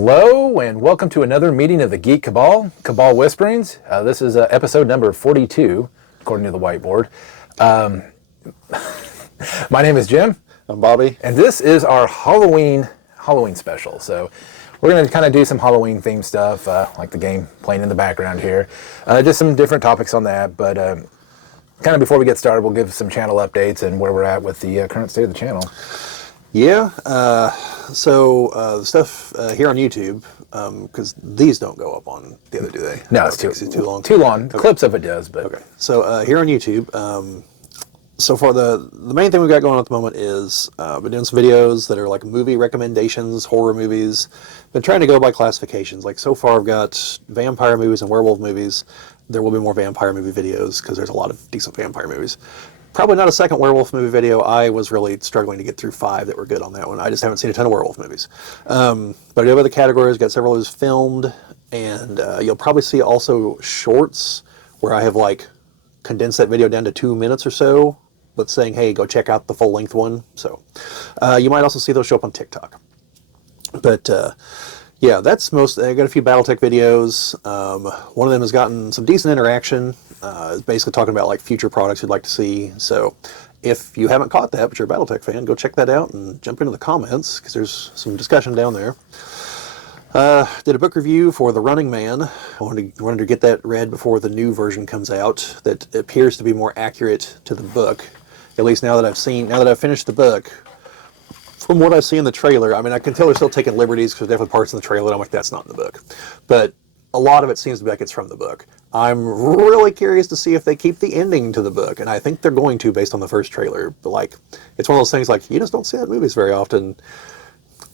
Hello and welcome to another meeting of the Geek Cabal, Cabal Whisperings. This is episode number 42, according to the whiteboard. My name is Jim. I'm Bobbie. And this is our Halloween special. So we're going to kind of do some Halloween themed stuff, like the game playing in the background here. Just some different topics on that, but kind of before we get started, we'll give some channel updates and where we're at with the current state of the channel. Yeah, so the stuff here on YouTube, because these don't go up on the other, do they? No, it's too long. Too long. Okay. Clips of it does, but... Okay, so here on YouTube, so far the main thing we've got going on at the moment is I've been doing some videos that are like movie recommendations, horror movies. Been trying to go by classifications. Like so far I've got vampire movies and werewolf movies. There will be more vampire movie videos because there's a lot of decent vampire movies. Probably not a second werewolf movie video. I was really struggling to get through 5 that were good on that one. I just haven't seen a ton of werewolf movies. But I do have other categories, got several of those filmed, and you'll probably see also shorts where I have like condensed that video down to 2 minutes or so, but saying, hey, go check out the full length one. So you might also see those show up on TikTok. But yeah, that's most. I got a few BattleTech videos. One of them has gotten some decent interaction. It's basically talking about like future products you'd like to see. So if you haven't caught that, but you're a BattleTech fan, go check that out and jump into the comments because there's some discussion down there. Did a book review for The Running Man. I wanted to get that read before the new version comes out. That appears to be more accurate to the book. At least now that I've finished the book. From what I see in the trailer, I mean, I can tell they're still taking liberties because there's definitely parts in the trailer that I'm like, that's not in the book. But a lot of it seems to be like it's from the book. I'm really curious to see if they keep the ending to the book, and I think they're going to based on the first trailer. But like, it's one of those things like, you just don't see that in movies very often,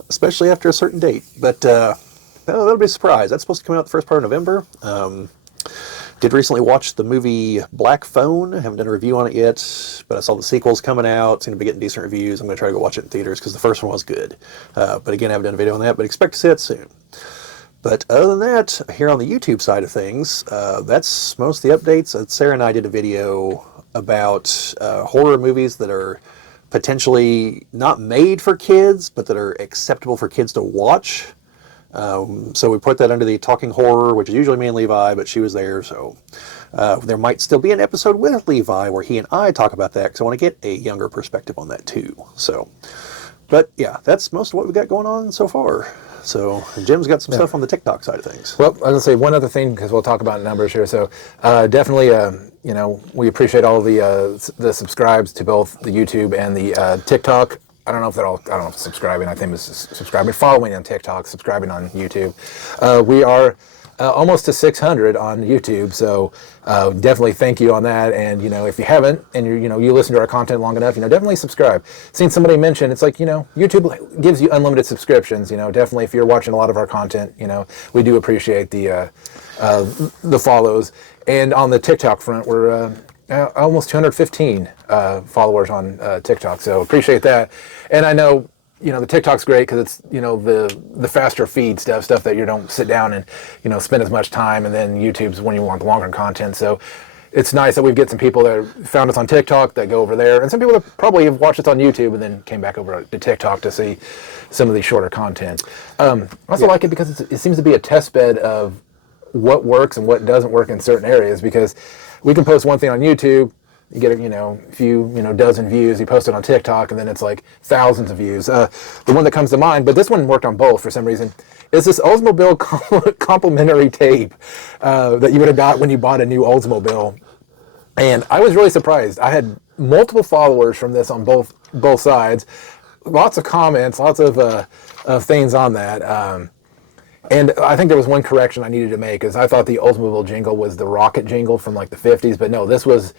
especially after a certain date. But that'll be a surprise. That's supposed to come out the first part of November. Did recently watch the movie Black Phone. I haven't done a review on it yet, but I saw the sequel's coming out. Seem to be getting decent reviews. I'm going to try to go watch it in theaters because the first one was good. But again, I haven't done a video on that, but expect to see it soon. But other than that, here on the YouTube side of things, that's most of the updates. Sarah and I did a video about horror movies that are potentially not made for kids, but that are acceptable for kids to watch. So we put that under the Talking Horror, which is usually me and Levi, but she was there, so there might still be an episode with Levi where he and I talk about that because I want to get a younger perspective on that too. So, but yeah, that's most of what we've got going on so far. So Jim's got some stuff on the TikTok side of things. Well, I was going to say one other thing because we'll talk about numbers here. So definitely, we appreciate all the subscribes to both the YouTube and the TikTok. I don't know if subscribing, I think it's subscribing, following on TikTok, subscribing on YouTube. We are almost to 600 on YouTube, so definitely thank you on that. And, if you haven't, and you listen to our content long enough, definitely subscribe. Seen somebody mention, it's like, YouTube gives you unlimited subscriptions, definitely if you're watching a lot of our content, we do appreciate the follows. And on the TikTok front, we're almost 215 followers on TikTok, so appreciate that. And I know the TikTok's great because it's the faster feed stuff that you don't sit down and spend as much time, and then YouTube's when you want the longer content. So it's nice that we get some people that found us on TikTok that go over there, and some people that probably have watched us on YouTube and then came back over to TikTok to see some of the shorter content. I also like it because it seems to be a test bed of what works and what doesn't work in certain areas, because we can post one thing on YouTube, you get a few dozen views. You post it on TikTok, and then it's like thousands of views. The one that comes to mind, but this one worked on both for some reason, is this Oldsmobile complimentary tape that you would have got when you bought a new Oldsmobile. And I was really surprised. I had multiple followers from this on both sides, lots of comments, lots of things on that. And I think there was one correction I needed to make, is I thought the Oldsmobile jingle was the rocket jingle from like the 50s, but no, this was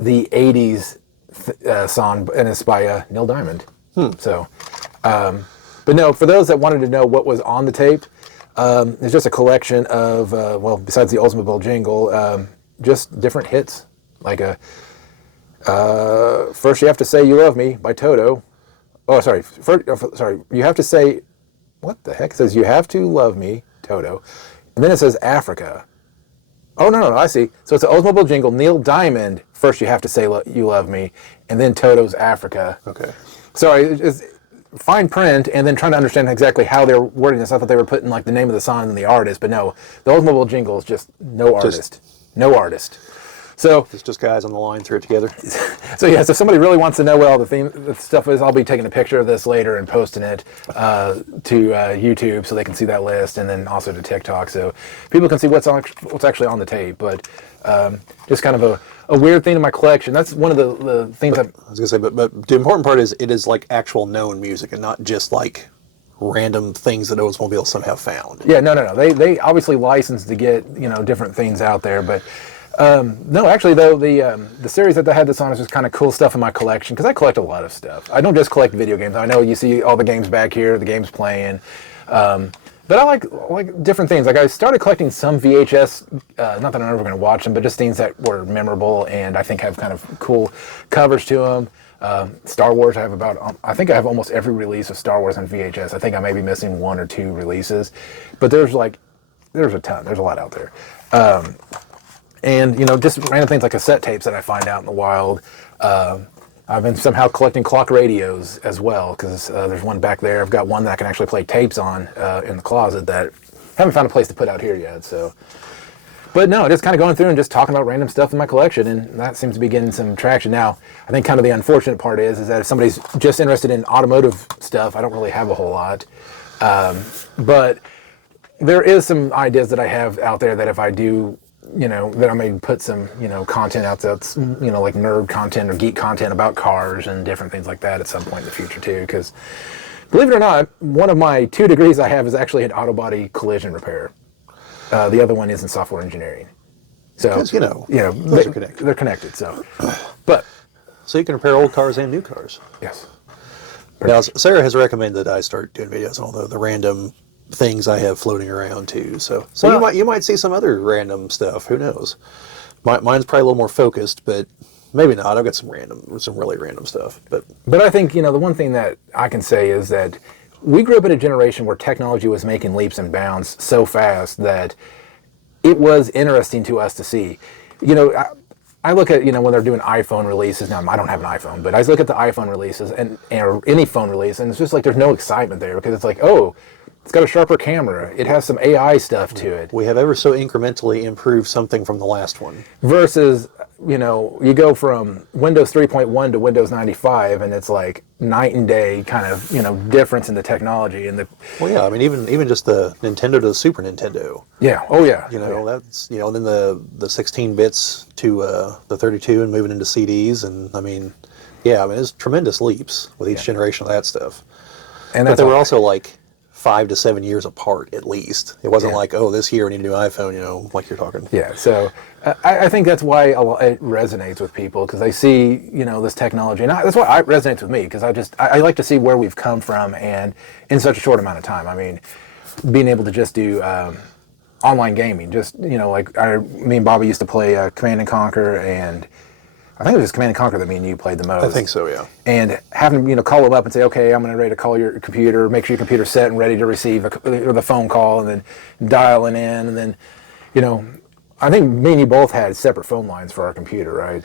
the 80s song, and it's by Neil Diamond. So, but no, for those that wanted to know what was on the tape, it's just a collection of, besides the Oldsmobile jingle, just different hits, like First You Have to Say You Love Me by Toto. Oh, sorry. You Have to Say... What the heck? It says, You Have to Love Me, Toto. And then it says Africa. Oh, no, I see. So it's an Oldsmobile jingle, Neil Diamond, First You Have to Say You Love Me, and then Toto's Africa. Okay. Sorry, fine print and then trying to understand exactly how they're wording this. I thought they were putting like the name of the song and the artist, but no, the Oldsmobile jingle is just no artist. No artist. So It's just guys on the line threw it together. So yeah, so if somebody really wants to know what all the stuff is, I'll be taking a picture of this later and posting it to YouTube so they can see that list, and then also to TikTok so people can see what's actually on the tape. But just kind of a weird thing in my collection. That's one of the things I was gonna say, but the important part is it is like actual known music and not just like random things that Oldsmobile somehow found. Yeah, no. They obviously licensed to get different things out there, but. No, actually, though, the series that they had this on is just kind of cool stuff in my collection, because I collect a lot of stuff. I don't just collect video games. I know you see all the games back here, the games playing, but I like different things. Like I started collecting some VHS, not that I'm ever going to watch them, but just things that were memorable and I think have kind of cool covers to them. Star Wars, I think I have almost every release of Star Wars on VHS. I think I may be missing 1 or 2 releases, but there's a ton. There's a lot out there. And, just random things like cassette tapes that I find out in the wild. I've been somehow collecting clock radios as well, because there's one back there. I've got one that I can actually play tapes on in the closet that I haven't found a place to put out here yet. So, but no, just kind of going through and just talking about random stuff in my collection, and that seems to be getting some traction. Now, I think kind of the unfortunate part is that if somebody's just interested in automotive stuff, I don't really have a whole lot. But there is some ideas that I have out there that if I do, that I may put some, content out that's, like nerd content or geek content about cars and different things like that at some point in the future too. Because believe it or not, one of my 2 degrees I have is actually in auto body collision repair. The other one is in software engineering. So, those are connected. They're connected. So you can repair old cars and new cars. Yes. Now, Sarah has recommended that I start doing videos on all the random things I have floating around too. So well, you might see some other random stuff. Who knows? Mine's probably a little more focused, but maybe not. I've got some really random stuff. But I think the one thing that I can say is that we grew up in a generation where technology was making leaps and bounds so fast that it was interesting to us to see. I look at when they're doing iPhone releases. Now I don't have an iPhone, but I look at the iPhone releases or any phone release, and it's just like there's no excitement there because it's like, oh, it's got a sharper camera. It has some AI stuff to it. We have ever so incrementally improved something from the last one. Versus, you go from Windows 3.1 to Windows 95, and it's like night and day kind of, difference in the technology and the. Well, yeah, I mean, even just the Nintendo to the Super Nintendo. Yeah. Oh, yeah. That's then the 16 bits to the 32 and moving into CDs, and there's tremendous leaps with each generation of that stuff. But they were also like 5 to 7 years apart at least. It wasn't like, oh, this year we need a new iPhone, like you're talking. Yeah, so I think that's why it resonates with people, because they see, this technology. And that's why it resonates with me, because I like to see where we've come from and in such a short amount of time. I mean, being able to just do online gaming, just, me and Bobbie used to play Command and Conquer, and I think it was just Command and Conquer that me and you played the most. I think so, yeah. And having call them up and say, okay, I'm ready to call your computer, make sure your computer's set and ready to receive the phone call, and then dialing in, and then, I think me and you both had separate phone lines for our computer, right?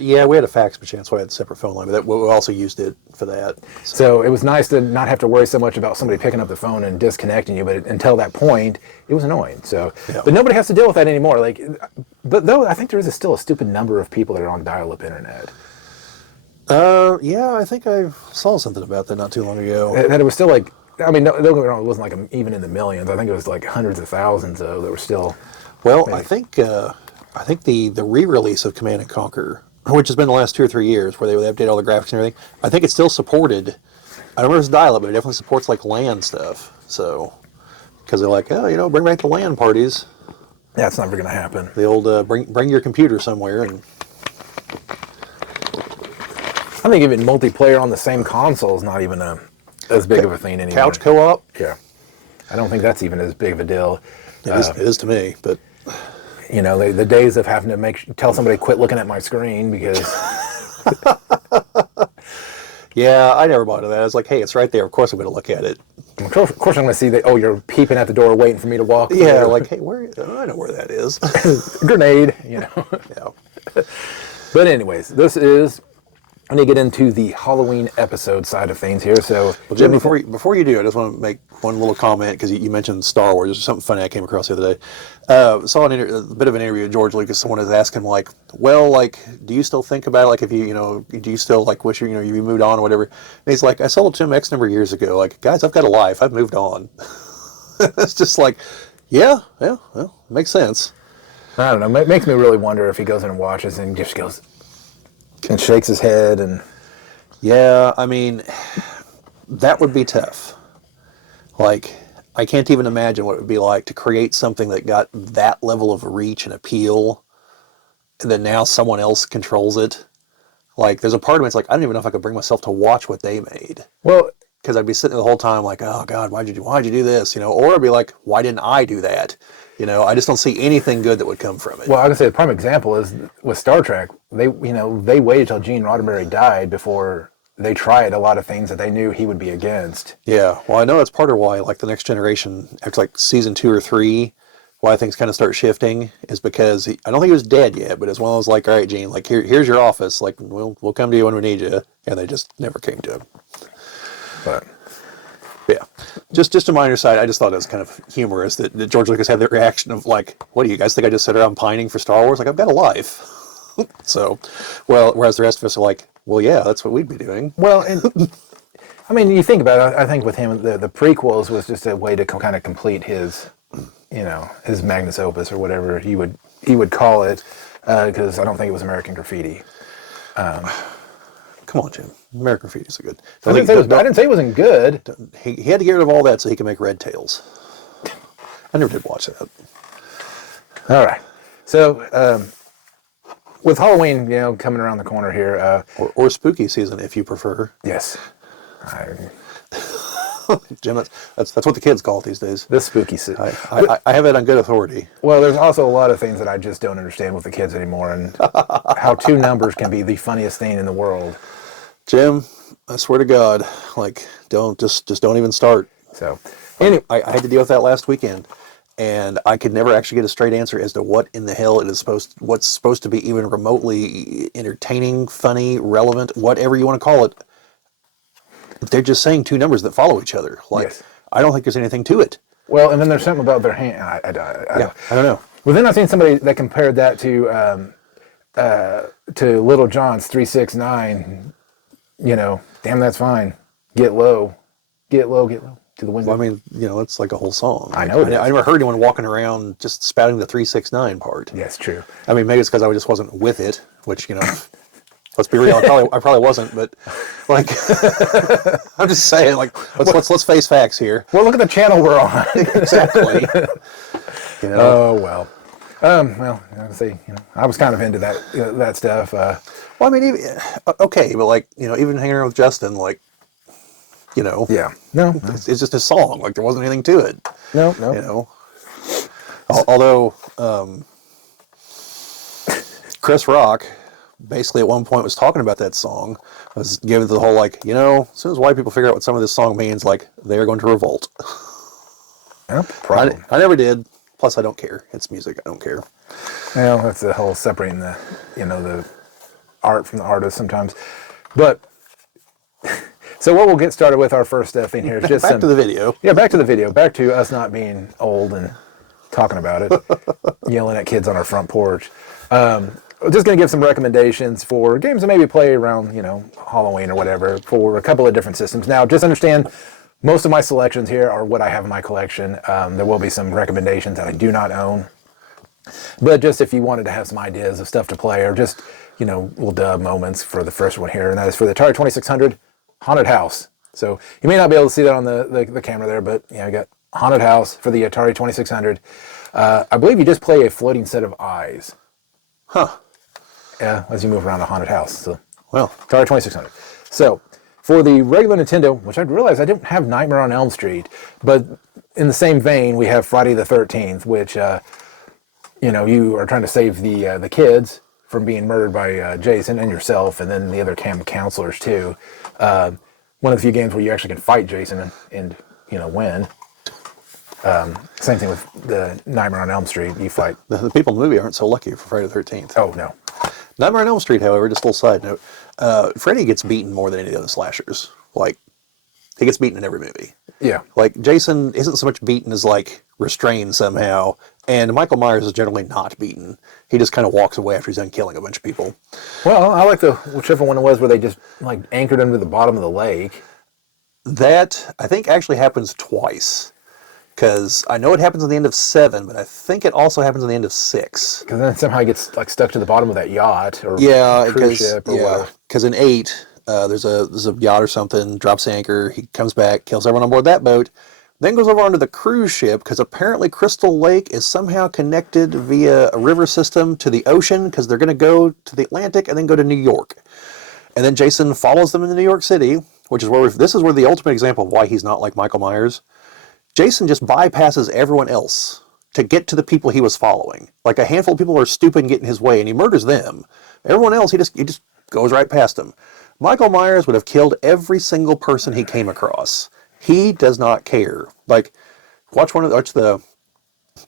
Yeah, we had a fax machine, so I had a separate phone line, but we also used it for that. So it was nice to not have to worry so much about somebody picking up the phone and disconnecting you, but until that point, it was annoying. So, yeah. But nobody has to deal with that anymore. But though I think there is still a stupid number of people that are on dial-up internet. Yeah, I think I saw something about that not too long ago. That it was still don't get me wrong, it wasn't even in the millions. I think it was like hundreds of thousands though that were still. Well, maybe. I think the re-release of Command and Conquer, which has been the last 2 or 3 years, where they update all the graphics and everything, I think it's still supported. I don't remember if it's dial-up, but it definitely supports LAN stuff. So, because they're like, oh, bring back the LAN parties. Yeah, it's never going to happen. The old bring your computer somewhere, and I think even multiplayer on the same console is not even as big of a thing anymore. Couch co-op. Yeah, I don't think that's even as big of a deal. It is to me, but. The days of having to tell somebody to quit looking at my screen because. Yeah, I never bought into that. I was like, hey, it's right there. Of course I'm going to look at it. Of course I'm going to see that. Oh, you're peeping at the door, waiting for me to walk. Yeah, like, hey, I know where that is. Grenade, Yeah. But anyways, this is I need to get into the Halloween episode side of things here. So, Well, Jim, before you do, I just want to make one little comment because you mentioned Star Wars. There's something funny I came across the other day. Saw a bit of an interview with George Lucas. Someone was asking like, well, like, do you still think about it? Like, if do you still like wish you moved on or whatever? And he's like, I sold it to him X number of years ago. Like, guys, I've got a life. I've moved on. It's just like, yeah, well, makes sense. I don't know. It makes me really wonder if he goes in and watches and just goes and shakes his head and. Yeah, I mean, that would be tough. Like, I can't even imagine what it would be like to create something that got that level of reach and appeal, and then now someone else controls it. Like, there's a part of me that's like, I don't even know if I could bring myself to watch what they made. Well, because I'd be sitting there the whole time like, oh God, why'd you do this? Or I'd be like, why didn't I do that? I just don't see anything good that would come from it. Well, I can say the prime example is with Star Trek. They waited till Gene Roddenberry died before they tried a lot of things that they knew he would be against. Yeah, well, I know that's part of why, like, the Next Generation, after like season 2 or 3, why things kind of start shifting is because I don't think he was dead yet, but as well as like, all right, Gene, like here's your office, like we'll come to you when we need you, and they just never came to him. But. Yeah, just to my side, I just thought it was kind of humorous that George Lucas had that reaction of like, what do you guys think I just sit around pining for Star Wars? Like, I've got a life. So, well, whereas the rest of us are like, well, yeah, that's what we'd be doing. Well, and I mean, you think about it, I think with him, the prequels was just a way to kind of complete his, his magnus opus or whatever he would call it, because I don't think it was American Graffiti. Come on, Jim. American Graffiti is good. I didn't say it wasn't good. He had to get rid of all that so he could make Red Tails. I never did watch that. All right. So, with Halloween, coming around the corner here. Or spooky season, if you prefer. Yes. Jim, that's what the kids call it these days. The spooky season. I have it on good authority. Well, there's also a lot of things that I just don't understand with the kids anymore, and how two numbers can be the funniest thing in the world. Jim, I swear to God, like, don't even start. So, anyway, I had to deal with that last weekend, and I could never actually get a straight answer as to what in the hell what's supposed to be even remotely entertaining, funny, relevant, whatever you want to call it. They're just saying two numbers that follow each other. Like, yes. I don't think there's anything to it. Well, and then there's something about their hand. I don't know. Well, then I've seen somebody that compared that to Little John's 369. Damn, that's fine. Get low to the window. Well, I mean, it's like a whole song. I know. I never heard anyone walking around just spouting the 369 part. Yes, true. I mean, maybe it's because I just wasn't with it, which let's be real. I probably wasn't, but like, I'm just saying, like, let's face facts here. Well, look at the channel we're on. Exactly. Oh well. Well, I was kind of into that stuff. Well, I mean, okay, but like, even hanging around with Justin, like, yeah, no, it's just a song. Like, there wasn't anything to it. No. Although, Chris Rock basically at one point was talking about that song, was giving the whole like, as soon as white people figure out what some of this song means, like, they are going to revolt. Yeah, probably. I never did. Plus, I don't care. It's music. I don't care. Well, that's the whole separating the art from the artist sometimes. But so what we'll get started with our first thing here is just back to the video. Yeah, back to the video. Back to us not being old and talking about it, yelling at kids on our front porch. We're just going to give some recommendations for games that maybe play around, Halloween or whatever, for a couple of different systems. Now, just understand, most of my selections here are what I have in my collection. There will be some recommendations that I do not own. But just if you wanted to have some ideas of stuff to play, or just, little dub moments for the first one here, and that is for the Atari 2600 Haunted House. So you may not be able to see that on the camera there, but I got Haunted House for the Atari 2600. I believe you just play a floating set of eyes. Huh. Yeah, as you move around the haunted house. So, well, Atari 2600. So, for the regular Nintendo, which I realized I didn't have Nightmare on Elm Street, but in the same vein, we have Friday the 13th, which, you are trying to save the kids from being murdered by Jason and yourself, and then the other camp counselors too. One of the few games where you actually can fight Jason and win. Same thing with the Nightmare on Elm Street. You fight. The people in the movie aren't so lucky for Friday the 13th. Oh, no. Nightmare on Elm Street, however, just a little side note, Freddy gets beaten more than any of the other slashers. Like, he gets beaten in every movie. Yeah. Like, Jason isn't so much beaten as, like, restrained somehow, and Michael Myers is generally not beaten. He just kind of walks away after he's done killing a bunch of people. Well, I like the whichever one it was where they just, like, anchored him to the bottom of the lake. That, I think, actually happens twice. Because I know it happens at the end of 7, but I think it also happens at the end of 6. Because then somehow he gets, like, stuck to the bottom of that yacht or cruise ship or whatever. Because in 8, there's a yacht or something, drops the anchor, he comes back, kills everyone on board that boat, then goes over onto the cruise ship, because apparently Crystal Lake is somehow connected via a river system to the ocean, because they're going to go to the Atlantic and then go to New York. And then Jason follows them into New York City, which is where this is where the ultimate example of why he's not like Michael Myers. Jason just bypasses everyone else to get to the people he was following. Like, a handful of people are stupid and get in his way, and he murders them. Everyone else, he just goes right past them. Michael Myers would have killed every single person he came across. He does not care. Like, watch the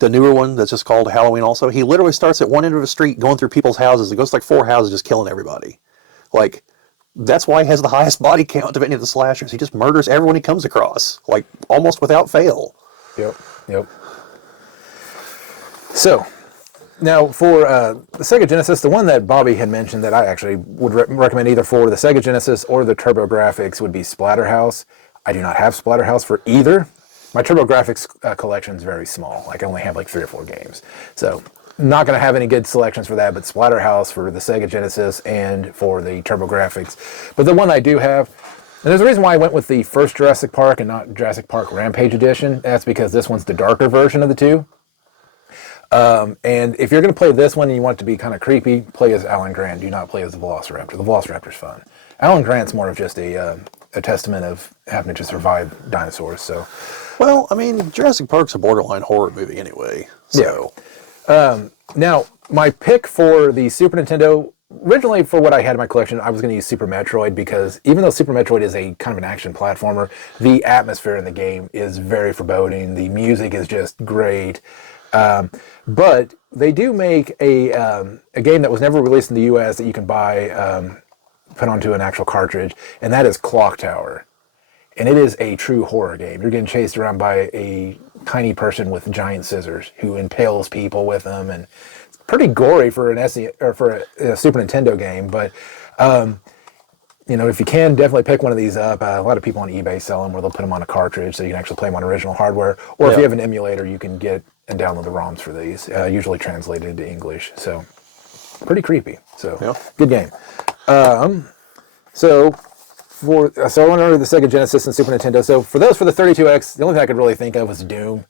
newer one that's just called Halloween also. He literally starts at one end of the street going through people's houses. He goes to like 4 houses just killing everybody. Like, that's why he has the highest body count of any of the slashers. He just murders everyone he comes across, like, almost without fail. Yep. So, now for the Sega Genesis, the one that Bobbie had mentioned that I actually would recommend either for the Sega Genesis or the TurboGrafx would be Splatterhouse. I do not have Splatterhouse for either. My TurboGrafx collection is very small. Like, I only have like 3 or 4 games. So, not going to have any good selections for that, but Splatterhouse for the Sega Genesis and for the TurboGrafx. But the one I do have, and there's a reason why I went with the first Jurassic Park and not Jurassic Park Rampage Edition. That's because this one's the darker version of the two. And if you're going to play this one and you want it to be kind of creepy, play as Alan Grant. Do not play as the Velociraptor. The Velociraptor's fun. Alan Grant's more of just a testament of having to just survive dinosaurs. So, well, I mean, Jurassic Park's a borderline horror movie anyway. So. Yeah. Now, my pick for the Super Nintendo, originally for what I had in my collection, I was going to use Super Metroid because even though Super Metroid is a kind of an action platformer, the atmosphere in the game is very foreboding. The music is just great. But they do make a game that was never released in the U.S. that you can buy, put onto an actual cartridge, and that is Clock Tower. And it is a true horror game. You're getting chased around by a tiny person with giant scissors who impales people with them, and it's pretty gory for a Super Nintendo game. But if you can, definitely pick one of these up. A lot of people on eBay sell them, where they'll put them on a cartridge so you can actually play them on original hardware. Or if you have an emulator, you can get and download the ROMs for these, usually translated into English. So pretty creepy. So good game. So I went over the Sega Genesis and Super Nintendo. So for the 32X, the only thing I could really think of was Doom.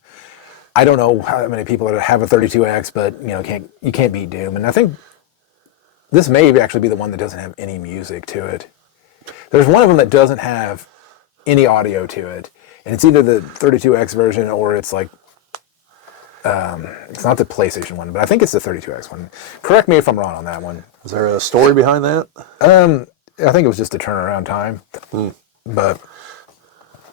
I don't know how many people that have a 32X, but you can't beat Doom. And I think this may actually be the one that doesn't have any music to it. There's one of them that doesn't have any audio to it, and it's either the 32X version or it's like it's not the PlayStation one, but I think it's the 32X one. Correct me if I'm wrong on that one. Is there a story behind that? I think it was just a turnaround time, but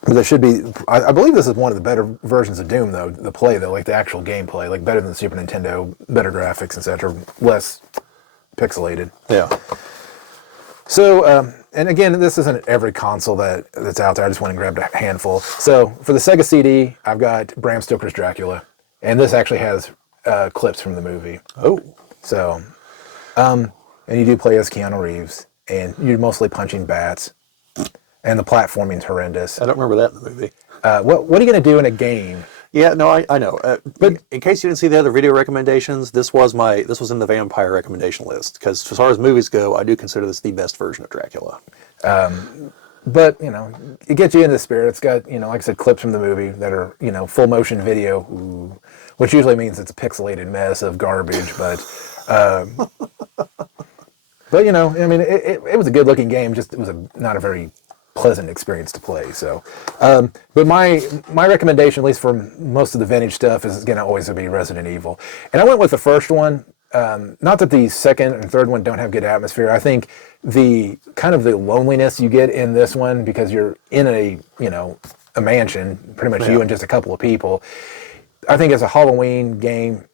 there should be. I believe this is one of the better versions of Doom, though. The play, though, like the actual gameplay, like better than the Super Nintendo, better graphics, etc., less pixelated. Yeah. So, and again, this isn't every console that's out there. I just went and grabbed a handful. So for the Sega CD, I've got Bram Stoker's Dracula, and this actually has clips from the movie. Oh. So, and you do play as Keanu Reeves. And you're mostly punching bats, and the platforming's horrendous. I don't remember that in the movie. What are you going to do in a game? Yeah, no, I know. But in case you didn't see the other video recommendations, this was in the vampire recommendation list. Because as far as movies go, I do consider this the best version of Dracula. But it gets you in the spirit. It's got like I said, clips from the movie that are full motion video, which usually means it's a pixelated mess of garbage. But But it was a good-looking game. Just it was not a very pleasant experience to play. So, but my recommendation, at least for most of the vintage stuff, is going to always be Resident Evil. And I went with the first one. Not that the second and third one don't have good atmosphere. I think the kind of the loneliness you get in this one because you're in a mansion, pretty much you and just a couple of people. I think as a Halloween game,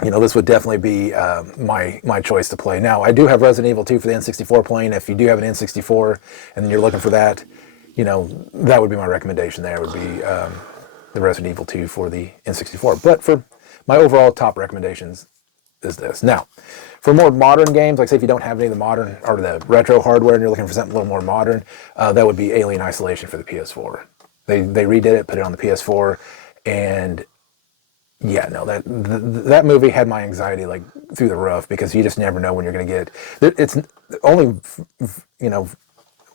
this would definitely be my choice to play. Now, I do have Resident Evil 2 for the N64 playing. If you do have an N64 and you're looking for that, that would be my recommendation there, would be the Resident Evil 2 for the N64. But for my overall top recommendations is this. Now, for more modern games, like say if you don't have any of the modern or the retro hardware and you're looking for something a little more modern, that would be Alien Isolation for the PS4. They redid it, put it on the PS4, and yeah, no, that movie had my anxiety like through the roof because you just never know when you're going to get it. It's only,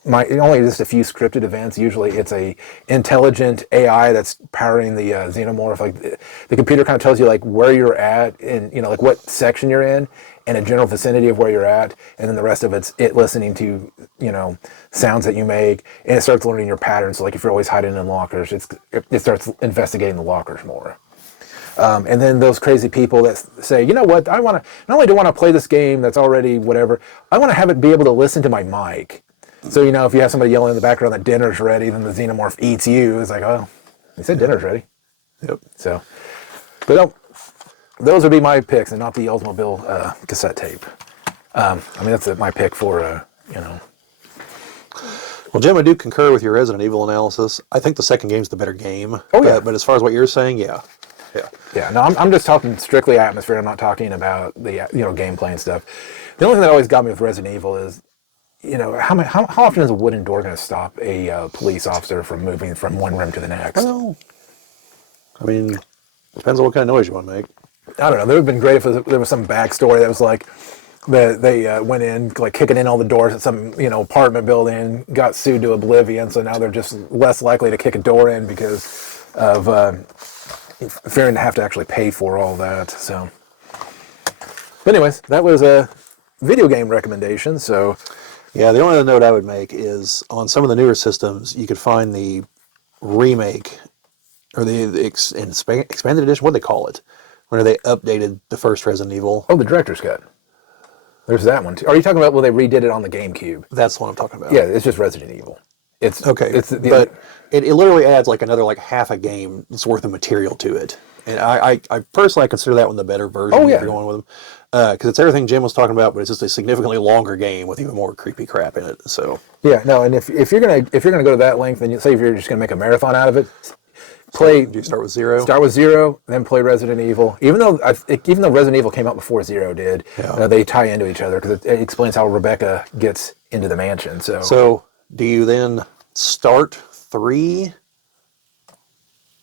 only just a few scripted events. Usually it's a intelligent AI that's powering the xenomorph. Like the computer kind of tells you like where you're at and, like what section you're in and a general vicinity of where you're at. And then the rest of it's it listening to, sounds that you make, and it starts learning your patterns. So like if you're always hiding in lockers, it starts investigating the lockers more. And then those crazy people that say, you know what, I want to, not only do I want to play this game that's already whatever, I want to have it be able to listen to my mic. So, if you have somebody yelling in the background that dinner's ready, then the xenomorph eats you. It's like, oh, they said dinner's ready. Yep. So, but those would be my picks and not the Oldsmobile cassette tape. That's my pick for, Well, Jim, I do concur with your Resident Evil analysis. I think the second game's the better game. Oh, yeah. But as far as what you're saying, yeah. Yeah, no, I'm just talking strictly atmosphere. I'm not talking about the, gameplay and stuff. The only thing that always got me with Resident Evil is, how often is a wooden door going to stop a police officer from moving from one room to the next? Well, depends on what kind of noise you want to make. I don't know. It would have been great if there was some backstory that was like, they went in, like kicking in all the doors at some, apartment building, got sued to oblivion, so now they're just less likely to kick a door in because of fearing to have to actually pay for all that. So, but anyways, that was a video game recommendation. So, yeah, the only other note I would make is on some of the newer systems, you could find the remake or the expanded edition. What do they call it? When they updated the first Resident Evil? Oh, the director's cut. There's that one too. Are you talking about when they redid it on the GameCube? That's what I'm talking about. Yeah, it's just Resident Evil. It's okay, but it literally adds like another like half a game's worth of material to it, and I personally consider that one the better version. Oh yeah, if you're going with them because it's everything Jim was talking about, but it's just a significantly longer game with even more creepy crap in it. So yeah, no, and if you're gonna go to that length, then you say if you're just gonna make a marathon out of it, do you start with 0? Start with 0, then play Resident Evil. Even though Resident Evil came out before 0 did, they tie into each other because it explains how Rebecca gets into the mansion. So do you then start 3,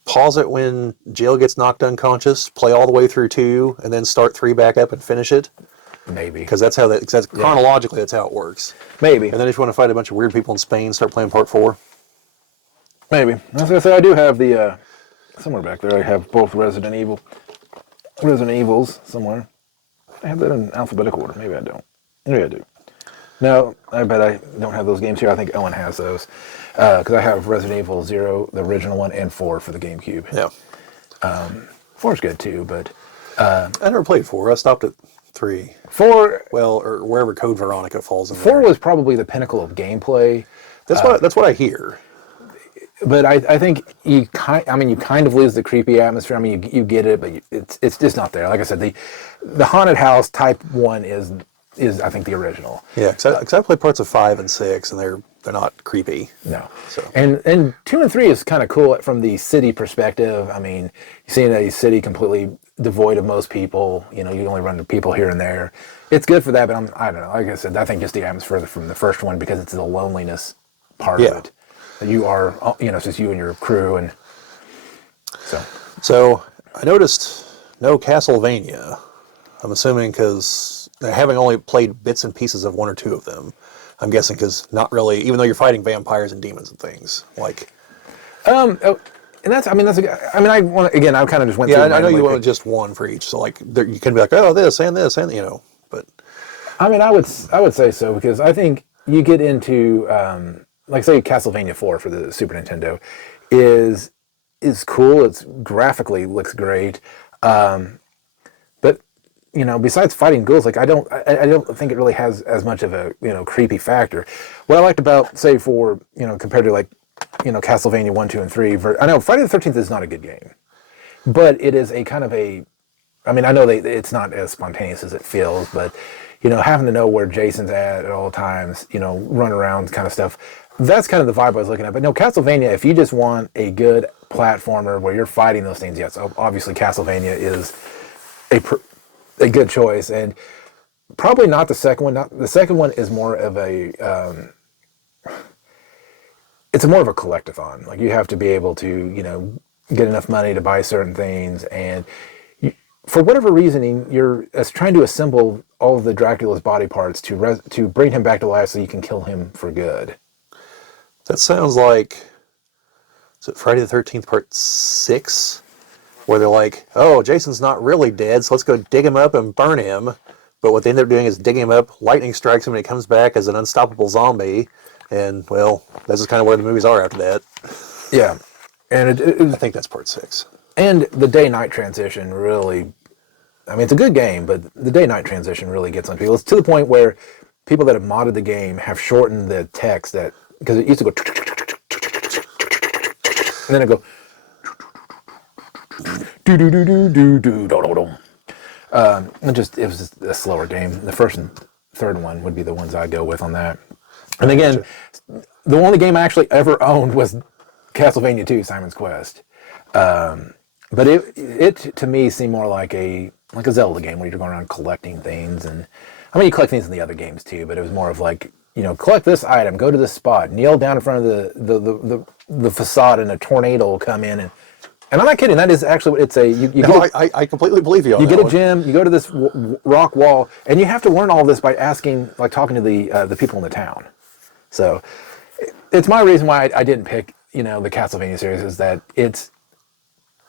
pause it when Jill gets knocked unconscious, play all the way through 2, and then start 3 back up and finish it? Maybe. Because chronologically, that's how it works. Maybe. And then if you want to fight a bunch of weird people in Spain, start playing part 4. Maybe. I was going to say, I do have the, somewhere back there, I have both Resident Evils somewhere. I have that in alphabetical order. Maybe I don't. Maybe I do. No, I bet I don't have those games here. I think Owen has those. Because I have Resident Evil 0, the original one, and 4 for the GameCube. Yeah. 4 is good too, but... I never played 4. I stopped at 3. 4... Well, or wherever Code Veronica falls in 4 there. was probably the pinnacle of gameplay. That's what I hear. But I think you kind of lose the creepy atmosphere. I mean, you get it, but it's just not there. Like I said, the haunted house type 1 is I think the original. Yeah, because I played parts of 5 and 6, and they're not creepy. No. So and 2 and 3 is kind of cool from the city perspective. I mean, you see a city completely devoid of most people. You only run into people here and there. It's good for that, but I don't know. Like I said, I think just the atmosphere from the first one because it's the loneliness part of it. You are, it's just you and your crew, and so. So I noticed no Castlevania. I'm assuming because having only played bits and pieces of 1 or 2 of them, I'm guessing because not really, even though you're fighting vampires and demons and things like. And that's I kind of just went. Yeah, I know you wanted just one for each, so like you can be like, oh, this and this and but. I mean, I would say so because I think you get into. Like say Castlevania 4 for the Super Nintendo is cool. It's graphically looks great, but besides fighting ghouls, like I don't think it really has as much of a creepy factor. What I liked about say for compared to like Castlevania 1, 2, and 3. I know Friday the 13th is not a good game, but it is a kind of a I mean, I know it's not as spontaneous as it feels, but having to know where Jason's at all times, run around kind of stuff. That's kind of the vibe I was looking at. But no, Castlevania, if you just want a good platformer where you're fighting those things, yes, obviously Castlevania is a good choice, and probably not the second one. The second one is more of it's more of a collectathon. Like, you have to be able to, get enough money to buy certain things, and for whatever reasoning, you're trying to assemble all of the Dracula's body parts to bring him back to life so you can kill him for good. That sounds like, is it Friday the 13th Part 6? Where they're like, oh, Jason's not really dead, so let's go dig him up and burn him. But what they end up doing is digging him up, lightning strikes him, and he comes back as an unstoppable zombie. And, well, that's just kind of where the movies are after that. Yeah. And I think that's Part 6. And the day-night transition really, I mean, it's a good game, but the day-night transition really gets on people. It's to the point where people that have modded the game have shortened the text because it used to go, and then it go, it was just a slower game. The first and third one would be the ones I'd go with on that. And again, the only game I actually ever owned was Castlevania 2, Simon's Quest. But it to me seemed more like a Zelda game where you're going around collecting things, and I mean, you collect things in the other games too, but it was more of like, collect this item, go to this spot, kneel down in front of the facade, and a tornado will come in, and I'm not kidding. That is actually what it's a. I completely believe you. You get a gem, you go to this rock wall, and you have to learn all this by talking to the people in the town. So it's my reason why I didn't pick the Castlevania series, is that it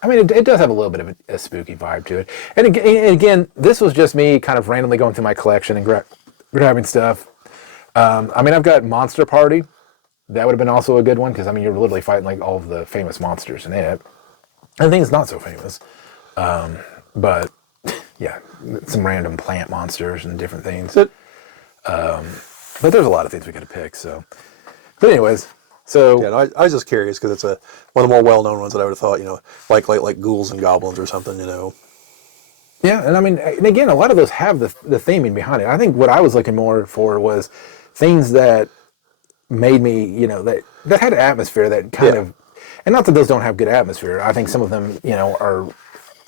does have a little bit of a spooky vibe to it. And again, this was just me kind of randomly going through my collection and grabbing stuff. I've got Monster Party. That would have been also a good one, because you're literally fighting like all of the famous monsters in it. And things not so famous. But yeah, some random plant monsters and different things. But there's a lot of things we could have picked. So, but anyways. So yeah, I was just curious because it's one of the more well-known ones that I would have thought, like ghouls and goblins or something, Yeah, and again, a lot of those have the theming behind it. I think what I was looking more for was things that made me, that had an atmosphere that kind of, and not that those don't have good atmosphere. I think some of them, are,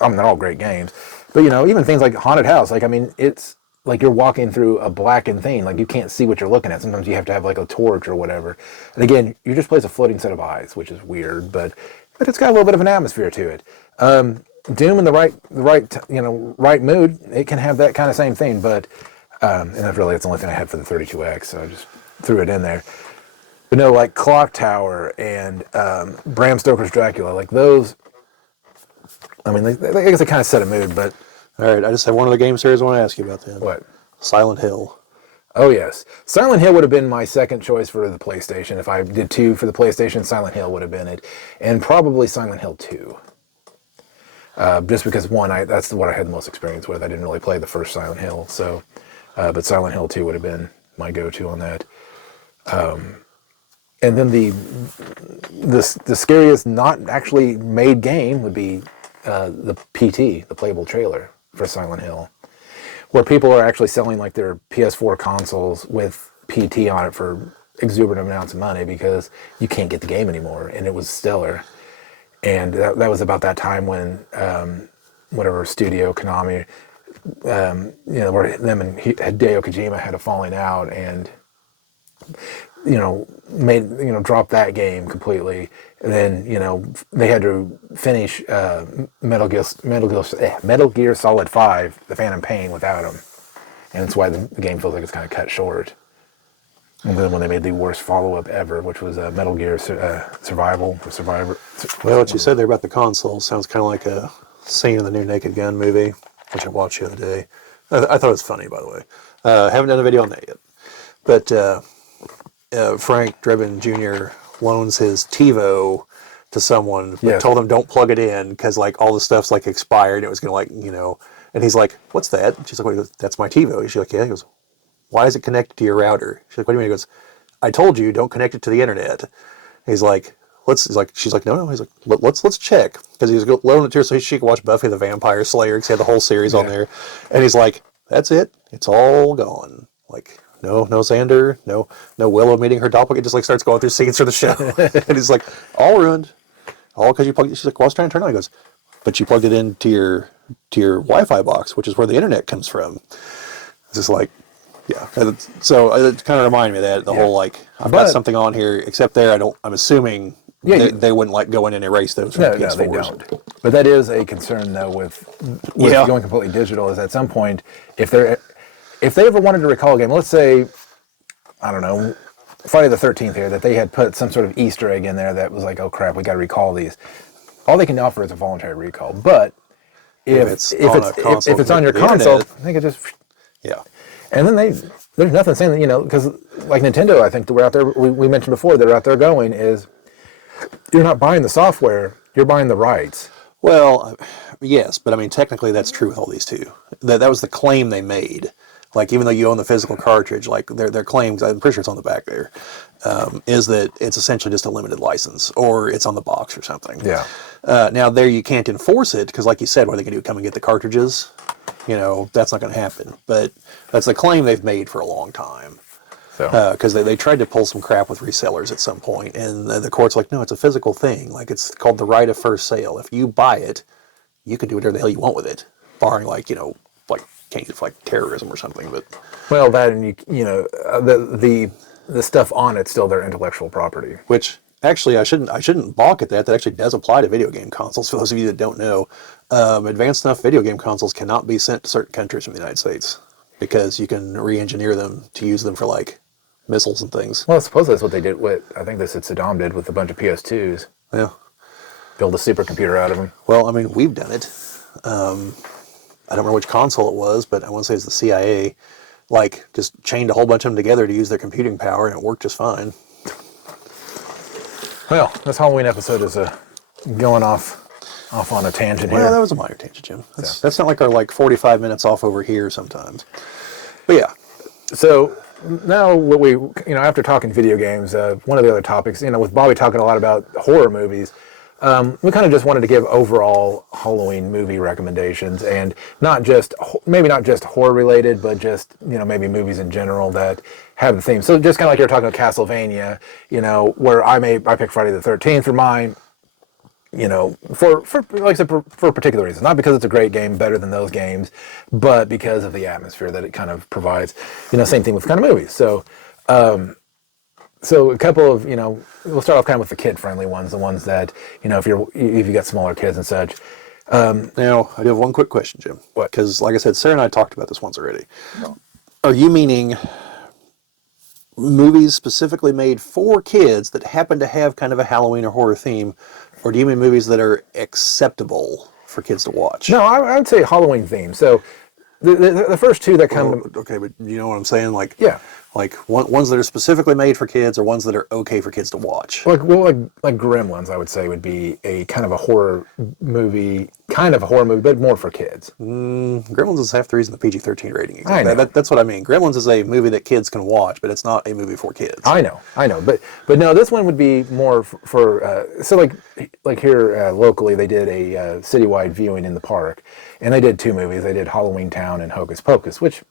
they're all great games, but even things like Haunted House, it's like you're walking through a blackened thing. Like, you can't see what you're looking at. Sometimes you have to have like a torch or whatever. And again, you just place a floating set of eyes, which is weird, but it's got a little bit of an atmosphere to it. Doom in the right mood, it can have that kind of same thing. But and that's the only thing I had for the 32X, so I just threw it in there. But no, like Clock Tower and Bram Stoker's Dracula, like those. I guess they kind of set a mood, but. All right, I just have one other game series I want to ask you about then. What? Silent Hill. Oh, yes. Silent Hill would have been my second choice for the PlayStation. If I did 2 for the PlayStation, Silent Hill would have been it. And probably Silent Hill 2. Just because, one, that's what I had the most experience with. I didn't really play the first Silent Hill. So, but Silent Hill 2 would have been my go-to on that. And then the scariest not actually made game would be the PT, the playable trailer for Silent Hill, where people are actually selling like their PS4 consoles with PT on it for exuberant amounts of money because you can't get the game anymore, and it was stellar. And that was about that time when whatever studio, Konami, where them and Hideo Kojima had a falling out, and dropped that game completely. And then, they had to finish Metal Gear Solid 5, The Phantom Pain, without him. And that's why the game feels like it's kind of cut short. And then when they made the worst follow-up ever, which was Metal Gear Survival. Well, what you said there about the console sounds kind of like a scene in the new Naked Gun movie, which I watched the other day. I thought it was funny, by the way. Haven't done a video on that yet. But Frank Drebin Jr. loans his TiVo to someone, but told them don't plug it in because like all the stuff's like expired. It was gonna and he's like, "What's that?" And she's like, "What?" He goes, "That's my TiVo." She's like, "Yeah." He goes, "Why is it connected to your router?" She's like, "What do you mean?" He goes, "I told you don't connect it to the internet." And he's like, she's like, no. He's like, let's check, because he was loaning it to her so she could watch Buffy the Vampire Slayer, because he had the whole series on there, and he's like, that's it, it's all gone. Like, no Xander, no Willow meeting her doppelganger. Just like starts going through scenes for the show, and he's like, all ruined, all because you plugged. She's like, well, I was trying to turn it on. He goes, but you plugged it into your Wi-Fi box, which is where the internet comes from. It's just like, yeah. So it kind of reminded me of that, the whole like, I've got something on here, except there I'm assuming they wouldn't like go in and erase those from PS4s. No, they don't. But that is a concern though with going completely digital, is at some point if they ever wanted to recall a game, let's say, I don't know, Friday the 13th here, that they had put some sort of Easter egg in there that was like, oh crap, we got to recall these. All they can offer is a voluntary recall. But if it's on your console, I think it just And then there's nothing saying that, because like Nintendo, I think we're out there. We mentioned before, they're out there going is, you're not buying the software, you're buying the rights. Well, yes, but I mean technically that's true with all these too. That was the claim they made. Like, even though you own the physical cartridge, like their claims, I'm pretty sure it's on the back there, is that it's essentially just a limited license, or it's on the box or something. Yeah. Now there you can't enforce it, because like you said, what are they going to do? Come and get the cartridges? That's not going to happen. But that's the claim they've made for a long time. Because they tried to pull some crap with resellers at some point, and the court's like, no, it's a physical thing. Like, it's called the right of first sale. If you buy it, you can do whatever the hell you want with it, barring like can't use it for like terrorism or something. But that, and the stuff on it's still their intellectual property. Which actually I shouldn't balk at that. That actually does apply to video game consoles. For those of you that don't know, advanced enough video game consoles cannot be sent to certain countries from the United States, because you can re-engineer them to use them for like missiles and things. Well, supposedly that's what they did with, I think this Saddam did with a bunch of PS2s. Yeah. Build a supercomputer out of them. Well, I mean, we've done it. I don't remember which console it was, but I want to say it's the CIA. Like, just chained a whole bunch of them together to use their computing power, and it worked just fine. Well, this Halloween episode is going off on a tangent here. Well, that was a minor tangent, Jim. That's not like our 45 minutes off over here sometimes. But yeah. So now what we, after talking video games, one of the other topics, with Bobbie talking a lot about horror movies, we kind of just wanted to give overall Halloween movie recommendations, and maybe not just horror related, but just, maybe movies in general that have the theme. So just kind of like you're talking about Castlevania, where I picked Friday the 13th for mine, for like I said, for particular reasons. Not because it's a great game, better than those games, but because of the atmosphere that it kind of provides. Same thing with kind of movies. So, so a couple of, we'll start off kind of with the kid-friendly ones, the ones that, if you got smaller kids and such. Now, I do have one quick question, Jim. What? Because, like I said, Sarah and I talked about this once already. No. Are you meaning movies specifically made for kids that happen to have kind of a Halloween or horror theme, or do you mean movies that are acceptable for kids to watch? No, I would say Halloween theme. So the first two that come... Okay, but you know what I'm saying? Like, yeah. Like ones that are specifically made for kids, or ones that are okay for kids to watch. Like Gremlins, I would say, would be a kind of a horror movie, but more for kids. Gremlins is half the reason the PG-13 rating exists. I know. That's what I mean. Gremlins is a movie that kids can watch, but it's not a movie for kids. I know. But no, this one would be more for so like here locally, they did a citywide viewing in the park, and they did two movies. They did Halloween Town and Hocus Pocus, which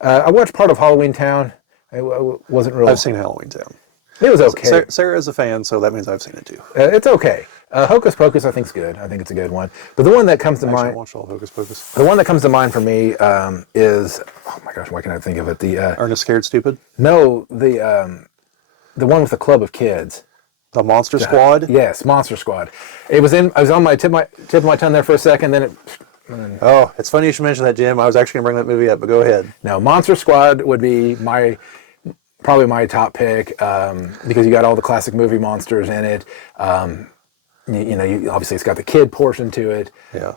I watched part of Halloween Town. I wasn't really... I've seen Halloween Town. It was okay. Sarah is a fan, so that means I've seen it too. It's okay. Hocus Pocus, I think, is good. I think it's a good one. But the one that comes to mind... I watched all Hocus Pocus. The one that comes to mind for me is... Oh my gosh, why can't I think of it? Ernest Scared Stupid? No, the one with the club of kids. The Monster Squad? Yes, Monster Squad. I was on my tip of my tongue there for a second, then it... Oh, it's funny you should mention that, Jim. I was actually going to bring that movie up, but go ahead. No, Monster Squad would be probably my top pick, because you got all the classic movie monsters in it. Obviously it's got the kid portion to it. Yeah.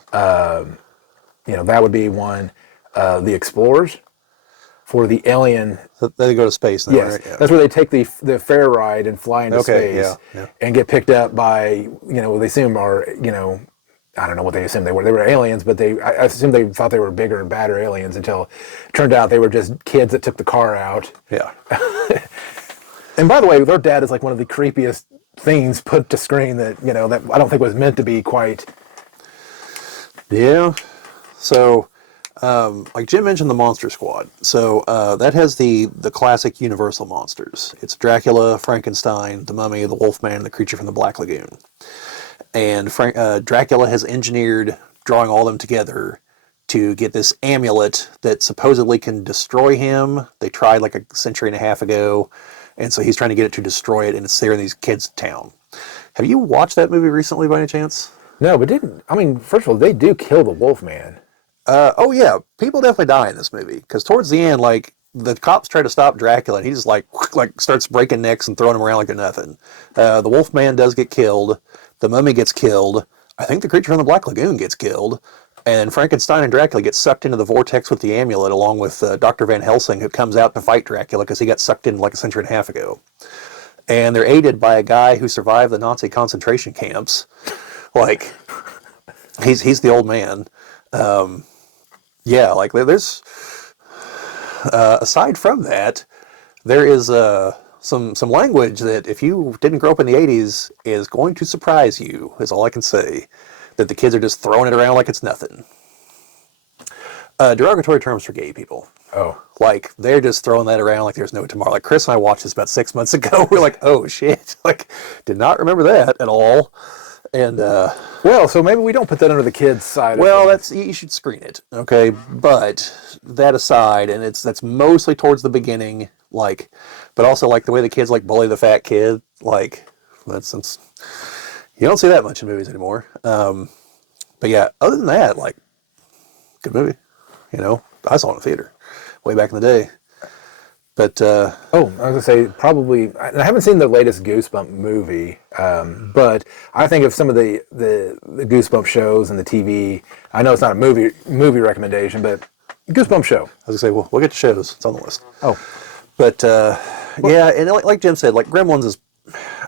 That would be one. The Explorers for the alien. So they go to space now, yes, right? Yeah. That's where they take the fair ride and fly into space and get picked up by, they assume are, I don't know what they assumed they were. They were aliens, but I assumed they thought they were bigger and badder aliens until it turned out they were just kids that took the car out. Yeah. And by the way, their dad is like one of the creepiest things put to screen that that I don't think was meant to be quite. Yeah. So, like Jim mentioned, the Monster Squad. So that has the classic Universal monsters. It's Dracula, Frankenstein, the Mummy, the Wolfman, and the Creature from the Black Lagoon. And Dracula has engineered drawing all of them together to get this amulet that supposedly can destroy him. They tried like a century and a half ago, and so he's trying to get it to destroy it, and it's there in these kids' town. Have you watched that movie recently by any chance? No, but first of all, they do kill the Wolfman. Oh yeah, people definitely die in this movie because towards the end, like the cops try to stop Dracula, and he just like starts breaking necks and throwing them around like they're nothing. The Wolfman does get killed. The Mummy gets killed. I think the Creature from the Black Lagoon gets killed. And Frankenstein and Dracula get sucked into the vortex with the amulet, along with Dr. Van Helsing, who comes out to fight Dracula because he got sucked in like a century and a half ago. And they're aided by a guy who survived the Nazi concentration camps. Like, he's the old man. Yeah, like there's aside from that, there is some language that if you didn't grow up in the 80s is going to surprise you, is all I can say. That the kids are just throwing it around like it's nothing. Derogatory terms for gay people. Oh. Like, they're just throwing that around like there's no tomorrow. Like, Chris and I watched this about 6 months ago. We're like, oh, shit. Like, did not remember that at all. And, well, so maybe we don't put that under the kids' side. Well, you should screen it, okay? But that aside, and that's mostly towards the beginning, like, but also, like, the way the kids, like, bully the fat kid, like, that's you don't see that much in movies anymore. But yeah, other than that, like, good movie. I saw it in the theater way back in the day. But I was gonna say probably. I haven't seen the latest Goosebump movie, but I think of some of the Goosebump shows and the TV. I know it's not a movie recommendation, but Goosebump show. I was gonna say, well, we'll get to shows. It's on the list. Oh, but yeah, and like Jim said, like Gremlins is.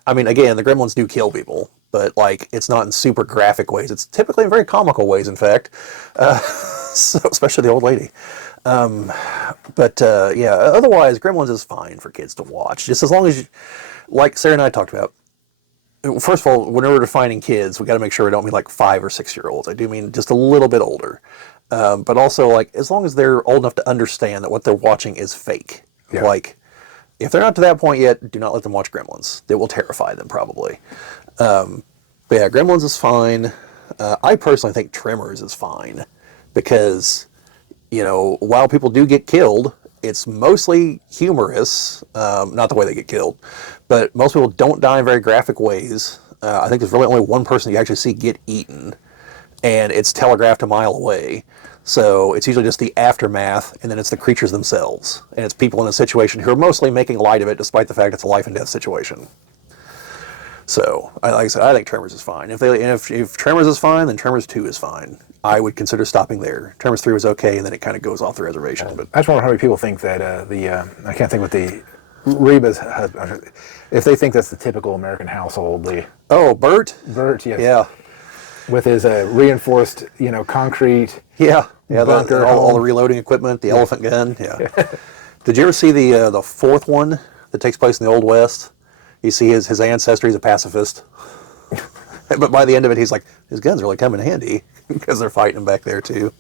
I mean, again, the Gremlins do kill people, but like it's not in super graphic ways. It's typically in very comical ways, in fact. So especially the old lady. But yeah, otherwise, Gremlins is fine for kids to watch, just as long as, like Sarah and I talked about. First of all, when we're defining kids, we got to make sure we don't mean like 5 or 6 year olds. I do mean just a little bit older, but also like as long as they're old enough to understand that what they're watching is fake. Yeah. Like, if they're not to that point yet, do not let them watch Gremlins. It will terrify them probably. But yeah, Gremlins is fine. I personally think Tremors is fine because, while people do get killed, it's mostly humorous. Not the way they get killed, but most people don't die in very graphic ways. I think there's really only one person you actually see get eaten, and it's telegraphed a mile away. So it's usually just the aftermath, and then it's the creatures themselves. And it's people in a situation who are mostly making light of it, despite the fact it's a life and death situation. So, like I said, I think Tremors is fine. If Tremors is fine, then Tremors 2 is fine. I would consider stopping there. Tremors 3 was okay, and then it kind of goes off the reservation. But I just wonder how many people think that I can't think what the Reba's husband, if they think that's the typical American household. Bert? Bert, yes. Yeah. With his reinforced, concrete. Yeah, bunker, all the reloading equipment, the elephant gun. Yeah. Did you ever see the fourth one that takes place in the Old West? You see his ancestor. He's a pacifist, but by the end of it, he's like, his guns really come in handy because they're fighting him back there too.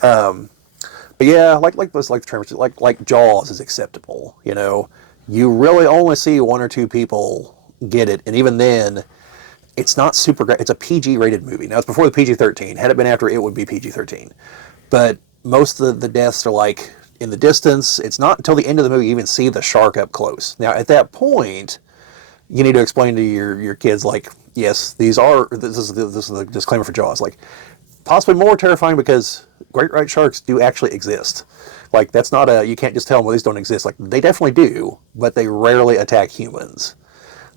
But yeah, like the Tremors, like Jaws is acceptable. You really only see 1 or 2 people get it, and even then, it's not super great. It's a PG-rated movie. Now, it's before the PG-13. Had it been after, it would be PG-13. But most of the deaths are like in the distance. It's not until the end of the movie you even see the shark up close. Now, at that point, you need to explain to your kids, like, yes, this is the disclaimer for Jaws, like, possibly more terrifying because great white sharks do actually exist. Like, that's not you can't just tell them, well, these don't exist. Like, they definitely do, but they rarely attack humans.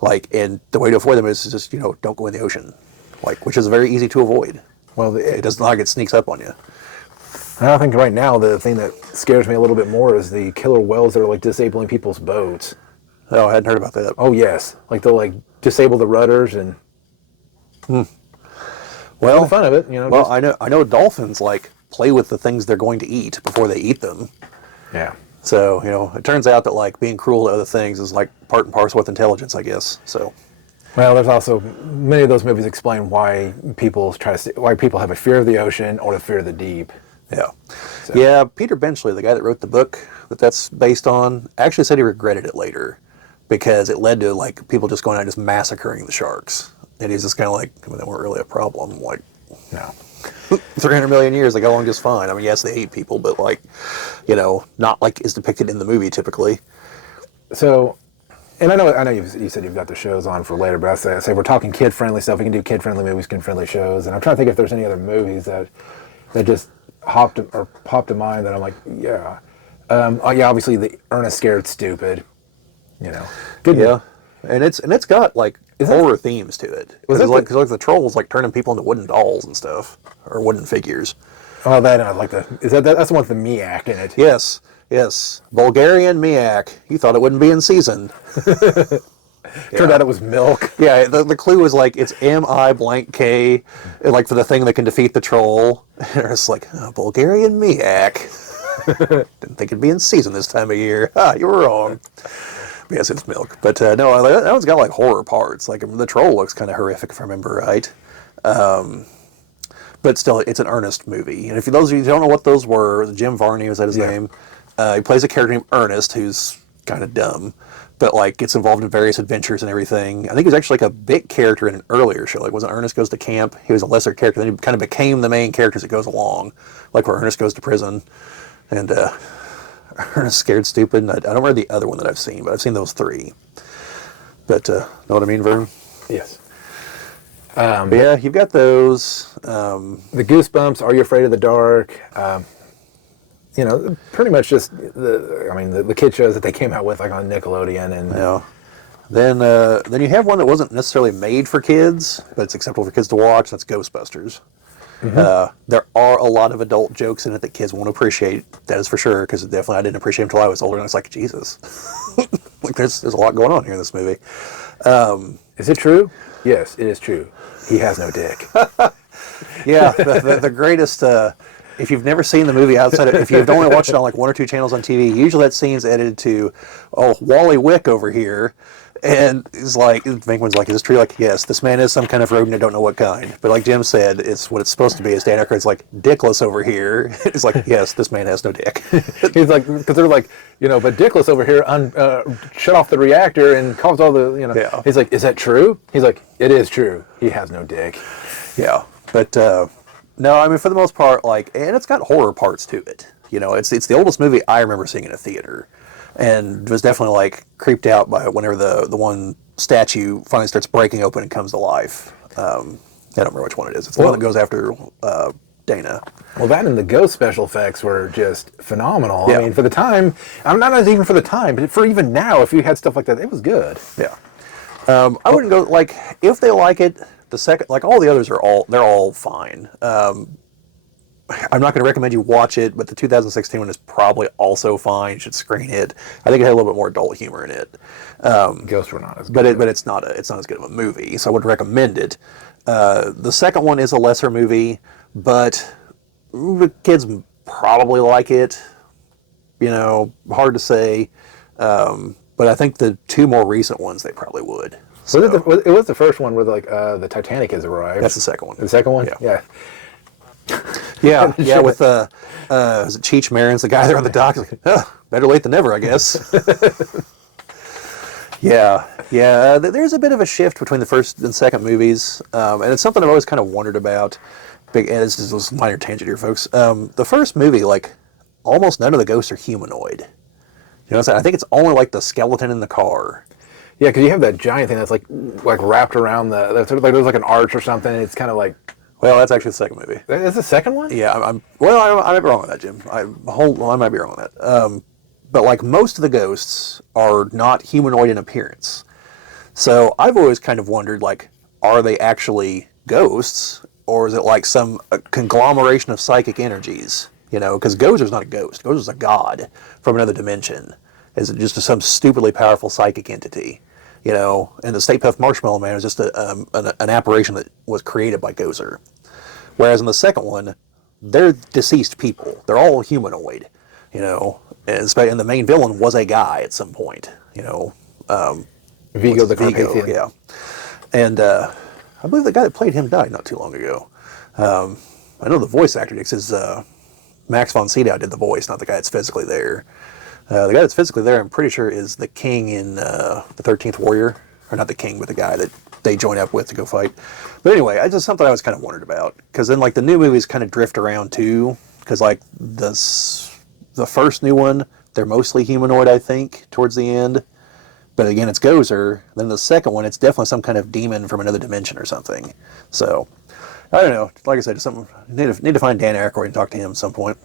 Like, and the way to avoid them is just, don't go in the ocean. Like, which is very easy to avoid. Well, it doesn't like it sneaks up on you. I think right now the thing that scares me a little bit more is the killer whales that are like disabling people's boats. Oh, I hadn't heard about that. Oh yes, like they'll like disable the rudders and. Well, the fun of it, Well, I know dolphins like play with the things they're going to eat before they eat them. Yeah. So it turns out that like being cruel to other things is like part and parcel with intelligence, I guess. So. Well, there's also many of those movies explain why people why people have a fear of the ocean or a fear of the deep. Yeah. So. Yeah, Peter Benchley, the guy that wrote the book that's based on, actually said he regretted it later because it led to like people just going out and just massacring the sharks. And he's just kind of like, I mean, they weren't really a problem. Like, no. 300 million years, they got along just fine. I mean, yes, they ate people, but like, you know, not like is depicted in the movie typically. So, and I know you said you've got the shows on for later, but I say we're talking kid-friendly stuff. We can do kid-friendly movies, kid-friendly shows. And I'm trying to think if there's any other movies that just popped to mind that I'm like, yeah. Oh yeah, obviously the Ernest Scared Stupid, you know. Good. Yeah. And it's got like horror themes to it. Because like the trolls like turning people into wooden dolls and stuff, or wooden figures. Oh, that I like that's the one with the Miak in it. Yes, yes. Bulgarian Miak. You thought it wouldn't be in season. Turned out it was milk. Yeah, the clue was like it's M-I-blank-K, like for the thing that can defeat the troll. And it's like Bulgarian Miak. Didn't think it'd be in season this time of year. You were wrong. Yes, it's milk. But no, that one's got like horror parts. Like the troll looks kind of horrific if I remember right. But still, it's an Ernest movie. And if those of you who don't know what those were, Jim Varney, was that his name? He plays a character named Ernest who's kind of dumb, but like gets involved in various adventures and everything. I think he was actually like a big character in an earlier show. Like wasn't Ernest Goes to Camp? He was a lesser character. Then he kind of became the main character as it goes along, like where Ernest Goes to Prison. And Ernest Scared Stupid. I don't remember the other one that I've seen, but I've seen those three. But know what I mean, Vern? Yes. But yeah, you've got those. The Goosebumps, Are You Afraid of the Dark? You know, pretty much just the kid shows that they came out with like on Nickelodeon and yeah. Then you have one that wasn't necessarily made for kids, but it's acceptable for kids to watch. That's Ghostbusters. Mm-hmm. There are a lot of adult jokes in it that kids won't appreciate. That is for sure, because definitely I didn't appreciate them until I was older, and I was like, Jesus, like there's a lot going on here in this movie. Is it true? Yes, it is true. He has no dick. Yeah, the greatest. If you've never seen the movie outside of, if you've only watched it on like one or two channels on TV, usually that scene's edited to, Wally Wick over here. And it's like, Venkman's like, is this true? Like, yes, this man is some kind of rodent, I don't know what kind. But like Jim said, it's what it's supposed to be. Is Dan Aykroyd's like, dickless over here. It's like, yes, this man has no dick. He's like, because they're like, but dickless over here shut off the reactor and caused all the, Yeah. He's like, is that true? He's like, it is true. He has no dick. Yeah. But, no, I mean, for the most part, like, and it's got horror parts to it. It's the oldest movie I remember seeing in a theater. And was definitely like creeped out by whenever the one statue finally starts breaking open and comes to life. I don't remember which one it is. It's the one that goes after Dana. Well, that and the ghost special effects were just phenomenal. Yeah. I mean, for the time, I'm not even for the time, but for even now, if you had stuff like that, it was good. Yeah. I wouldn't go like if they like it. The second, like all the others they're all fine. I'm not going to recommend you watch it, but the 2016 one is probably also fine. You should screen it. I think it had a little bit more adult humor in it. Ghosts were not as good. But it's not as good of a movie, so I would recommend it. The second one is a lesser movie, but the kids probably like it. Hard to say. But I think the two more recent ones, they probably would. So, it was the first one where like the Titanic has arrived. That's the second one. The second one? Yeah. Yeah, with is it Cheech Marin's the guy there on the dock? He's like, better late than never, I guess. Yeah. There's a bit of a shift between the first and second movies, and it's something I've always kind of wondered about. And it's just a minor tangent here, folks. The first movie, like, almost none of the ghosts are humanoid. You know what I'm saying? I think it's only like the skeleton in the car. Yeah, because you have that giant thing that's like wrapped around there's like an arch or something. And it's kind of like. Well, that's actually the second movie. That's the second one? Yeah, I might be wrong on that, Jim. I might be wrong on that. But like most of the ghosts are not humanoid in appearance. So I've always kind of wondered, like, are they actually ghosts, or is it like some conglomeration of psychic energies? Because Gozer's not a ghost. Gozer's a god from another dimension. Is it just some stupidly powerful psychic entity? And the Stay Puft Marshmallow Man is just an apparition that was created by Gozer. Whereas in the second one, they're deceased people. They're all humanoid, and the main villain was a guy at some point, Vigo the Carpathian. Yeah. And I believe the guy that played him died not too long ago. I know the voice actor, because Max von Sydow did the voice, not the guy that's physically there. The guy that's physically there, I'm pretty sure, is the king in the 13th Warrior. Or not the king, but the guy that they join up with to go fight. But anyway, it's just something I was kind of wondered about. Because then, like, the new movies kind of drift around, too. Because, like, the first new one, they're mostly humanoid, I think, towards the end. But again, it's Gozer. Then the second one, it's definitely some kind of demon from another dimension or something. So, I don't know. Like I said, something need to find Dan Aykroyd and talk to him at some point.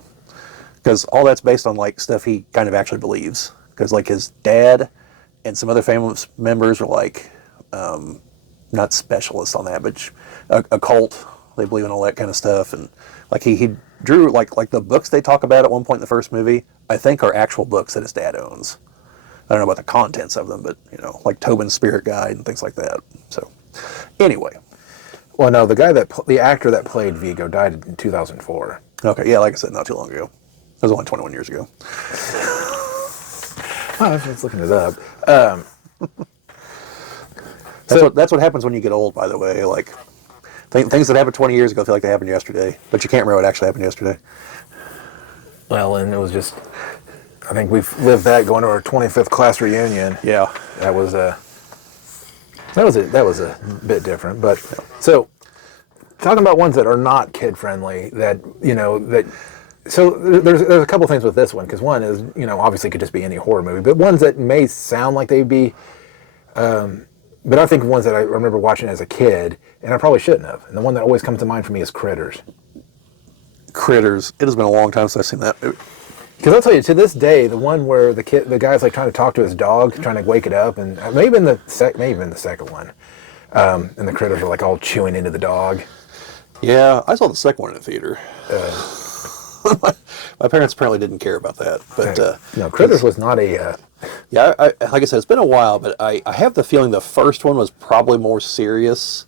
Because all that's based on, like, stuff he kind of actually believes. Because, like, his dad and some other family members are, like, not specialists on that, but occult. They believe in all that kind of stuff. And, like, he drew, like the books they talk about at one point in the first movie, I think are actual books that his dad owns. I don't know about the contents of them, but, you know, like Tobin's Spirit Guide and things like that. So, anyway. Well, no, the actor that played Vigo died in 2004. Okay, yeah, like I said, not too long ago. That was only 21 years ago. I was just looking it up. That's what happens when you get old, by the way. Like, things that happened 20 years ago feel like they happened yesterday, but you can't remember what actually happened yesterday. Well, and it was just, I think we've lived that going to our 25th class reunion. Yeah. That was a bit different. But, so, talking about ones that are not kid-friendly, that, you know, that... So there's a couple things with this one, because one is, you know, obviously it could just be any horror movie, but ones that may sound like they'd be, but I think ones that I remember watching as a kid, and I probably shouldn't have. And the one that always comes to mind for me is Critters. Critters. It has been a long time since I've seen that movie. Because I'll tell you, to this day, the one where the guy's like trying to talk to his dog, trying to wake it up, and maybe in the second one, and the critters are like all chewing into the dog. Yeah, I saw the second one in the theater. My parents apparently didn't care about that, but no, Critters was not a. Yeah, like I said, it's been a while, but I have the feeling the first one was probably more serious,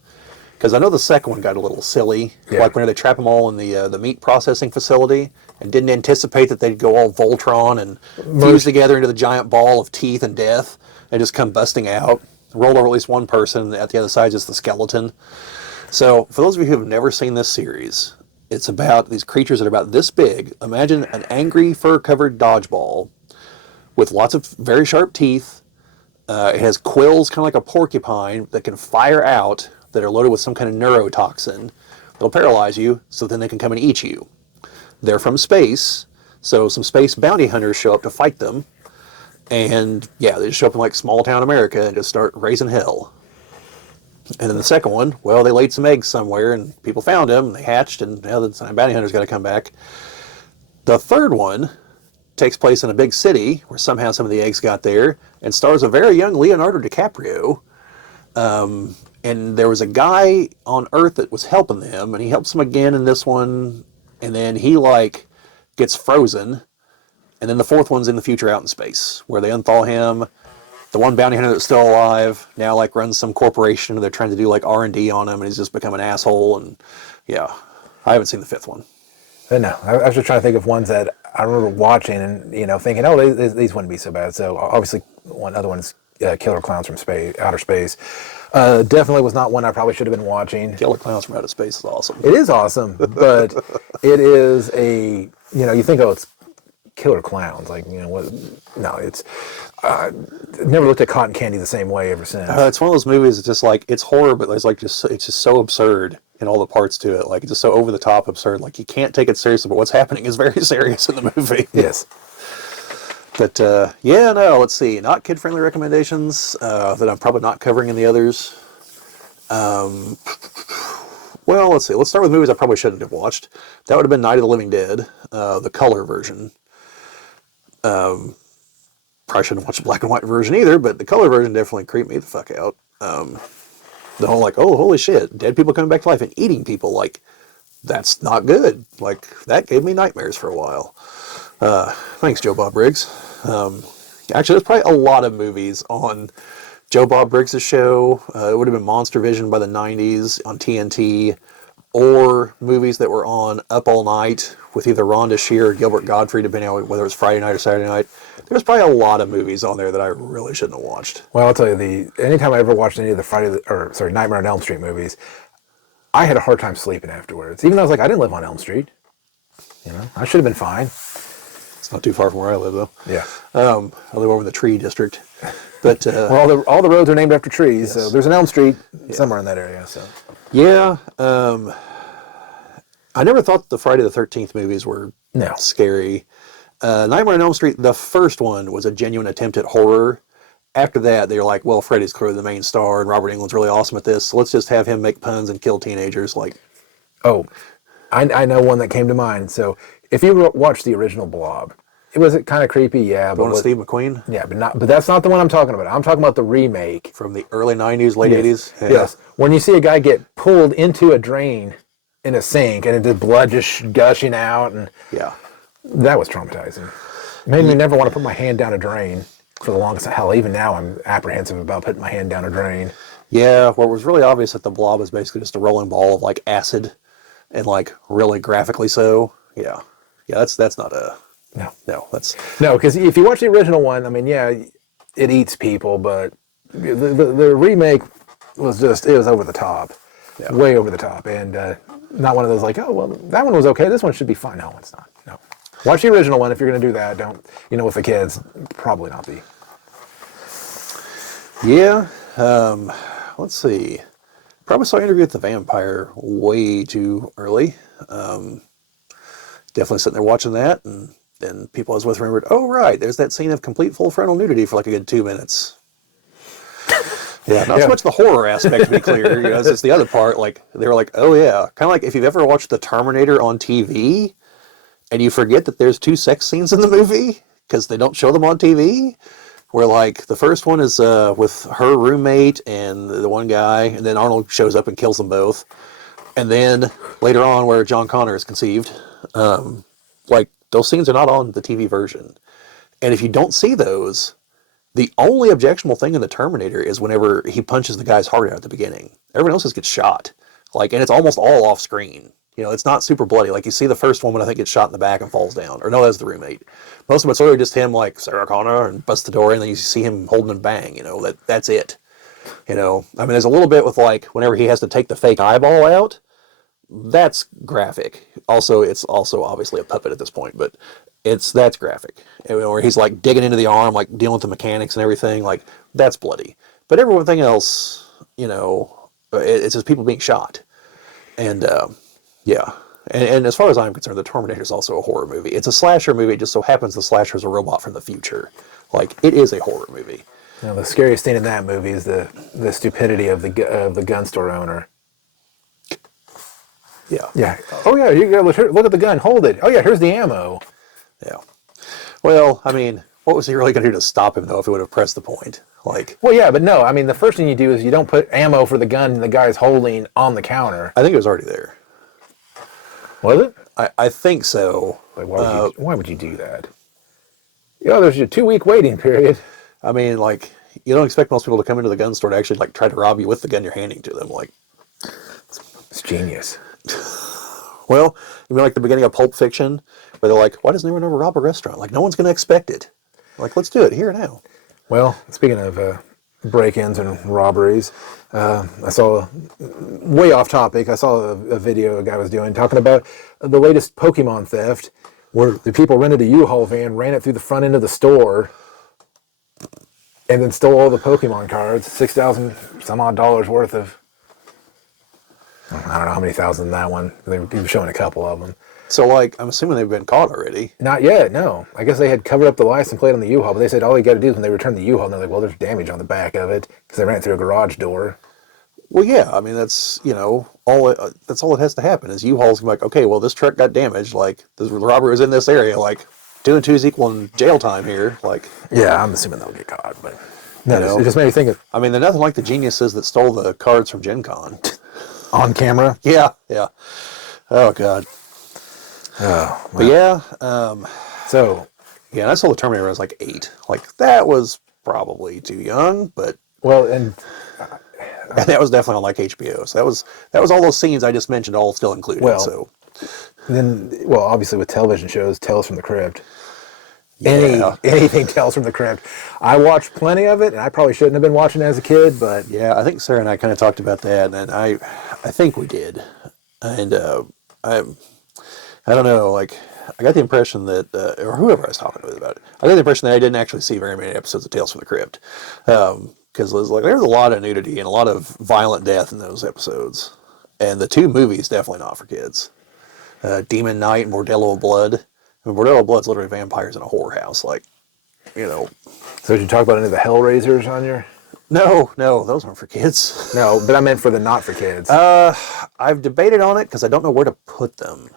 because I know the second one got a little silly, like when they trap them all in the meat processing facility, and didn't anticipate that they'd go all Voltron and fuse together into the giant ball of teeth and death, and just come busting out, roll over at least one person, at the other side just the skeleton. So, for those of you who have never seen this series, it's about these creatures that are about this big. Imagine an angry, fur-covered dodgeball with lots of very sharp teeth. It has quills, kind of like a porcupine, that can fire out, that are loaded with some kind of neurotoxin that'll paralyze you, so then they can come and eat you. They're from space, so some space bounty hunters show up to fight them. And, yeah, they just show up in, like, small-town America and just start raising hell. And then the second one, well, they laid some eggs somewhere, and people found them, and they hatched, and now the bounty hunter's got to come back. The third one takes place in a big city, where somehow some of the eggs got there, and stars a very young Leonardo DiCaprio. And there was a guy on Earth that was helping them, and he helps them again in this one, and then he, like, gets frozen. And then the fourth one's in the future out in space, where they unthaw him. The one bounty hunter that's still alive now, like, runs some corporation, and they're trying to do, like, R&D on him, and he's just become an asshole. And yeah, I haven't seen the fifth one. No, I was just trying to think of ones that I remember watching and, you know, thinking, oh, these wouldn't be so bad. So obviously, one other one is Killer Clowns from Outer Space. Definitely was not one I probably should have been watching. Killer Clowns from Outer Space is awesome. It is awesome, but it is a, you know, you think, oh, it's Killer Clowns, like, you know what? No, it's never looked at cotton candy the same way ever since. It's one of those movies that's just like, it's horror, but it's like it's just so absurd in all the parts to it. Like, it's just so over the top absurd. Like, you can't take it seriously, but what's happening is very serious in the movie. Yes. But yeah, no, let's see. Not kid-friendly recommendations that I'm probably not covering in the others. Well, let's see. Let's start with movies I probably shouldn't have watched. That would have been Night of the Living Dead, the color version. Probably shouldn't watch the black and white version either, but the color version definitely creeped me the fuck out. The whole, like, oh, holy shit, dead people coming back to life and eating people, like, that's not good. Like, that gave me nightmares for a while. Thanks, Joe Bob Briggs. Actually, there's probably a lot of movies on Joe Bob Briggs' show. It would have been Monster Vision by the 90s on TNT. or movies that were on up all night with either Rhonda Shear or Gilbert Gottfried, depending on whether it was Friday night or Saturday night. There's probably a lot of movies on there that I really shouldn't have watched. Well, I'll tell you, anytime I ever watched any of the Nightmare on Elm Street movies, I had a hard time sleeping afterwards. Even though I was like, I didn't live on Elm Street. You know, I should have been fine. It's not too far from where I live, though. Yeah. I live over in the Tree District. But well, all the roads are named after trees, yes. so there's an Elm Street somewhere in that area. So. Yeah. I never thought the Friday the 13th movies were scary. Nightmare on Elm Street, the first one, was a genuine attempt at horror. After that, they were like, well, Freddy's clearly the main star, and Robert Englund's really awesome at this, so let's just have him make puns and kill teenagers. Oh, I know one that came to mind. So if you watch the original Blob, it was kind of creepy, yeah. The one with Steve McQueen? Yeah, but that's not the one I'm talking about. I'm talking about the remake. From the early 90s, late 80s? Yeah. Yes. When you see a guy get pulled into a drain in a sink and the blood just gushing out, and that was traumatizing. It made me never want to put my hand down a drain for the longest. Hell, even now I'm apprehensive about putting my hand down a drain. Yeah, what was really obvious that the Blob is basically just a rolling ball of acid, and really graphically so. Yeah, that's not a no. Because if you watch the original one, I mean, yeah, it eats people, but the remake was over the top, way over the top, and not one of those oh well, that one was okay, this one should be fine. No, it's not. No, watch the original one if you're going to do that. Don't with the kids, probably not be. Yeah. Let's see. Probably saw Interview with the Vampire way too early. Definitely sitting there watching that, and then people I was with remembered, oh, right, there's that scene of complete full frontal nudity for a good 2 minutes. Yeah, not so much the horror aspect, to be clear. It's the other part. They were like, oh, yeah. Kind of like if you've ever watched The Terminator on TV, and you forget that there's 2 sex scenes in the movie, because they don't show them on TV. Where the first one is with her roommate and the one guy, and then Arnold shows up and kills them both. And then later on, where John Connor is conceived, those scenes are not on the TV version. And if you don't see those, the only objectionable thing in the Terminator is whenever he punches the guy's heart out at the beginning. Everyone else just gets shot, and it's almost all off screen. It's not super bloody. You see the first one when I think gets shot in the back and falls down. Or no, that's the roommate. Most of it's literally just him Sarah Connor and bust the door in, and then you see him holding and bang. That's it. There's a little bit with whenever he has to take the fake eyeball out. That's graphic. Also, it's also obviously a puppet at this point, but that's graphic. Where he's digging into the arm, dealing with the mechanics and everything. That's bloody. But everything else, it's just people being shot. And yeah. And as far as I'm concerned, The Terminator is also a horror movie. It's a slasher movie. It just so happens the slasher is a robot from the future. It is a horror movie. The scariest thing in that movie is the stupidity of the gun store owner. Yeah. Yeah. Oh, yeah, you go, look at the gun. Hold it. Oh, yeah, here's the ammo. Yeah. Well, what was he really going to do to stop him, though, if he would have pressed the point? Well, yeah, but no. The first thing you do is you don't put ammo for the gun the guy's holding on the counter. I think it was already there. Was it? I think so. Why would you do that? There's a 2-week waiting period. You don't expect most people to come into the gun store to actually try to rob you with the gun you're handing to them. It's genius. Well, you mean the beginning of Pulp Fiction, where they're why doesn't anyone ever rob a restaurant? No one's going to expect it. Let's do it here now. Well, speaking of break-ins and robberies, I saw, way off topic, I saw a video a guy was doing talking about the latest Pokemon theft, where the people rented a U-Haul van, ran it through the front end of the store, and then stole all the Pokemon cards, $6,000 some odd worth of, I don't know how many thousand in that one. They were showing a couple of them. So, I'm assuming they've been caught already. Not yet, no. I guess they had covered up the license plate on the U-Haul, but they said all you got to do is when they return the U-Haul, and they're like, well, there's damage on the back of it, because they ran it through a garage door. Well, yeah, that's, that's all it has to happen, is U-Haul's okay, well, this truck got damaged, the robber was in this area, 2 and 2 is equal jail time here, Yeah, I'm assuming they'll get caught, but no, it just made me think of... they're nothing like the geniuses that stole the cards from Gen Con. On camera? Yeah. Oh, God. Oh, but yeah. So. Yeah, I saw the Terminator when I was 8. That was probably too young, but. Well, and And that was definitely on like HBO. So that was all those scenes I just mentioned, all still included. Well, so well, obviously with television shows, Tales from the Crypt. yeah, Anything Tales from the Crypt. I watched plenty of it, and I probably shouldn't have been watching it as a kid, but yeah. I think Sarah and I kind of talked about that, and I think we did. And I don't know, like I got the impression that, or whoever I was talking with about it, I got the impression that I didn't actually see very many episodes of Tales from the Crypt, because there's a lot of nudity and a lot of violent death in those episodes, and the two movies definitely not for kids. Demon Knight and Bordello of Blood. I mean, Bordello of Blood's literally vampires in a whorehouse, like, you know. So did you talk about any of the Hellraisers on your? No, those aren't for kids. No, but I meant for the not for kids. I've debated on it because I don't know where to put them.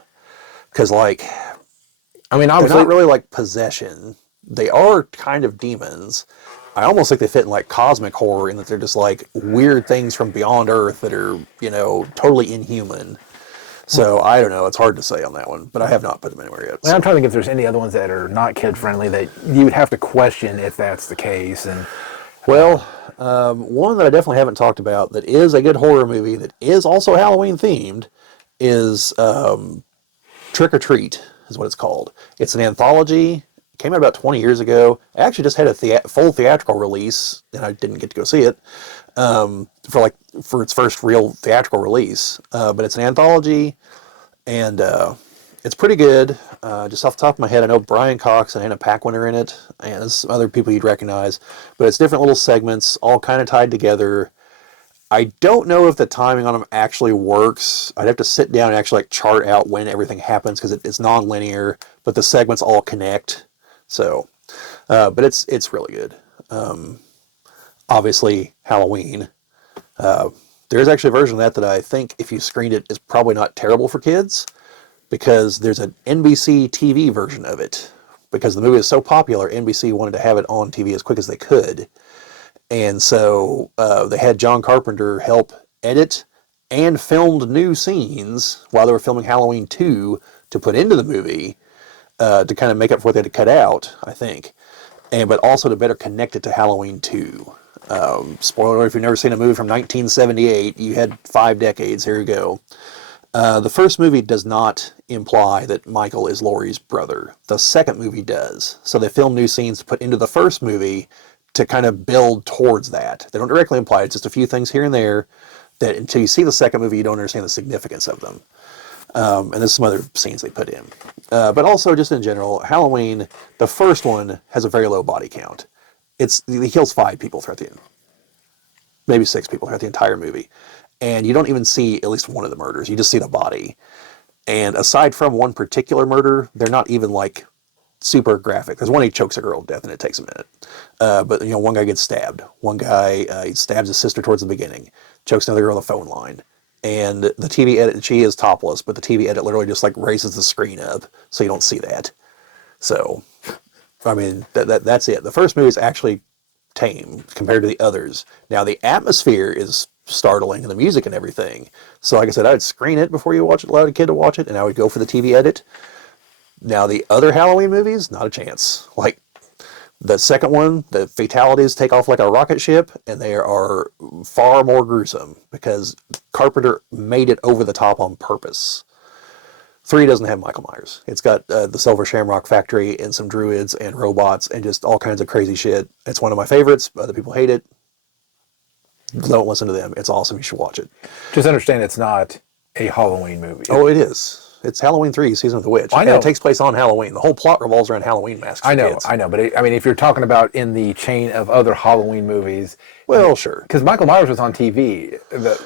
Because, like, I mean, they're obviously, not really like possession. They are kind of demons. I almost think they fit in like cosmic horror in that they're just like weird things from beyond Earth that are, totally inhuman. So I don't know. It's hard to say on that one, but I have not put them anywhere yet. I'm trying to think if there's any other ones that are not kid friendly that you would have to question if that's the case. And well, one that I definitely haven't talked about that is a good horror movie that is also Halloween themed is Trick or Treat is what it's called. It's an anthology. It came out about 20 years ago. It actually just had a full theatrical release, and I didn't get to go see it for its first real theatrical release. But it's an anthology, and it's pretty good. Just off the top of my head, I know Brian Cox and Anna Paquin are in it, and there's some other people you'd recognize. But it's different little segments, all kind of tied together. I don't know if the timing on them actually works. I'd have to sit down and actually chart out when everything happens because it's non-linear, but the segments all connect. So, but it's really good. Obviously, Halloween. There's actually a version of that I think if you screened it is probably not terrible for kids because there's an NBC TV version of it. Because the movie is so popular, NBC wanted to have it on TV as quick as they could. And so they had John Carpenter help edit and filmed new scenes while they were filming Halloween 2 to put into the movie to kind of make up for what they had to cut out, I think. But also to better connect it to Halloween 2. Spoiler alert, if you've never seen a movie from 1978, you had 5 decades, here you go. The first movie does not imply that Michael is Laurie's brother. The second movie does. So they filmed new scenes to put into the first movie to kind of build towards that. They don't directly imply it, just a few things here and there that until you see the second movie, you don't understand the significance of them. And there's some other scenes they put in. But also, just in general, Halloween, the first one has a very low body count. He kills 5 people throughout the end. Maybe 6 people throughout the entire movie. And you don't even see at least one of the murders. You just see the body. And aside from one particular murder, they're not even like super graphic. There's one he chokes a girl to death and it takes a minute. But one guy gets stabbed. One guy he stabs his sister towards the beginning. Chokes another girl on the phone line. And the TV edit, she is topless, but the TV edit literally just like raises the screen up so you don't see that. So, I mean, that's it. The first movie is actually tame compared to the others. Now, the atmosphere is startling and the music and everything. So, like I said, I would screen it before you watch it, allow a kid to watch it, and I would go for the TV edit. Now, the other Halloween movies, not a chance. Like, the second one, the fatalities take off like a rocket ship, and they are far more gruesome because Carpenter made it over the top on purpose. 3 doesn't have Michael Myers. It's got the Silver Shamrock Factory and some druids and robots and just all kinds of crazy shit. It's one of my favorites. Other people hate it. Don't listen to them. It's awesome. You should watch it. Just understand it's not a Halloween movie. Oh, it is. It's Halloween 3, Season of the Witch. I know. And it takes place on Halloween. The whole plot revolves around Halloween masks. I know, kids. but if you're talking about in the chain of other Halloween movies, well, sure, because Michael Myers was on TV.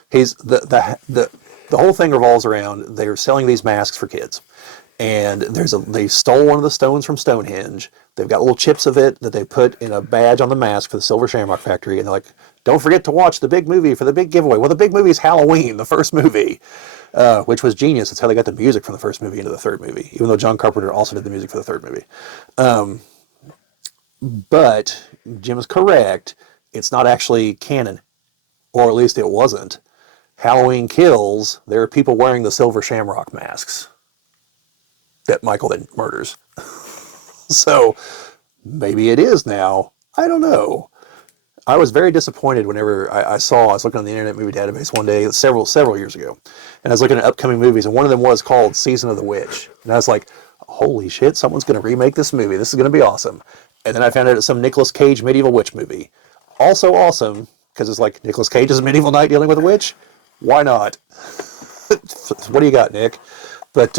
He's the whole thing revolves around they're selling these masks for kids, and they stole one of the stones from Stonehenge. They've got little chips of it that they put in a badge on the mask for the Silver Shamrock Factory, and they're like, "Don't forget to watch the big movie for the big giveaway." Well, the big movie is Halloween, the first movie. Which was genius. That's how they got the music from the first movie into the third movie, even though John Carpenter also did the music for the third movie. But Jim is correct. It's not actually canon, or at least it wasn't. Halloween Kills, there are people wearing the Silver Shamrock masks that Michael then murders. So maybe it is now. I don't know. I was very disappointed whenever I was looking on the Internet Movie Database one day, several years ago, and I was looking at upcoming movies, and one of them was called Season of the Witch. And I was like, holy shit, someone's going to remake this movie. This is going to be awesome. And then I found out it's some Nicolas Cage medieval witch movie. Also awesome, because it's like Nicolas Cage is a medieval knight dealing with a witch. Why not? What do you got, Nick? But,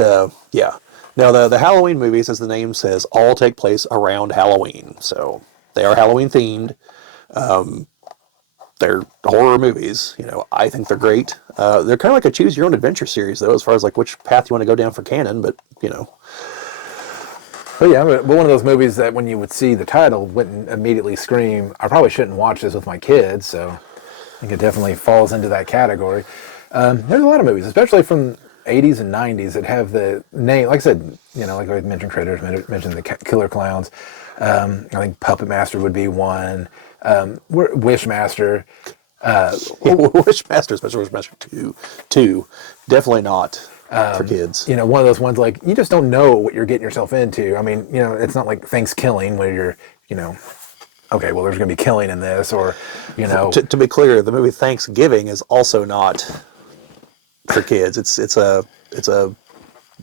yeah. Now, the Halloween movies, as the name says, all take place around Halloween. So they are Halloween themed. They're horror movies. I think they're great. They're kind of like a choose your own adventure series, though, as far as like which path you want to go down for canon. But But yeah, but one of those movies that when you would see the title wouldn't immediately scream, I probably shouldn't watch this with my kids. So I think it definitely falls into that category. There's a lot of movies, especially from 80s and 90s, that have the name. Like I said, like I mentioned Critters, mentioned the Killer Clowns. I think Puppet Master would be one. Wishmaster. Wishmaster, especially Wishmaster 2, definitely not for kids. One of those ones like you just don't know what you're getting yourself into. I mean, it's not like Thanksgiving where you're, okay, well, there's going to be killing in this, or, To be clear, the movie Thanksgiving is also not for kids. It's a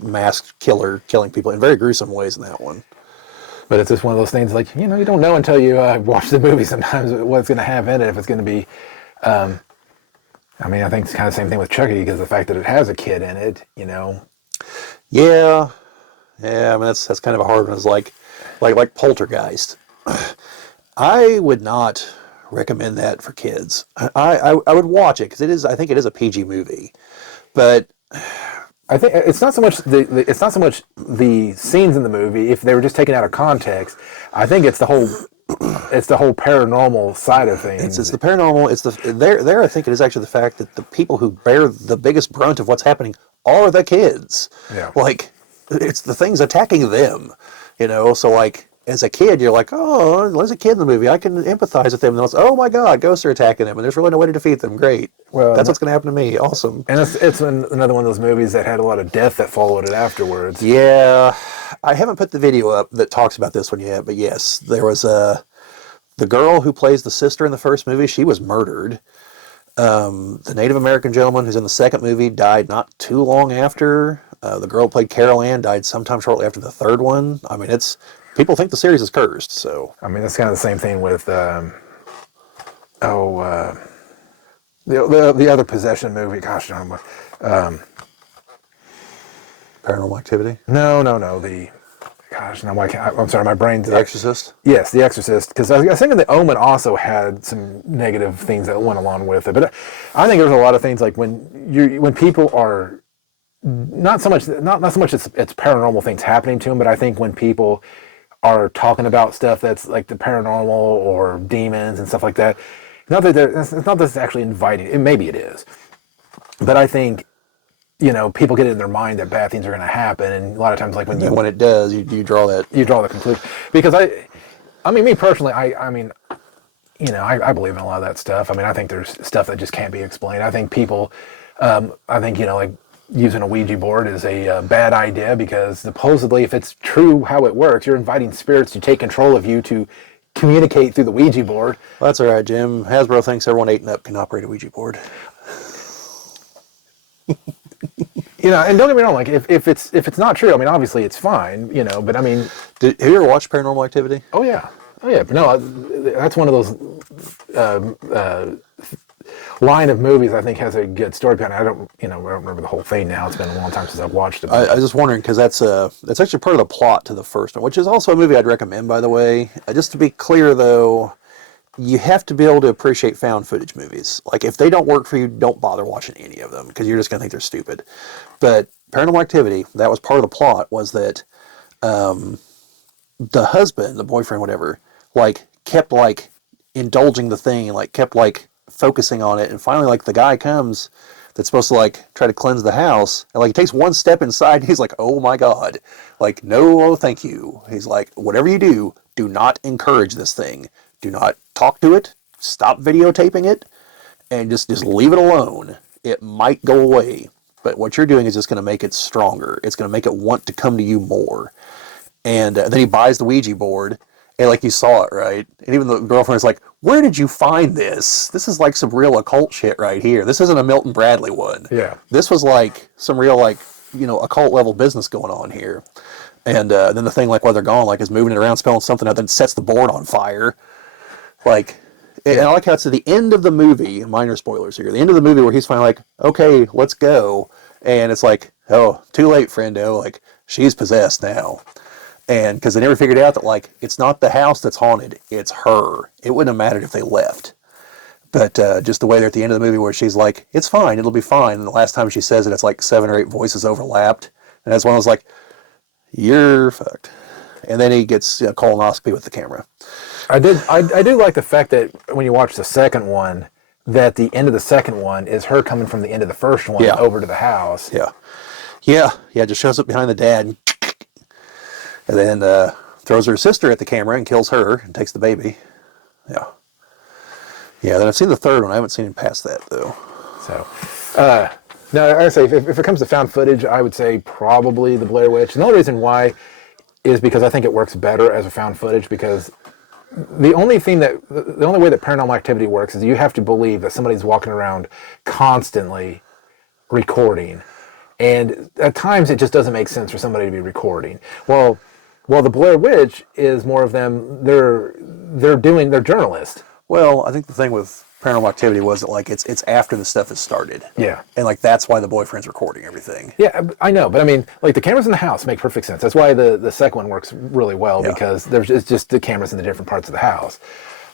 masked killer killing people in very gruesome ways in that one. But it's just one of those things like, you don't know until you watch the movie sometimes what it's going to have in it, if it's going to be, I think it's kind of the same thing with Chucky, because the fact that it has a kid in it, Yeah. I mean, that's kind of a hard one. It's like Poltergeist. I would not recommend that for kids. I would watch it because I think it is a PG movie, but I think it's not so much the scenes in the movie. If they were just taken out of context, I think it's the whole paranormal side of things. It's the paranormal. It's there. I think it is actually the fact that the people who bear the biggest brunt of what's happening are the kids. Yeah. Like, it's the things attacking them. So like, as a kid, you're like, oh, there's a kid in the movie. I can empathize with them. And it's, oh my God, ghosts are attacking them, and there's really no way to defeat them. Great. Well, that's what's going to happen to me. Awesome. And it's another one of those movies that had a lot of death that followed it afterwards. Yeah. I haven't put the video up that talks about this one yet, but yes, there was the girl who plays the sister in the first movie, she was murdered. The Native American gentleman who's in the second movie died not too long after. The girl who played Carol Ann died sometime shortly after the third one. I mean, people think the series is cursed, so. I mean, it's kind of the same thing with, the other possession movie. Gosh, darn, Paranormal Activity? No. I'm sorry, my brain's... The Exorcist? Yes, The Exorcist. Because I was thinking The Omen also had some negative things that went along with it. But I think there's a lot of things like when people are... Not so much it's paranormal things happening to them, but I think when people are talking about stuff that's like the paranormal or demons and stuff like that, it's not that it's actually inviting. Maybe it is. But I think... people get it in their mind that bad things are going to happen, and a lot of times, like when it does, you draw the conclusion. Because I mean, me personally, I believe in a lot of that stuff. I mean, I think there's stuff that just can't be explained. I think people, like using a Ouija board is a bad idea because supposedly, if it's true how it works, you're inviting spirits to take control of you to communicate through the Ouija board. Well, that's all right, Jim. Hasbro thinks everyone 8 and up can operate a Ouija board. And don't get me wrong, like if it's not true, I mean, obviously it's fine, but I mean... Have you ever watched Paranormal Activity? Oh, yeah. But no, that's one of those line of movies I think has a good story behind it. I don't remember the whole thing now. It's been a long time since I've watched it. I was just wondering, because that's actually part of the plot to the first one, which is also a movie I'd recommend, by the way. Just to be clear, though, you have to be able to appreciate found footage movies. Like, if they don't work for you, don't bother watching any of them, because you're just going to think they're stupid. But Paranormal Activity, that was part of the plot, was that the husband, the boyfriend, whatever, like, kept, like, indulging the thing and, like, kept, like, focusing on it. And finally, like, the guy comes that's supposed to, like, try to cleanse the house. And, like, he takes one step inside, and he's like, oh, my God. Like, no, thank you. He's like, whatever you do not encourage this thing. Do not talk to it. Stop videotaping it. And just leave it alone. It might go away. But what you're doing is just going to make it stronger. It's going to make it want to come to you more. And then he buys the Ouija board. And like you saw it, right? And even the girlfriend's like, "Where did you find this? This is like some real occult shit right here. This isn't a Milton Bradley one. Yeah. This was like some real like occult level business going on here." And then the thing, like while they're gone, like is moving it around, spelling something out, then sets the board on fire. Like, and I like how it's at the end of the movie. Minor spoilers here. The end of the movie where he's finally like, "Okay, let's go," and it's like, "Oh, too late, friendo. Like she's possessed now." And because they never figured out that, like, it's not the house that's haunted, it's her. It wouldn't have mattered if they left. But just the way they're at the end of the movie where she's like, "It's fine, it'll be fine." And the last time she says it, it's like 7 or 8 voices overlapped. And that's one I was like, "You're fucked." And then he gets colonoscopy with the camera. I do like the fact that when you watch the second one, that the end of the second one is her coming from the end of the first one over to the house. Yeah, just shows up behind the dad. And then throws her sister at the camera and kills her and takes the baby. Yeah, then I've seen the third one. I haven't seen him past that, though. So, no, I say, if it comes to found footage, I would say probably the Blair Witch. And the only reason why is because I think it works better as a found footage, because the only way that Paranormal Activity works is you have to believe that somebody's walking around constantly recording. And at times it just doesn't make sense for somebody to be recording. Well, the Blair Witch is more of them. They're journalists. Well, I think the thing with Paranormal Activity was that like it's after the stuff has started. Yeah. And like that's why the boyfriend's recording everything. Yeah, I know, but I mean, like the cameras in the house make perfect sense. That's why the second one works really well, because it's just the cameras in the different parts of the house.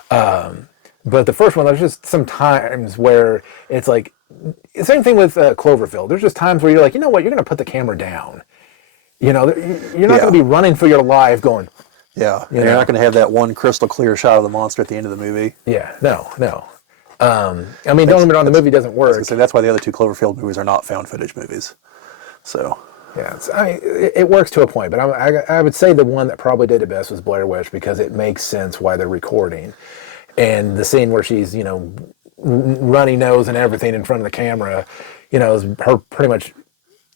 But the first one, there's just some times where it's like, same thing with Cloverfield. There's just times where you're like, you know what, you're going to put the camera down. You're not going to be running for your life going. Yeah, and you're not going to have that one crystal clear shot of the monster at the end of the movie. Yeah, no. I mean, don't get me wrong, the movie doesn't work. So that's why the other 2 Cloverfield movies are not found footage movies. So. Yeah, it works to a point, but I would say the one that probably did it best was Blair Witch, because it makes sense why they're recording. And the scene where she's, runny nose and everything in front of the camera, is her pretty much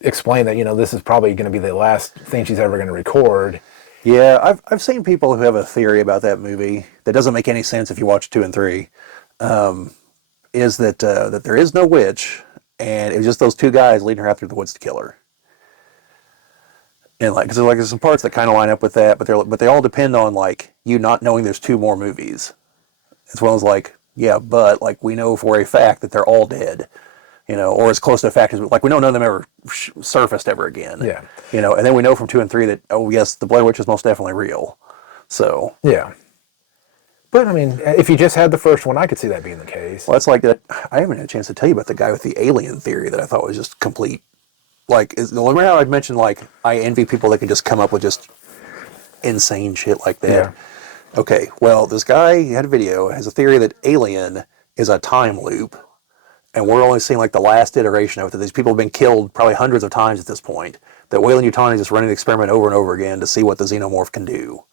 explain that, this is probably going to be the last thing she's ever going to record. Yeah, I've seen people who have a theory about that movie that doesn't make any sense if you watch 2 and 3. Is that there is no witch, and it was just those 2 guys leading her out through the woods to kill her. And like, because there's some parts that kind of line up with that, but they all depend on like you not knowing there's 2 more movies. As well as like, yeah, but like we know for a fact that they're all dead. Or as close to a fact as, like, we know none of them ever surfaced ever again. Yeah. And then we know from 2 and 3 that, oh, yes, the Blair Witch is most definitely real. So. Yeah. But, I mean, if you just had the first one, I could see that being the case. Well, that's like that. I haven't had a chance to tell you about the guy with the alien theory that I thought was just complete. Like, remember how I mentioned, like, I envy people that can just come up with just insane shit like that? Yeah. Okay, well, this guy had a video, has a theory that Alien is a time loop. And we're only seeing like the last iteration of it. That these people have been killed probably hundreds of times at this point. That Weyland-Yutani is just running the experiment over and over again to see what the xenomorph can do.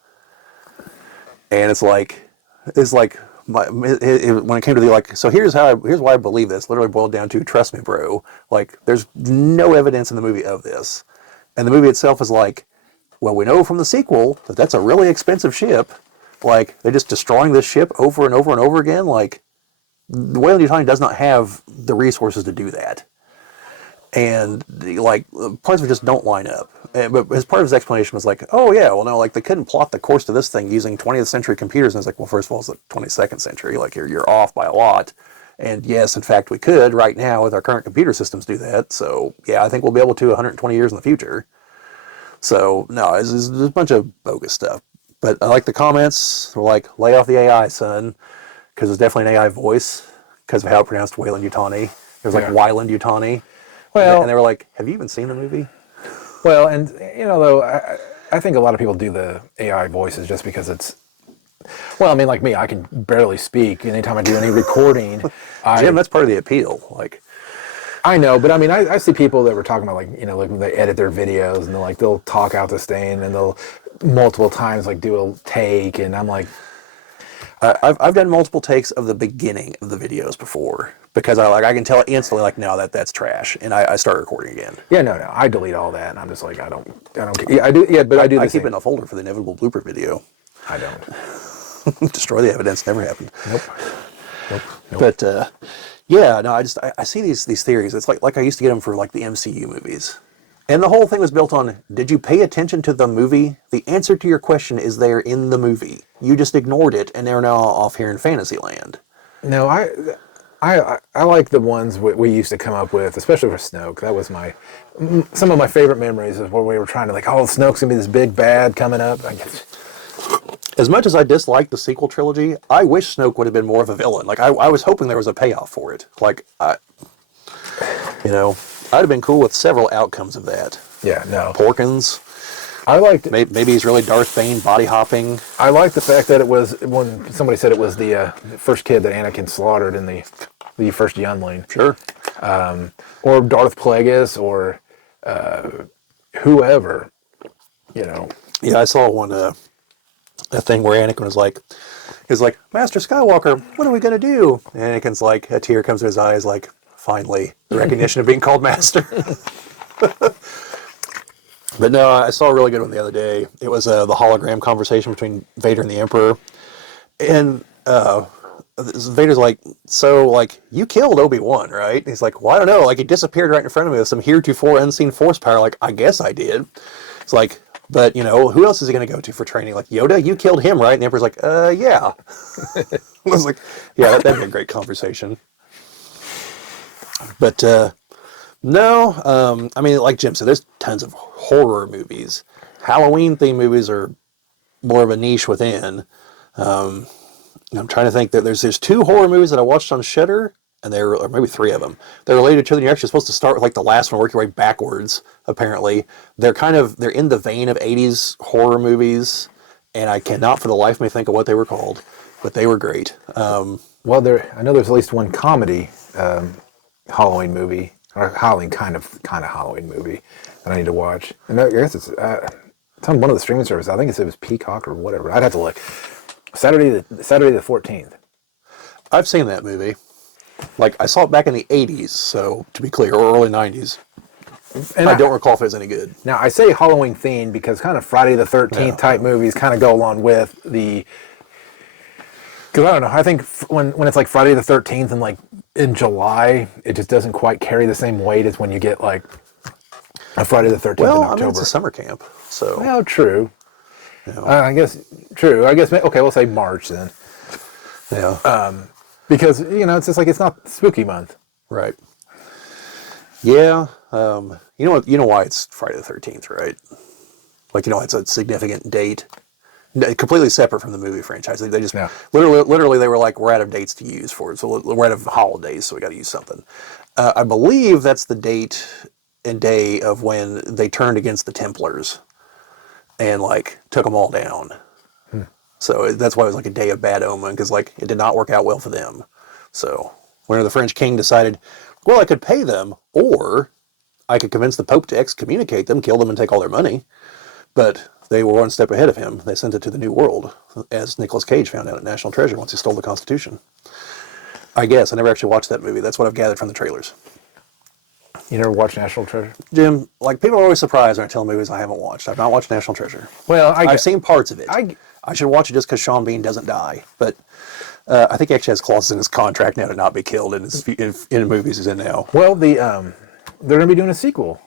And it's like when it came to the like, so here's why I believe this. Literally boiled down to, trust me, bro. Like, there's no evidence in the movie of this, and the movie itself is like, well, we know from the sequel that that's a really expensive ship. Like, they're just destroying this ship over and over and over again. Like. The Weyland-Yutani does not have the resources to do that. And, like, parts of it just don't line up. But as part of his explanation was like, oh, yeah, well, no, like, they couldn't plot the course to this thing using 20th century computers. And it's like, well, first of all, it's the 22nd century. Like, you're off by a lot. And, yes, in fact, we could right now with our current computer systems do that. So, yeah, I think we'll be able to 120 years in the future. So, no, it's a bunch of bogus stuff. But I like the comments. They're like, lay off the AI, son. Because it's definitely an AI voice, because of how it pronounced Weyland-Yutani. There's like Wyland-Yutani. Well, and they were like, have you even seen the movie? Well, and, though, I think a lot of people do the AI voices just because it's, well, I mean, like me, I can barely speak. Anytime I do any recording. Jim, that's part of the appeal. Like, I know, but I mean, I see people that were talking about, like, like when they edit their videos, and they'll talk out the stain, and they'll multiple times, like, do a take, and I'm like, I've done multiple takes of the beginning of the videos before, because I can tell instantly, like, no, that's trash, and I start recording again. Yeah, no, I delete all that, and I'm just like, I don't. Yeah, I do. Yeah, but I do. I keep it in a folder for the inevitable blooper video. I don't. Destroy the evidence. Never happened. Nope. But yeah, no, I see these theories. It's like I used to get them for like the MCU movies. And the whole thing was built on, did you pay attention to the movie? The answer to your question is there in the movie. You just ignored it, and they're now off here in Fantasyland. No, I like the ones we used to come up with, especially for Snoke. That was some of my favorite memories of where we were trying to like, oh, Snoke's gonna be this big bad coming up. As much as I dislike the sequel trilogy, I wish Snoke would have been more of a villain. Like I was hoping there was a payoff for it. Like I'd have been cool with several outcomes of that. Yeah, no. Porkins. I liked it. Maybe he's really Darth Bane body hopping. I like the fact that it was, when somebody said it was the first kid that Anakin slaughtered in the first youngling. Sure. Or Darth Plagueis or whoever, Yeah, I saw one a thing where Anakin was like, Master Skywalker, what are we gonna do? And Anakin's like, a tear comes to his eyes, like, finally, the recognition of being called Master. But no, I saw a really good one the other day. It was the hologram conversation between Vader and the Emperor. And Vader's like, so, like, you killed Obi-Wan, right? And he's like, well, I don't know. Like, he disappeared right in front of me with some heretofore unseen force power. Like, I guess I did. It's like, but, who else is he going to go to for training? Like, Yoda, you killed him, right? And the Emperor's like, yeah. I was like, yeah, that'd be a great conversation. But, no, I mean, like Jim said, there's tons of horror movies. Halloween-themed movies are more of a niche within. I'm trying to think that there's 2 horror movies that I watched on Shudder, and or maybe 3 of them. They're related to. You're actually supposed to start with like the last one, work your way backwards. Apparently, they're in the vein of 80s horror movies, and I cannot for the life of me think of what they were called, but they were great. well, I know there's at least one comedy Halloween movie, or Halloween kind of Halloween movie that I need to watch. And I guess it's on one of the streaming services. I think it was Peacock or whatever. I'd have to look. Saturday the 14th. I've seen that movie. Like, I saw it back in the 80s, so to be clear, or early 90s. And I don't recall if it was any good. Now, I say Halloween themed because kind of Friday the 13th type movies kind of go along with the... Because I don't know, I think when it's like Friday the 13th and like in July, it just doesn't quite carry the same weight as when you get like a Friday the 13th in October. I mean, it's a summer camp, so... Well, true. I guess, true. I guess, okay, we'll say March then. Yeah. Because, it's just like, it's not spooky month. Right. Yeah. You know why it's Friday the 13th, right? Like, it's a significant date. Completely separate from the movie franchise. They just, literally, they were like, we're out of dates to use for it. So we're out of holidays, so we got to use something. I believe that's the date and day of when they turned against the Templars and, like, took them all down. So that's why it was like a day of bad omen, because like it did not work out well for them. So when the French king decided, well, I could pay them, or I could convince the Pope to excommunicate them, kill them, and take all their money. But they were one step ahead of him. They sent it to the New World, as Nicolas Cage found out at National Treasure once he stole the Constitution. I guess. I never actually watched that movie. That's what I've gathered from the trailers. You never watched National Treasure? Jim, like, people are always surprised when I tell movies I haven't watched. I've not watched National Treasure. Well, I've seen parts of it. I should watch it just because Sean Bean doesn't die. But I think he actually has clauses in his contract now to not be killed in the movies he's in now. Well, they're going to be doing a sequel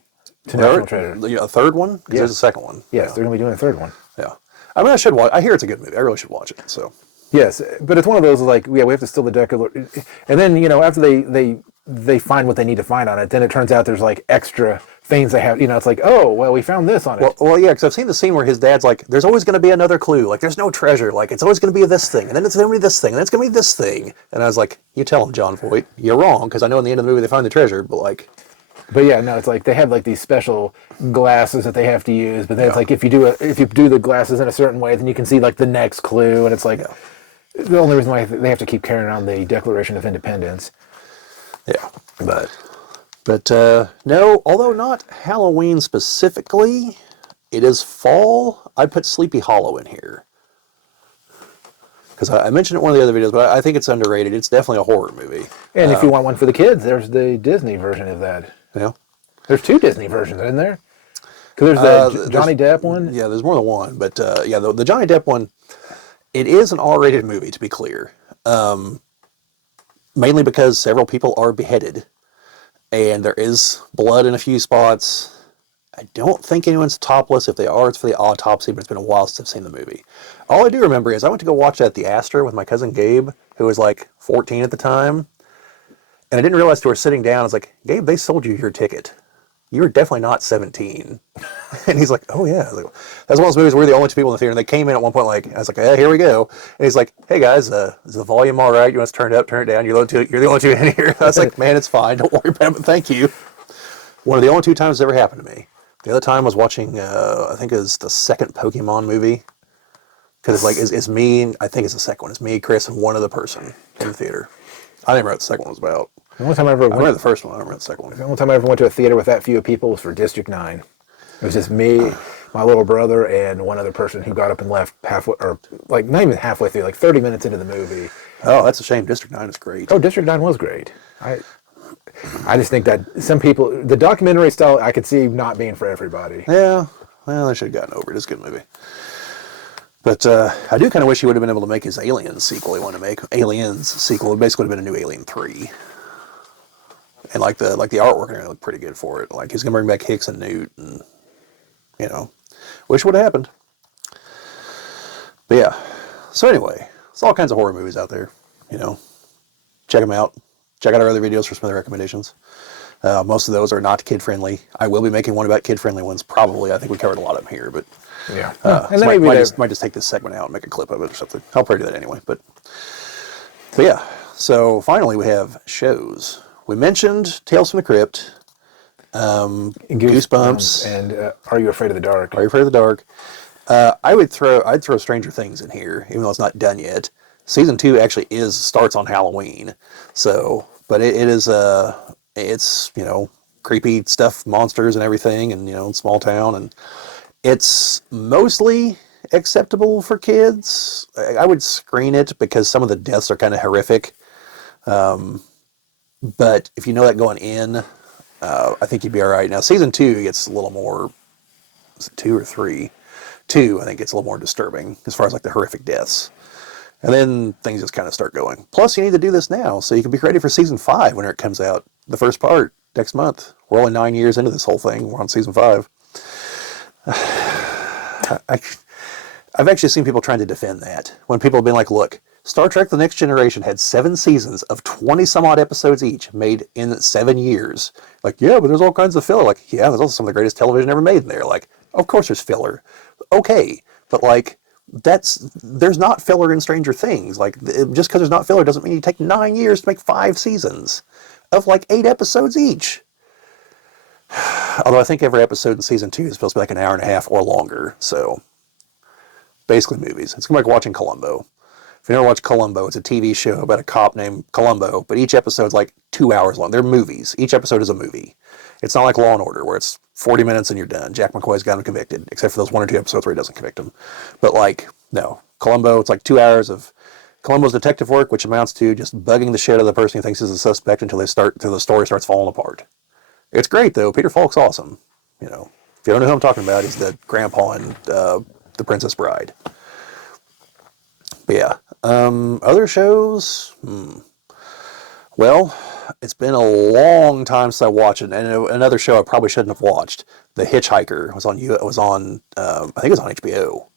to National Treasure. A third one? Because there's a second one. Yes, they're going to be doing a third one. Yeah. I mean, I should watch. I hear it's a good movie. I really should watch it. So. Yes, but it's one of those like, we have to steal the Declaration. And then, after they find what they need to find on it, then it turns out there's like extra things they have, it's like, oh, well, we found this on it. Well, yeah, because I've seen the scene where his dad's like, there's always going to be another clue. Like, there's no treasure. Like, it's always going to be this thing, and then it's going to be this thing, and then it's going to be this thing. And I was like, you tell him, John Voight, you're wrong, because I know in the end of the movie they find the treasure, but like... But yeah, no, it's like they have like these special glasses that they have to use, but then it's like if you do the glasses in a certain way, then you can see like the next clue, and it's like the only reason why they have to keep carrying on the Declaration of Independence. Yeah, but no, although not Halloween specifically, it is fall. I put Sleepy Hollow in here. Because I mentioned it in one of the other videos, but I think it's underrated. It's definitely a horror movie. And if you want one for the kids, there's the Disney version of that. Yeah. There's 2 Disney versions, isn't there? Because there's the Johnny Depp one. Yeah, there's more than one. But the Johnny Depp one, It is an R-rated movie, to be clear. Mainly because several people are beheaded. And there is blood in a few spots. I don't think anyone's topless. If they are, it's for the autopsy, but it's been a while since I've seen the movie. All I do remember is I went to go watch that at the Astor with my cousin Gabe, who was like 14 at the time. And I didn't realize till we were sitting down, I was like, Gabe, they sold you your ticket. You were definitely not 17. And he's like, oh yeah. Like, that's one of those movies where we're the only two people in the theater. And they came in at one point like, I was like, yeah, here we go. And he's like, hey guys, is the volume all right? You want us to turn it up, turn it down? You're the only two in here. I was like, man, it's fine. Don't worry about it, but thank you. One of the only two times it's ever happened to me. The other time I was watching, I think it was the second Pokemon movie. Because it's like, it's me, I think it's the second one. It's me, Chris, and one other person in the theater. I didn't remember what the second one was about. The only time I remember the first one. I don't remember the second one. The only time I ever went to a theater with that few people was for District 9. It was just me, my little brother, and one other person who got up and left halfway, or like not even halfway through, like 30 minutes into the movie. Oh, that's a shame. District 9 is great. Oh, District 9 was great. I just think that some people, the documentary style, I could see not being for everybody. Yeah, well, they should have gotten over it. It's a good movie. But I do kind of wish he would have been able to make his Aliens sequel he wanted to make. Aliens sequel. It basically would have been a new Alien 3. And like the artwork and everything looked pretty good for it. Like he's gonna bring back Hicks and Newt, and wish it would have happened. But yeah. So anyway, there's all kinds of horror movies out there. Check them out. Check out our other videos for some other recommendations. Most of those are not kid friendly. I will be making one about kid friendly ones probably. I think we covered a lot of them here, but yeah. And then might just take this segment out and make a clip of it or something. I'll probably do that anyway. But yeah. So finally we have shows. We mentioned Tales from the Crypt, Goosebumps, and Are You Afraid of the Dark? Are You Afraid of the Dark? I'd throw Stranger Things in here, even though it's not done yet. Season 2 actually starts on Halloween, so but it's creepy stuff, monsters and everything, and small town, and it's mostly acceptable for kids. I would screen it because some of the deaths are kind of horrific. But if you know that going in, I think you'd be all right. Now, season 2 gets a little more, is it 2 or 3? 2, I think, gets a little more disturbing as far as like the horrific deaths. And then things just kind of start going. Plus, you need to do this now so you can be ready for season 5 whenever it comes out. The first part next month. We're only 9 years into this whole thing. We're on season 5. I've actually seen people trying to defend that. When people have been like, look, Star Trek The Next Generation had 7 seasons of 20-some-odd episodes each made in 7 years. Like, yeah, but there's all kinds of filler. Like, yeah, there's also some of the greatest television ever made in there. Like, of course there's filler. Okay, but like, there's not filler in Stranger Things. Like, just because there's not filler doesn't mean you take 9 years to make 5 seasons of like 8 episodes each. Although I think every episode in season 2 is supposed to be like an hour and a half or longer. So, basically movies. It's like watching Columbo. If you never watched Columbo, it's a TV show about a cop named Columbo, but each episode's like 2 hours long. They're movies. Each episode is a movie. It's not like Law and Order, where it's 40 minutes and you're done. Jack McCoy's got him convicted, except for those 1 or 2 episodes where he doesn't convict him. But like, no. Columbo, it's like 2 hours of Columbo's detective work, which amounts to just bugging the shit out of the person he thinks is a suspect until the story starts falling apart. It's great, though. Peter Falk's awesome. If you don't know who I'm talking about, he's the grandpa in The Princess Bride. But yeah. Other shows? Well, it's been a long time since I watched it, and another show I probably shouldn't have watched. The Hitchhiker was on. I think it was on HBO,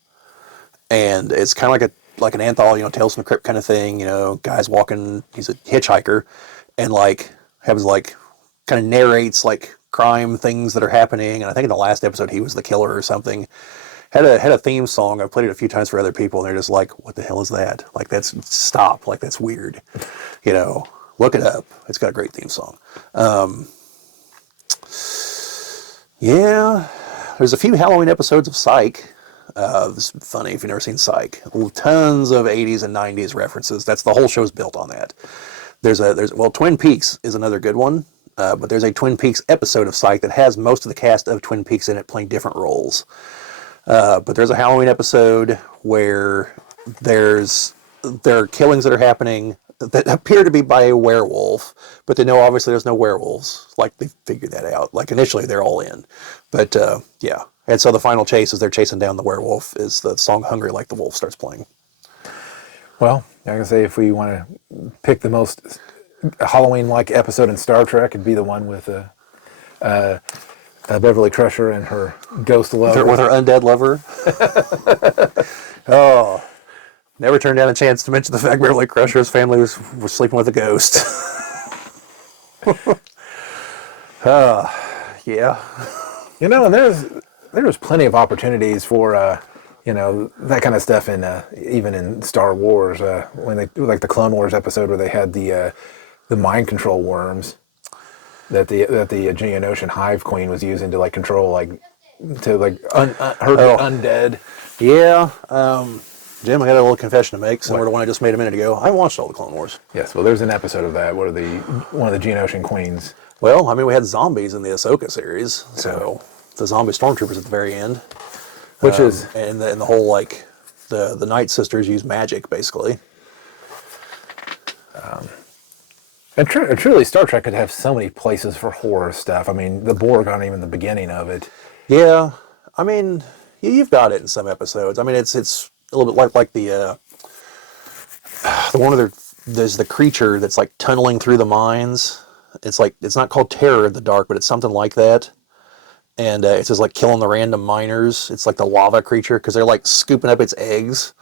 and it's kind of like an anthology, Tales from the Crypt kind of thing. Guys walking. He's a hitchhiker, and kind of narrates like crime things that are happening. And I think in the last episode he was the killer or something. Had a theme song. I've played it a few times for other people, and they're just like, "What the hell is that? Like, stop! Like, that's weird." Look it up. It's got a great theme song. Yeah, there's a few Halloween episodes of Psych. This is funny if you've never seen Psych. Tons of 80s and 90s references. That's the whole show's built on that. Well, Twin Peaks is another good one. But there's a Twin Peaks episode of Psych that has most of the cast of Twin Peaks in it playing different roles. But there's a Halloween episode where there are killings that are happening that appear to be by a werewolf, but they know obviously there's no werewolves. Like, they figured that out. Like, initially they're all in. But yeah. And so the final chase as they're chasing down the werewolf is the song Hungry Like the Wolf starts playing. Well, I can say if we want to pick the most Halloween-like episode in Star Trek, it'd be the one with Beverly Crusher and her ghost lover. With her undead lover. Oh, never turned down a chance to mention the fact Beverly Crusher's family was sleeping with a ghost. Yeah. You know, and there's plenty of opportunities for that kind of stuff in even in Star Wars when they like the Clone Wars episode where they had the mind control worms that the Geonosian Hive Queen was using to like control her undead. Yeah. Jim, I got a little confession to make, similar to one I just made a minute ago. I watched all the Clone Wars. Yes, well, there's an episode of that where one of the Geonosian queens. Well, I mean, we had zombies in the Ahsoka series, so the zombie stormtroopers at the very end, Which is and the whole like the Night Sisters use magic basically. And truly, Star Trek could have so many places for horror stuff. I mean, the Borg aren't even the beginning of it. Yeah, I mean, you've got it in some episodes. I mean, it's a little bit like the one where there's the creature that's like tunneling through the mines. It's like it's not called Terror in the Dark, but it's something like that. And it's just like killing the random miners. It's like the lava creature because they're like scooping up its eggs.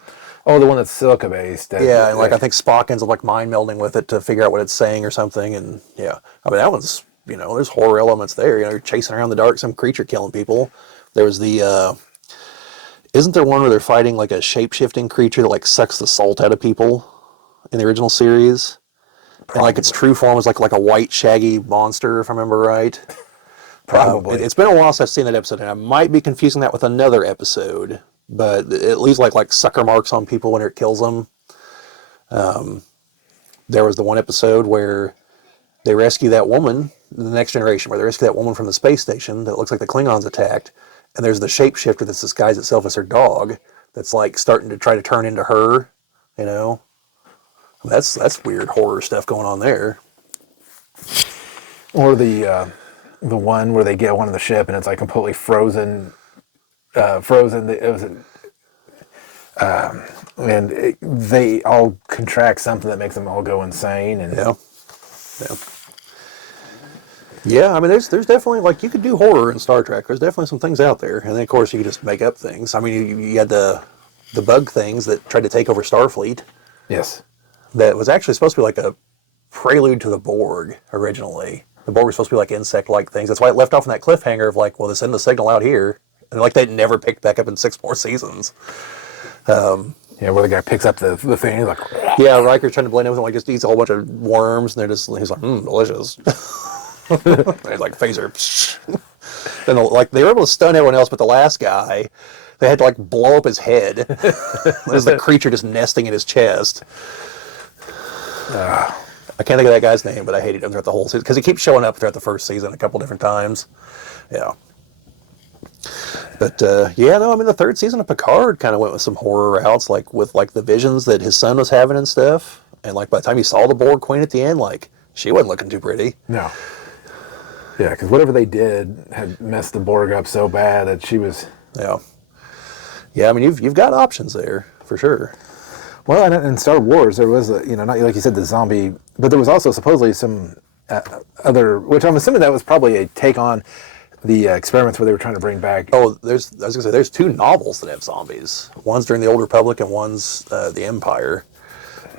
Oh, the one that's silica based. Yeah, and like I think Spock ends up like mind melding with it to figure out what it's saying or something. And yeah, I mean that one's there's horror elements there. You're chasing around in the dark, some creature killing people. There was the isn't there one where they're fighting like a shape shifting creature that like sucks the salt out of people in the original series? And like its true form is like a white shaggy monster, if I remember right. Probably. It's been a while since I've seen that episode, and I might be confusing that with another episode. But it leaves like sucker marks on people when it kills them. There was the one episode where they rescue that woman, the Next Generation, where they rescue that woman from the space station that looks like the Klingons attacked. And there's the shapeshifter that's disguised itself as her dog that's like starting to try to turn into her, That's weird horror stuff going on there. Or the one where they get one on the ship and it's like completely frozen. They all contract something that makes them all go insane. And yeah. I mean, there's definitely like you could do horror in Star Trek. There's definitely some things out there, and then of course you could just make up things. I mean, you had the bug things that tried to take over Starfleet. Yes. That was actually supposed to be like a prelude to the Borg originally. The Borg was supposed to be like insect-like things. That's why it left off in that cliffhanger of like, well, they send the signal out here. And like they never picked back up in 6 more seasons. Where the guy picks up the thing, he's like... Yeah, Riker's trying to blend in with him, like just eats a whole bunch of worms, and he's like, delicious. And he's like, phaser. Then they were able to stun everyone else, but the last guy, they had to like blow up his head. There's the creature just nesting in his chest. I can't think of that guy's name, but I hated him throughout the whole season because he keeps showing up throughout the first season a couple different times. Yeah. But I mean, the third season of Picard kind of went with some horror routes, like with like the visions that his son was having and stuff. And like by the time he saw the Borg Queen at the end, like she wasn't looking too pretty. No. Yeah, because whatever they did had messed the Borg up so bad that she was. Yeah. Yeah, I mean, you've got options there for sure. Well, in Star Wars, there was, not like you said, the zombie, but there was also supposedly some other, which I'm assuming that was probably a take on the experiments where they were trying to bring back. Oh, I was going to say, there's 2 novels that have zombies. One's during the Old Republic and one's the Empire.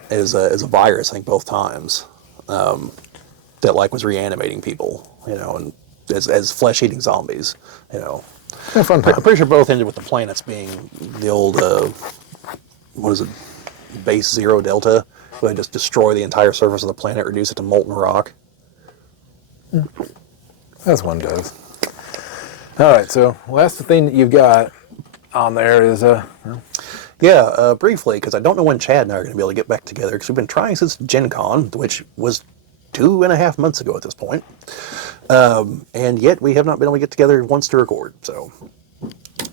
Is a virus, I think, both times, that like was reanimating people, and as flesh-eating zombies, Yeah, fun time. I'm pretty sure both ended with the planets being the old, what is it, Base Zero Delta, where they just destroy the entire surface of the planet, reduce it to molten rock. As one does. All right, so last thing that you've got on there is briefly, because I don't know when Chad and I are going to be able to get back together, because we've been trying since Gen Con, which was 2.5 months ago at this point, and yet we have not been able to get together once to record. So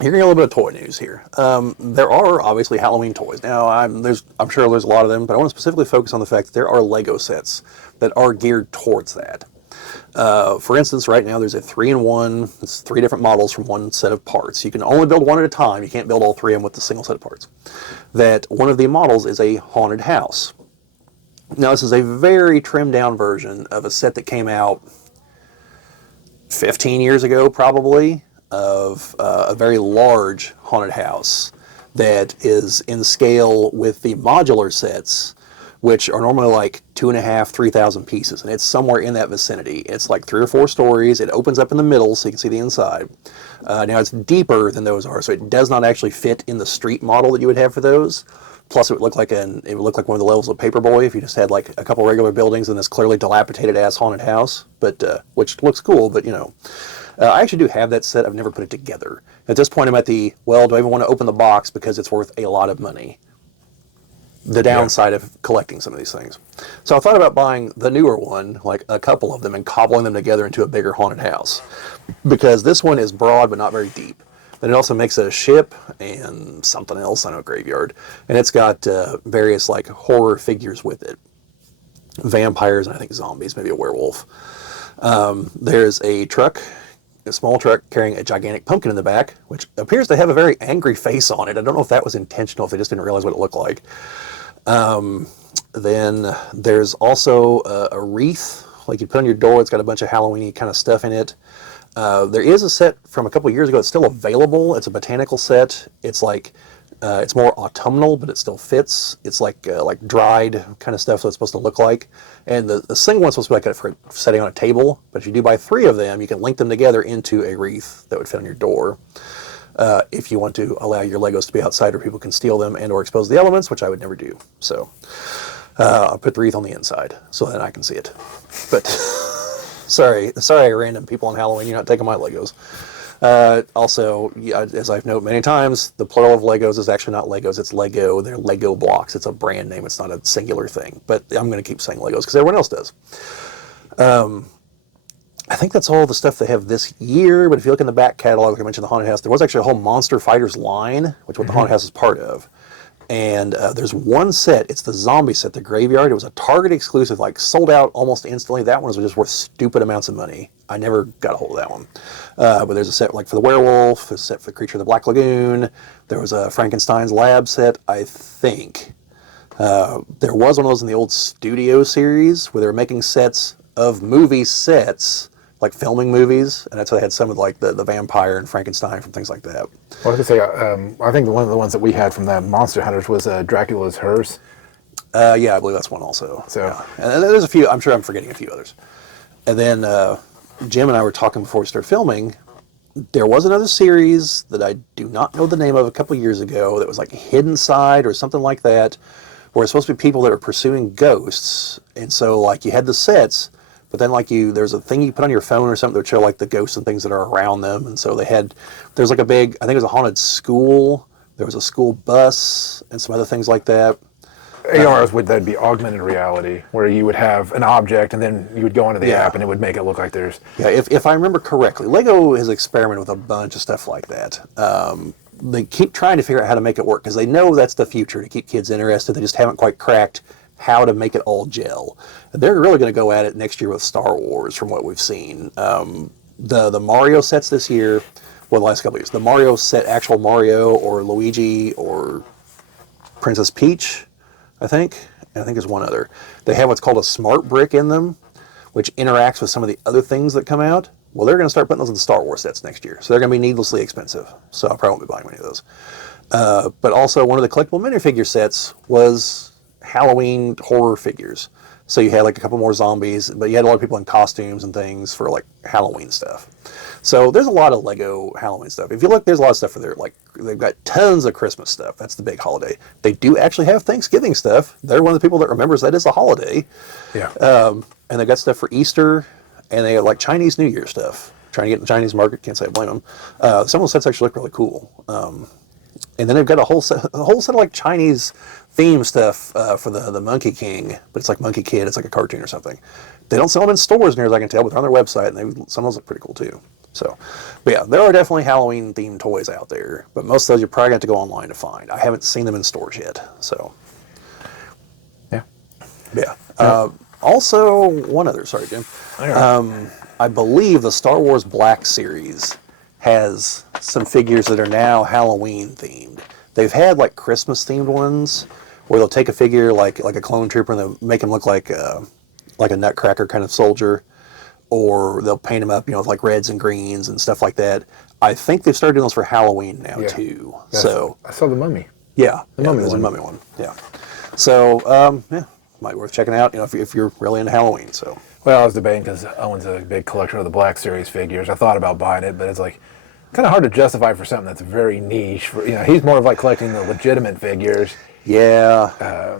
here's a little bit of toy news here. There are obviously Halloween toys. Now, I'm sure there's a lot of them, but I want to specifically focus on the fact that there are Lego sets that are geared towards that. For instance, right now there's a 3-in-1. It's 3 different models from one set of parts. You can only build one at a time. You can't build all 3 of them with a single set of parts. That one of the models is a haunted house. Now, this is a very trimmed down version of a set that came out 15 years ago, probably, of a very large haunted house that is in scale with the modular sets, which are normally like 2,500, 3,000 pieces, and it's somewhere in that vicinity. It's like 3 or 4 stories. It opens up in the middle so you can see the inside. Now, it's deeper than those are, so it does not actually fit in the street model that you would have for those. Plus, it would look like one of the levels of Paperboy if you just had like a couple regular buildings in this clearly dilapidated ass haunted house. But which looks cool. But I actually do have that set. I've never put it together. At this point, I'm at do I even want to open the box because it's worth a lot of money? The downside of collecting some of these things. So I thought about buying the newer one, like a couple of them, and cobbling them together into a bigger haunted house, because this one is broad but not very deep. Then it also makes a ship and something else on a graveyard. And it's got various like horror figures with it. Vampires and I think zombies, maybe a werewolf. There's a truck, a small truck carrying a gigantic pumpkin in the back, which appears to have a very angry face on it. I don't know if that was intentional, if they just didn't realize what it looked like. Then there's also a wreath, like you put on your door. It's got a bunch of Halloween-y kind of stuff in it. There is a set from a couple years ago. It's still available. It's a botanical set. It's like it's more autumnal, but it still fits. It's like dried kind of stuff, so it's supposed to look like. And the single one's supposed to be like for setting on a table. But if you do buy 3 of them, you can link them together into a wreath that would fit on your door. If you want to allow your Legos to be outside where people can steal them and or expose the elements, which I would never do. So I'll put the wreath on the inside so that I can see it. But sorry, random people on Halloween, you're not taking my Legos. Also, as I've noted many times, the plural of Legos is actually not Legos, it's Lego. They're Lego blocks. It's a brand name. It's not a singular thing. But I'm going to keep saying Legos because everyone else does. I think that's all the stuff they have this year, but if you look in the back catalog, like I mentioned, the Haunted House, there was actually a whole Monster Fighters line, which what the Haunted House is part of. And there's one set, it's the zombie set, the Graveyard. It was a Target exclusive, like sold out almost instantly. That one was just worth stupid amounts of money. I never got a hold of that one. But there's a set like for the werewolf, there's a set for the Creature of the Black Lagoon. There was a Frankenstein's Lab set, I think. There was one of those in the old Studio series where they were making sets of movie sets, like filming movies, and that's why they had some of like the vampire and Frankenstein from things like that. Well, I was going to say, I think one of the ones that we had from the Monster Hunters was Dracula's Hearse. Yeah, I believe that's one also. So, yeah. And there's a few, I'm sure I'm forgetting a few others. And then Jim and I were talking before we started filming. There was another series that I do not know the name of a couple years ago that was like Hidden Side or something like that, where it's supposed to be people that are pursuing ghosts. And so like you had the sets, but then like there's a thing you put on your phone or something that would show like the ghosts and things that are around them. And so there's like a big, I think it was a haunted school. There was a school bus and some other things like that. ARs that'd be augmented reality, where you would have an object and then you would go into the app and it would make it look like there's... Yeah, if I remember correctly, Lego has experimented with a bunch of stuff like that. They keep trying to figure out how to make it work because they know that's the future to keep kids interested. They just haven't quite cracked how to make it all gel. They're really going to go at it next year with Star Wars from what we've seen. The Mario sets this year, well, the last couple of years, the Mario set, actual Mario or Luigi or Princess Peach, I think there's one other. They have what's called a smart brick in them, which interacts with some of the other things that come out. Well, they're going to start putting those in the Star Wars sets next year. So they're going to be needlessly expensive. So I probably won't be buying many of those. But also one of the collectible minifigure sets was Halloween horror figures. So you had like a couple more zombies, but you had a lot of people in costumes and things for like Halloween stuff. So there's a lot of Lego Halloween stuff. If you look, there's a lot of stuff for there. Like they've got tons of Christmas stuff. That's the big holiday. They do actually have Thanksgiving stuff. They're one of the people that remembers that is a holiday. Yeah. And they've got stuff for Easter, and they have like Chinese New Year stuff. Trying to get in the Chinese market, can't say I blame them. Some of those sets actually look really cool. And then they've got a whole set of like Chinese theme stuff for the Monkey King, but it's like Monkey Kid. It's like a cartoon or something. They don't sell them in stores near as I can tell, but they're on their website, and some of those look pretty cool too. So, but yeah, there are definitely Halloween themed toys out there, but most of those you're probably going to have to go online to find. I haven't seen them in stores yet, so. Yeah. Yeah. Also, one other, sorry, Jim. I believe the Star Wars Black series has some figures that are now Halloween themed. They've had like Christmas themed ones where they'll take a figure like a clone trooper and they'll make him look like a Nutcracker kind of soldier, or they'll paint him up, with like reds and greens and stuff like that. I think they've started doing those for Halloween now too. So I saw the Mummy. Yeah, Mummy there's one. a Mummy one. Yeah. So might be worth checking out. If you're really into Halloween. So. Well, I was debating because Owen's a big collector of the Black Series figures. I thought about buying it, but it's like kind of hard to justify for something that's very niche. He's more of like collecting the legitimate figures. Yeah.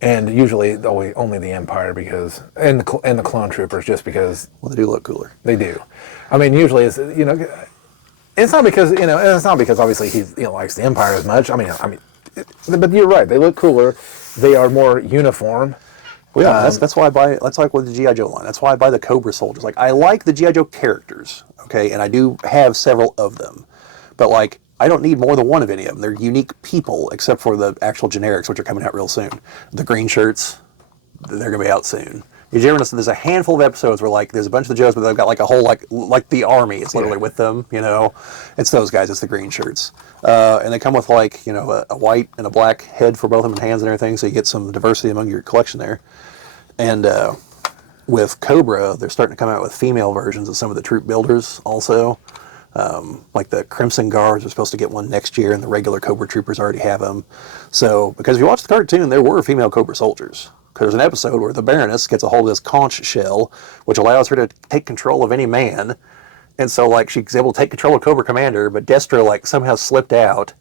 And usually only the Empire and the clone troopers just because. Well, they do look cooler. They do. I mean, usually it's it's not because obviously he likes the Empire as much. I mean, but you're right. They look cooler. They are more uniform. Well, yeah, that's why I buy. That's like with the GI Joe line. That's why I buy the Cobra soldiers. Like I like the GI Joe characters, okay, and I do have several of them, but like I don't need more than one of any of them. They're unique people, except for the actual generics, which are coming out real soon. The green shirts, they're gonna be out soon. Did you ever notice there's a handful of episodes where like there's a bunch of the Joes, but they've got like a whole like the army is literally with them. It's those guys. It's the green shirts, and they come with like a white and a black head for both of them and hands and everything, so you get some diversity among your collection there. And with Cobra, they're starting to come out with female versions of some of the troop builders also. Like the Crimson Guards are supposed to get one next year, and the regular Cobra troopers already have them. So, because if you watch the cartoon, there were female Cobra soldiers. Because there's an episode where the Baroness gets a hold of this conch shell, which allows her to take control of any man. And so, like, she's able to take control of Cobra Commander, but Destro, like, somehow slipped out.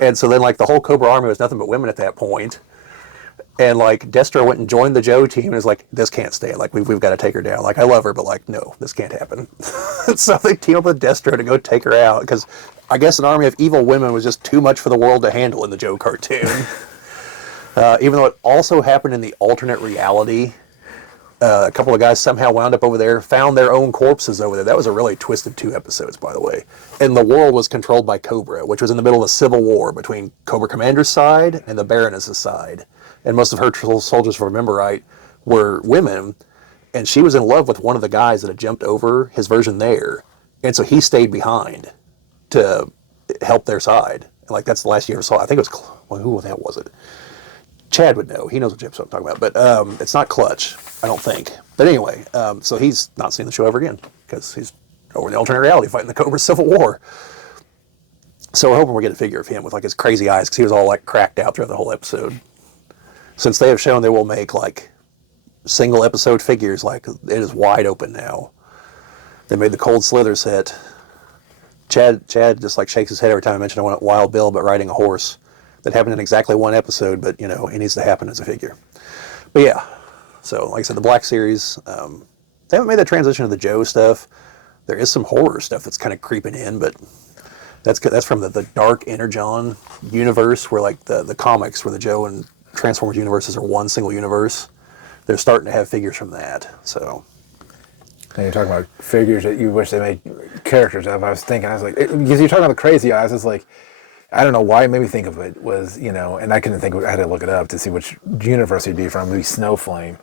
And so then, like, the whole Cobra army was nothing but women at that point. And, like, Destro went and joined the Joe team and was like, this can't stay. Like, we've got to take her down. Like, I love her, but, like, no, this can't happen. So they team up with Destro to go take her out because I guess an army of evil women was just too much for the world to handle in the Joe cartoon. Even though it also happened in the alternate reality. A couple of guys somehow wound up over there, found their own corpses over there. That was a really twisted 2 episodes, by the way. And the world was controlled by Cobra, which was in the middle of a civil war between Cobra Commander's side and the Baroness's side. And most of her soldiers, if I remember right, were women. And she was in love with one of the guys that had jumped over his version there. And so he stayed behind to help their side. And like that's the last you ever saw. I think it was, who the hell was it? Chad would know. He knows what episode I'm talking about. But it's not Clutch, I don't think. But anyway, so he's not seen the show ever again because he's over in the alternate reality fighting the Cobra Civil War. So we're hoping we get a figure of him with like his crazy eyes because he was all like cracked out throughout the whole episode. Since they have shown they will make like single episode figures, like it is wide open now. They made the Cold Slither set. Chad just like shakes his head every time I mention I want Wild Bill, but riding a horse. That happened in exactly one episode, but it needs to happen as a figure. But yeah, so like I said, the Black Series, they haven't made that transition to the Joe stuff. There is some horror stuff that's kind of creeping in, but that's from the Dark Energon universe, where like the comics, where the Joe and Transformers universes are one single universe. They're starting to have figures from that. So. And you're talking about figures that you wish they made characters of. I was like, because you're talking about the crazy eyes, it's like. I don't know why it made me think of it was, and I couldn't think I had to look it up to see which universe he'd be from. It'd be Snowflame.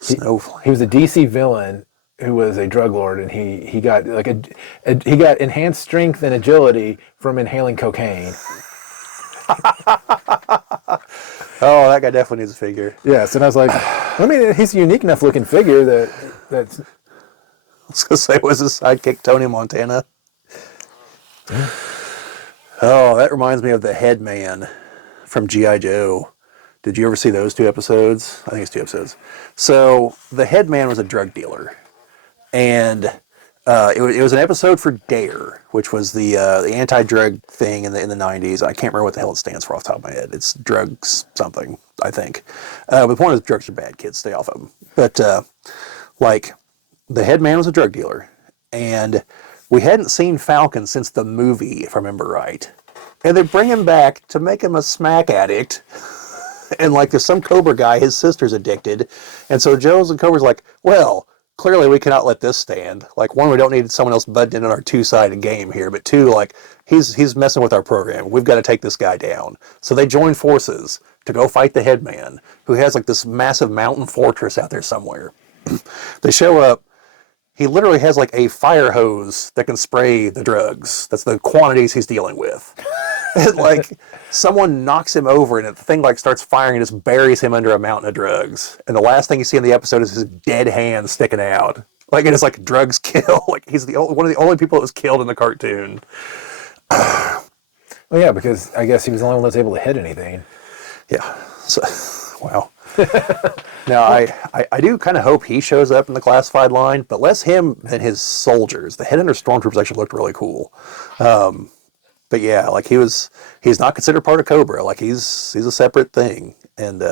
Snowflame. He was a DC villain who was a drug lord, and he got like he got enhanced strength and agility from inhaling cocaine. Oh, that guy definitely needs a figure. Yes, and I was like, I mean, he's a unique enough looking figure that's. I was gonna say, was his sidekick Tony Montana? Oh, that reminds me of the Headman from G.I. Joe. Did you ever see those 2 episodes? I think it's 2 episodes. So the Headman was a drug dealer, and it was an episode for DARE, which was the anti-drug thing in the 90s. I can't remember what the hell it stands for off the top of my head. It's drugs something, I think. But the point is, drugs are bad. Kids, stay off of them. But like the Headman was a drug dealer, and we hadn't seen Falcon since the movie, if I remember right. And they bring him back to make him a smack addict. And like there's some Cobra guy, his sister's addicted. And so Joe's and Cobra's like, well, clearly we cannot let this stand. Like, 1, we don't need someone else butting in on our 2-sided game here. But 2, like, he's messing with our program. We've got to take this guy down. So they join forces to go fight the headman, who has like this massive mountain fortress out there somewhere. They show up. He literally has like a fire hose that can spray the drugs. That's the quantities he's dealing with. And like someone knocks him over and the thing like starts firing and just buries him under a mountain of drugs. And the last thing you see in the episode is his dead hand sticking out. Like, and it's like drugs kill. Like he's one of the only people that was killed in the cartoon. Well, yeah, because I guess he was the only one that's able to hit anything. Yeah. So, wow. Now, I do kind of hope he shows up in the classified line, but less him than his soldiers. The Headhunter Stormtroopers actually looked really cool. But yeah, like he's not considered part of Cobra. Like he's a separate thing. And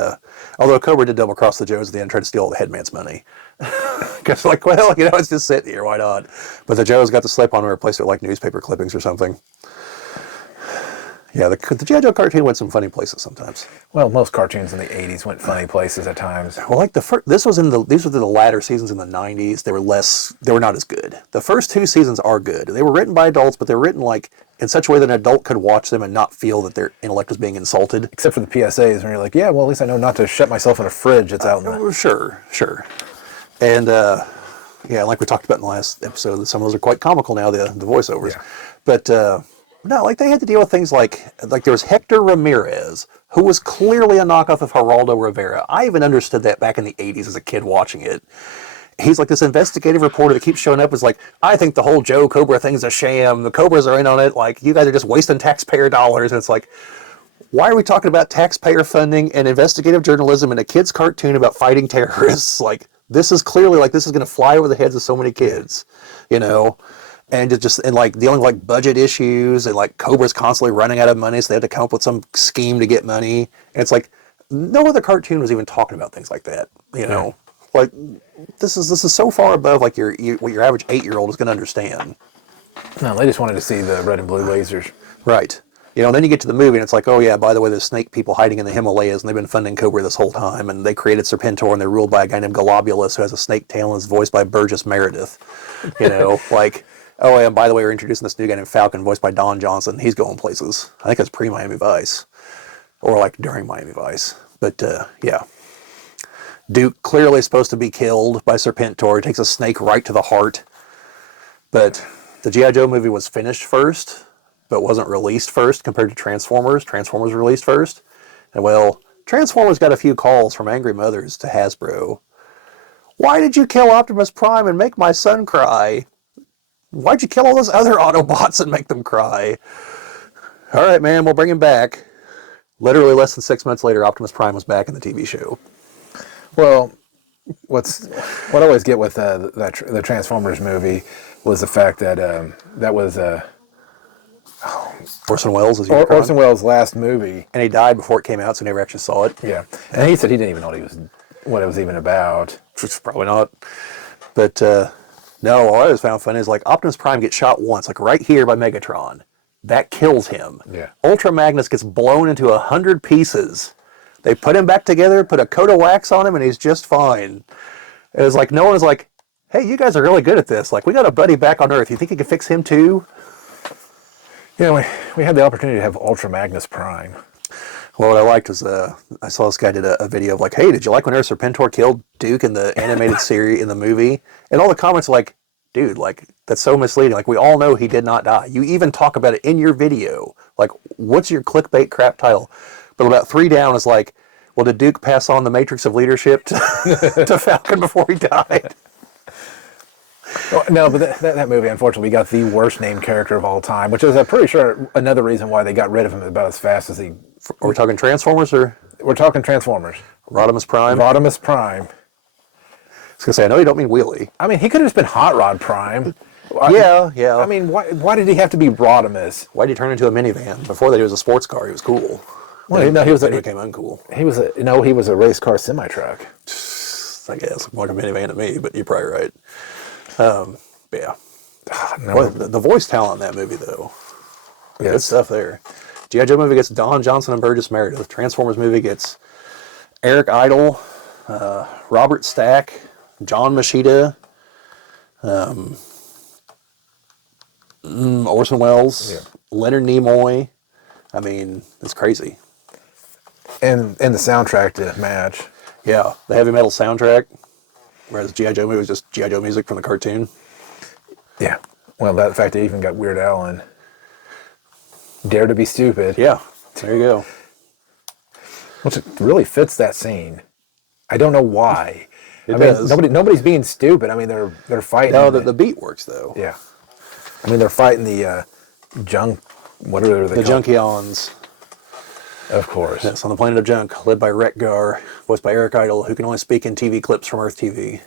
although Cobra did double cross the Joes at the end, tried to steal all the headman's money. Because like, well, you know, it's just sitting here. Why not? But the Joes got the slip on and replaced it with like newspaper clippings or something. Yeah, the G.I. Joe cartoon went some funny places sometimes. Well, most cartoons in the 80s went funny places at times. Well, like these were the latter seasons in the 90s. They were not as good. The first 2 seasons are good. They were written by adults, but they were written like in such a way that an adult could watch them and not feel that their intellect was being insulted. Except for the PSAs, when you're like, yeah, well, at least I know not to shut myself in a fridge that's out in the... Sure. And, yeah, like we talked about in the last episode, some of those are quite comical now, the voiceovers. Yeah. But, no, like they had to deal with things like there was Hector Ramirez, who was clearly a knockoff of Geraldo Rivera. I even understood that back in the 80s as a kid watching it. He's like this investigative reporter that keeps showing up as like, I think the whole Joe Cobra thing's a sham. The Cobras are in on it. Like, you guys are just wasting taxpayer dollars. And it's like, why are we talking about taxpayer funding and investigative journalism in a kid's cartoon about fighting terrorists? Like, this is clearly like this is going to fly over the heads of so many kids, you know? And like dealing with like budget issues and like Cobra's constantly running out of money, so they had to come up with some scheme to get money. And it's like no other cartoon was even talking about things like that. You know, like this is so far above like what your average 8-year-old is going to understand. No, they just wanted to see the red and blue lasers. Right. You know, and then you get to the movie and it's like, oh yeah, by the way, there's snake people hiding in the Himalayas and they've been funding Cobra this whole time, and they created Serpentor and they're ruled by a guy named Globulus who has a snake tail and is voiced by Burgess Meredith. You know, like. Oh, and by the way, we're introducing this new guy named Falcon, voiced by Don Johnson. He's going places. I think it's pre-Miami Vice. Or like during Miami Vice. But, yeah. Duke clearly supposed to be killed by Serpentor. He takes a snake right to the heart. But the G.I. Joe movie was finished first, but wasn't released first compared to Transformers. Transformers released first. And well, Transformers got a few calls from angry mothers to Hasbro. Why did you kill Optimus Prime and make my son cry? Why'd you kill all those other Autobots and make them cry? All right, man, we'll bring him back. Literally less than 6 months later, Optimus Prime was back in the TV show. Well, what I always get with the Transformers movie was the fact that that was Orson Welles is Orson Welles' last movie, and he died before it came out, so he never actually saw it. Yeah, and he said he didn't even know what it was even about. Probably not, but. No, what I always found funny is like Optimus Prime gets shot once, like right here by Megatron. That kills him. Yeah. Ultra Magnus gets blown into 100 pieces. They put him back together, put a coat of wax on him, and he's just fine. It was like no one was like, hey, you guys are really good at this. Like, we got a buddy back on Earth. You think you can fix him too? Yeah, we had the opportunity to have Ultra Magnus Prime. Well, what I liked was I saw this guy did a video of like, hey, did you like when Serpentor killed Duke in the animated series in the movie? And all the comments were like, dude, like, that's so misleading. Like, we all know he did not die. You even talk about it in your video. Like, what's your clickbait crap title? But about 3 down is like, well, did Duke pass on the matrix of leadership to Falcon before he died? Well, no, but that movie, unfortunately, got the worst named character of all time, which is, I'm pretty sure, another reason why they got rid of him about as fast as he... Are we talking Transformers or...? We're talking Transformers. Rodimus Prime? Rodimus Prime. I was going to say, I know you don't mean Wheelie. I mean, he could have just been Hot Rod Prime. Yeah. I mean, why did he have to be Rodimus? Why did he turn into a minivan? Before that, he was a sports car. He was cool. Well, he became uncool. He was a race car semi-truck. I guess. Like a minivan to me, but you're probably right. Yeah. No. Well, the voice talent in that movie, though. Yes. Good stuff there. G.I. Joe movie gets Don Johnson and Burgess Meredith. Transformers movie gets Eric Idle, Robert Stack, John Machida, Orson Welles, Leonard Nimoy. I mean, it's crazy. and the soundtrack to match. Yeah, the heavy metal soundtrack, whereas G.I. Joe movie was just G.I. Joe music from the cartoon. Yeah. Well, that fact they even got Weird Al and Dare to Be Stupid. Yeah, there you go. Which really fits that scene. I don't know why. It I mean, does. nobody's being stupid. I mean, they're fighting. No, the beat works though. Yeah. I mean, they're fighting the junk, whatever they The call it. Junkions. Of course. Yes, on the planet of junk, led by Wreck-Gar, voiced by Eric Idle, who can only speak in TV clips from Earth TV.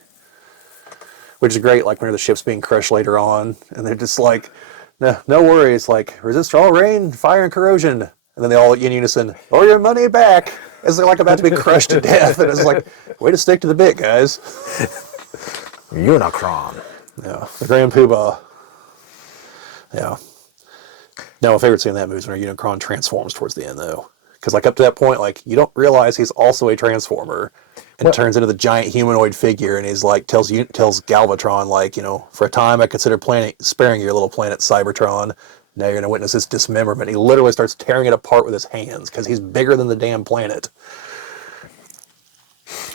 Which is great, like when the ship's being crushed later on, and they're just like, no worries, like, resist all rain, fire, and corrosion. And then they all in unison, or your money back, as they're like about to be crushed to death. And it's like, way to stick to the bit, guys. Unicron. Yeah, the Grand Poobah. Yeah. Now, my favorite scene in that movie is when Unicron transforms towards the end, though. Because, like, up to that point, like, you don't realize he's also a transformer and turns into the giant humanoid figure, and he's like, tells Galvatron, like, for a time I consider sparing your little planet Cybertron. Now you're going to witness this dismemberment. He literally starts tearing it apart with his hands because he's bigger than the damn planet.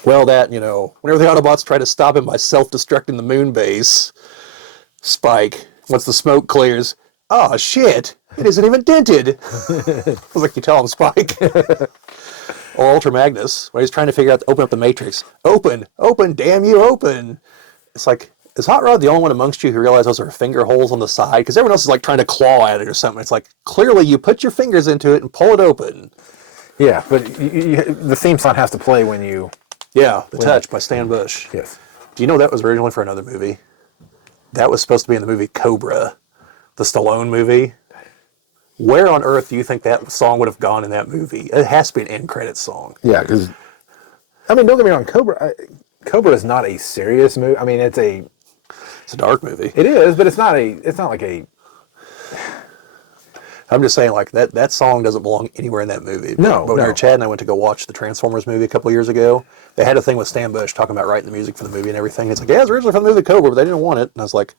Well, whenever the Autobots try to stop him by self-destructing the moon base, Spike, once the smoke clears, oh, shit, it isn't even dented. I was like, you tell him, Spike. Or Ultra Magnus, when he's trying to figure out to open up the Matrix. Open, damn you, open. It's like, is Hot Rod the only one amongst you who realizes those are finger holes on the side? Because everyone else is like trying to claw at it or something. It's like, clearly you put your fingers into it and pull it open. Yeah, but the theme song has to play when you... Yeah, The Touch by Stan Bush. Yes. Do you know that was originally for another movie? That was supposed to be in the movie Cobra, the Stallone movie. Where on earth do you think that song would have gone in that movie? It has to be an end credits song. Yeah, because... I mean, don't get me wrong, Cobra is not a serious movie. I mean, it's a dark movie. It is, but it's not like a... I'm just saying, like, that song doesn't belong anywhere in that movie. No, But when Chad and I went to go watch the Transformers movie a couple of years ago, they had a thing with Stan Bush talking about writing the music for the movie and everything. It's like, yeah, it's originally from the movie Cobra, but they didn't want it. And I was like,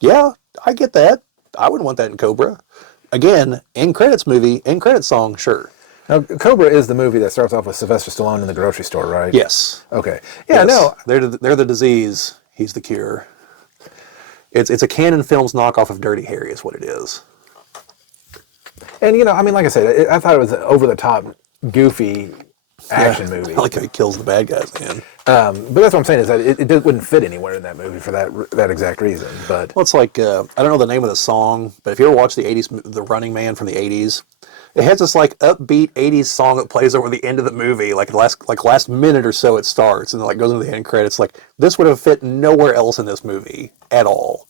yeah, I get that. I wouldn't want that in Cobra. Again, end credits movie, end credits song, sure. Now, Cobra is the movie that starts off with Sylvester Stallone in the grocery store, right? Yes. Okay. Yeah, Yes. no. They're the disease. He's the cure. It's a Canon Films knockoff of Dirty Harry is what it is. And, I mean, like I said, I thought it was an over-the-top, goofy action movie. I like how he kills the bad guys, man. But that's what I'm saying is that it wouldn't fit anywhere in that movie for that exact reason. But Well, it's like, I don't know the name of the song, but if you ever watch the 80s, The Running Man from the 80s, it has this like upbeat 80s song that plays over the end of the movie, like the last minute or so it starts, and then like goes into the end credits. Like, this would have fit nowhere else in this movie at all.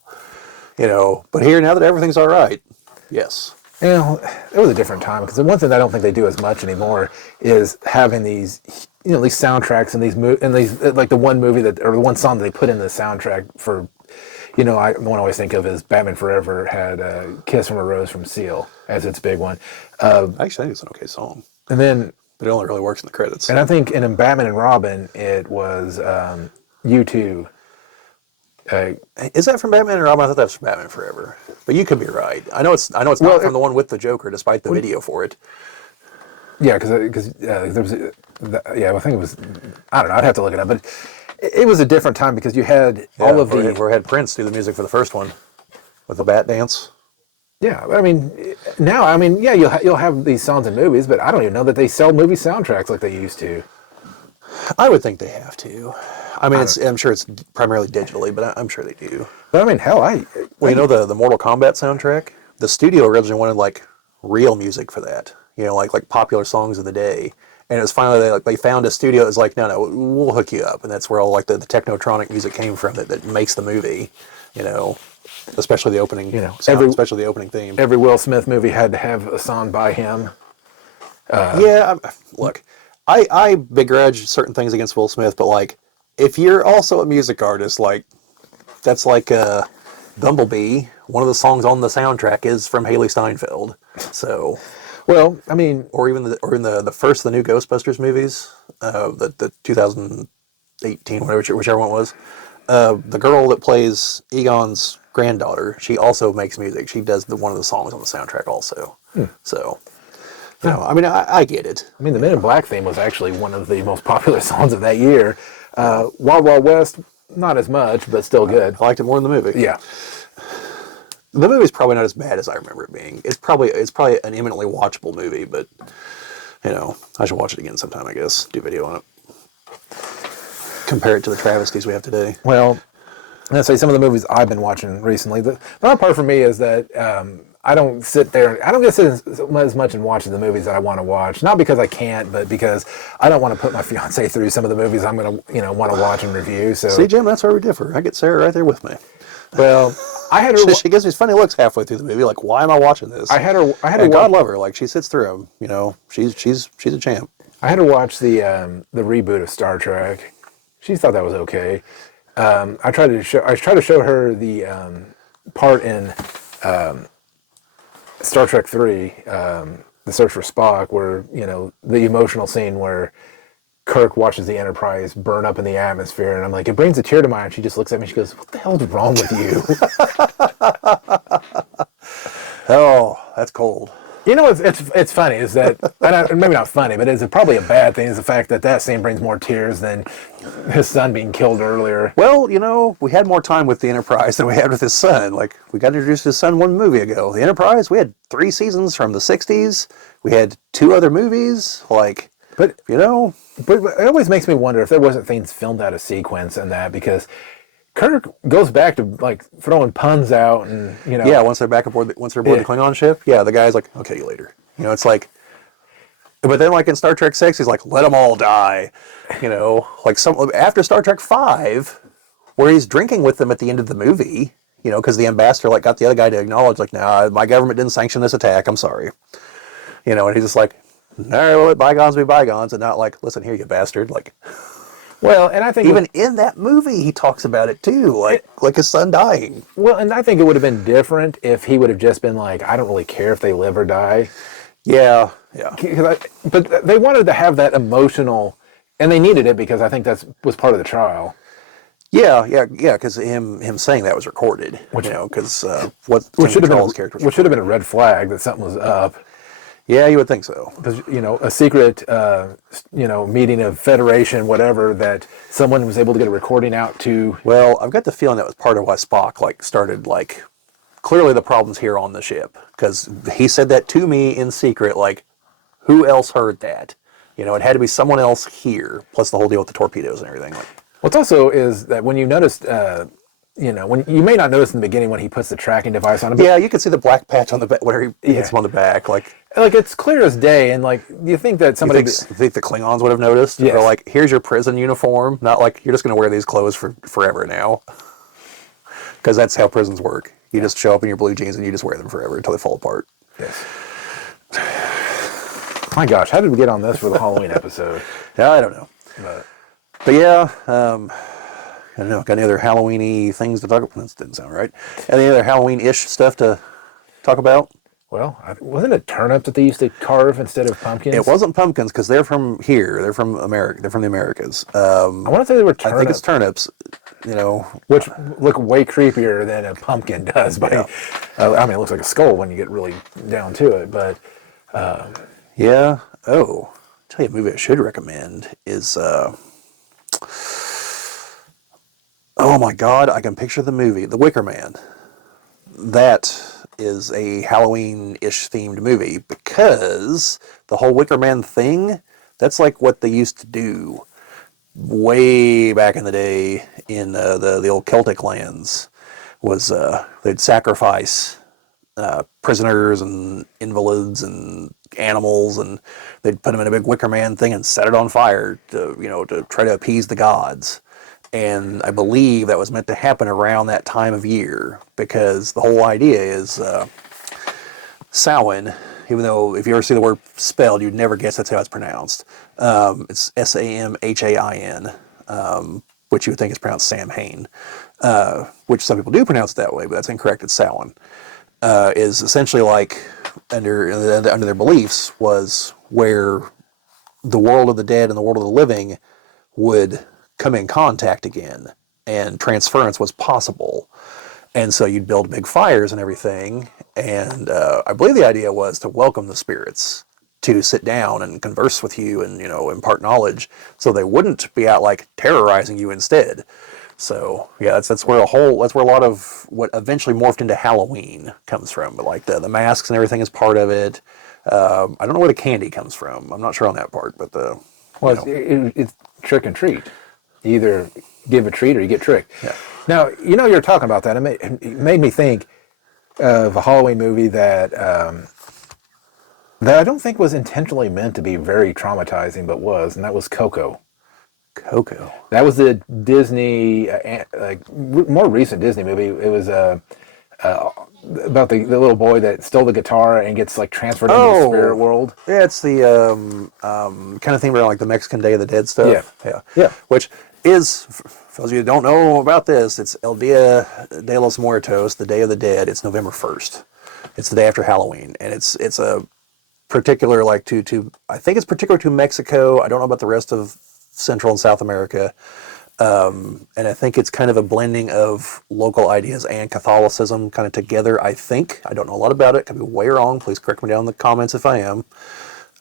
But here, now that everything's all right, yes. it was a different time, because the one thing I don't think they do as much anymore is having these these soundtracks and these like the one movie or the one song that they put in the soundtrack for. The one I always think of is Batman Forever had "Kiss from a Rose" from Seal as its big one. Actually, I think it's an okay song, And then, but it only really works in the credits. and I think in Batman and Robin, it was U2. Is that from Batman and Robin? I thought that was from Batman Forever, but you could be right. I know it's not from the one with the Joker, despite the video for it. Yeah, because there was, I think it was. I don't know. I'd have to look it up, but it was a different time because you had all of the. We had Prince do the music for the first one with the bat dance. Yeah, I mean, now, you'll have these songs in movies, but I don't even know that they sell movie soundtracks like they used to. I would think they have to. I mean, I'm sure it's primarily digitally, but I'm sure they do. But I mean, hell, the Mortal Kombat soundtrack, the studio originally wanted like real music for that. Like popular songs of the day. And it was finally they found a studio that was like, no, we'll hook you up, and that's where all like the technotronic music came from that makes the movie. Especially the opening. Especially the opening theme. Every Will Smith movie had to have a song by him. Look, I begrudge certain things against Will Smith, but like, if you're also a music artist, like, that's like Bumblebee. One of the songs on the soundtrack is from Haley Steinfeld. So, well, I mean, or in the first of the new Ghostbusters movies, the 2018, whichever one it was, the girl that plays Egon's granddaughter, she also makes music. She does one of the songs on the soundtrack also. So, You know, I mean, I get it. I mean, the Men in Black theme was actually one of the most popular songs of that year. Wild Wild West, not as much, but still good. I liked it more than the movie. Yeah. The movie's probably not as bad as I remember it being. It's probably an eminently watchable movie, but you know, I should watch it again sometime, I guess. Do a video on it. Compare it to the travesties we have today. Well, let's say some of the movies I've been watching recently. The hard part for me is that I don't sit there. I don't get to sit as much and watch the movies that I want to watch. Not because I can't, but because I don't want to put my fiance through some of the movies I'm going to want to watch and review. So see, Jim, that's where we differ. I get Sarah right there with me. Well, I had her. She gives me funny looks halfway through the movie, like, why am I watching this? I had her. And God love her, like she sits through them. You know, she's a champ. I had to watch the reboot of Star Trek. She thought that was okay. I tried to show her the part in Star Trek 3, The Search for Spock, where the emotional scene where Kirk watches the Enterprise burn up in the atmosphere, and I'm like, it brings a tear to my eye. And she just looks at me. She goes, "What the hell's wrong with you?" Oh, that's cold. You know, it's funny is that, and maybe not funny, but it's probably a bad thing, is the fact that scene brings more tears than his son being killed earlier. Well, you know, we had more time with the Enterprise than we had with his son. Like, we got introduced to his son one movie ago. The Enterprise, we had 3 seasons from the 60s. We had 2 other movies. Like, but you know. But it always makes me wonder if there wasn't things filmed out of sequence and that, because Kirk goes back to like throwing puns out, and yeah, once they're aboard the Klingon ship, yeah, the guy's like, okay, later. You know, it's like, but then like in Star Trek 6, he's like, let them all die. You know, like after Star Trek 5, where he's drinking with them at the end of the movie. You know, because the ambassador like got the other guy to acknowledge, like, nah, my government didn't sanction this attack. I'm sorry. You know, and he's just like, all right, well, let bygones be bygones, and not like, listen here, you bastard. Like, well, and I think even in that movie, he talks about it too, like his son dying. Well, and I think it would have been different if he would have just been like, I don't really care if they live or die. Yeah. But they wanted to have that emotional, and they needed it because I think was part of the trial. Yeah, because him saying that was recorded, because which should have been a red flag that something was up. Yeah, you would think so. Because, a secret, meeting of Federation, whatever, that someone was able to get a recording out to. Well, I've got the feeling that was part of why Spock, started, clearly the problem's here on the ship. Because he said that to me in secret, who else heard that? It had to be someone else here, plus the whole deal with the torpedoes and everything. What's also is that when you noticed, when you may not notice in the beginning when he puts the tracking device on him. Yeah, you can see the black patch on the back, where he hits him on the back. Like it's clear as day, and you think that somebody... You think the Klingons would have noticed? Yes. Or here's your prison uniform, not you're just going to wear these clothes for forever now. Because that's how prisons work. You just show up in your blue jeans and you just wear them forever until they fall apart. Yes. My gosh, how did we get on this for the Halloween episode? Yeah, I don't know. But yeah, I don't know. Got any other Halloween-y things to talk about? That didn't sound right. Any other Halloween-ish stuff to talk about? Well, wasn't it turnips that they used to carve instead of pumpkins? It wasn't pumpkins because they're from here. They're from America. They're from the Americas. I want to say they were turnips. I think it's turnips. Which look way creepier than a pumpkin does. It looks like a skull when you get really down to it. But yeah. Oh, I'll tell you a movie I should recommend is. Oh my God! I can picture the movie, The Wicker Man. That is a Halloween-ish themed movie because the whole Wicker Man thing, that's what they used to do way back in the day in the old Celtic lands, was they'd sacrifice prisoners and invalids and animals, and they'd put them in a big Wicker Man thing and set it on fire to try to appease the gods. And I believe that was meant to happen around that time of year because the whole idea is Samhain, even though if you ever see the word spelled, you'd never guess that's how it's pronounced. It's Samhain, which you would think is pronounced Samhain, which some people do pronounce it that way, but that's incorrect. It's Samhain. Is essentially under their beliefs was where the world of the dead and the world of the living would come in contact again, and transference was possible. And so you'd build big fires and everything, and I believe the idea was to welcome the spirits to sit down and converse with you and, impart knowledge, so they wouldn't be out like terrorizing you instead. So yeah, that's where a lot of what eventually morphed into Halloween comes from. But like the masks and everything is part of it. I don't know where the candy comes from. I'm not sure on that part, but it's trick and treat. You either give a treat or you get tricked. Yeah. Now, you're talking about that. It made me think of a Halloween movie that I don't think was intentionally meant to be very traumatizing, but was, and that was Coco. Coco. That was the Disney, more recent Disney movie. It was about the little boy that stole the guitar and gets like transferred into the spirit world. Yeah, it's the kind of thing where like the Mexican Day of the Dead stuff. Yeah. Which is, for those of you who don't know about this, it's El Dia de los Muertos, the Day of the Dead. It's November 1st. It's the day after Halloween, and it's a particular I think it's particular to Mexico. I don't know about the rest of Central and South America. And I think it's kind of a blending of local ideas and Catholicism kind of together, I think. I don't know a lot about it. Could be way wrong. Please correct me down in the comments if I am.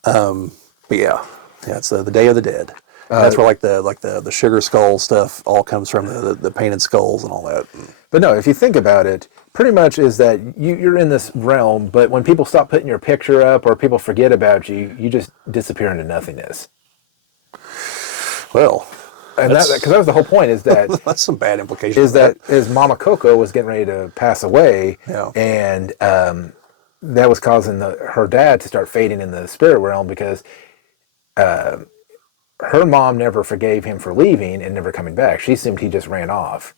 But yeah, it's the Day of the Dead. That's where the sugar skull stuff all comes from, the painted skulls and all that. But no, if you think about it, pretty much is that you're in this realm, but when people stop putting your picture up or people forget about you, you just disappear into nothingness. Well, and because that was the whole point, is that that's some bad implications. Is that his Mama Coco was getting ready to pass away, and that was causing her dad to start fading in the spirit realm because her mom never forgave him for leaving and never coming back. She assumed he just ran off,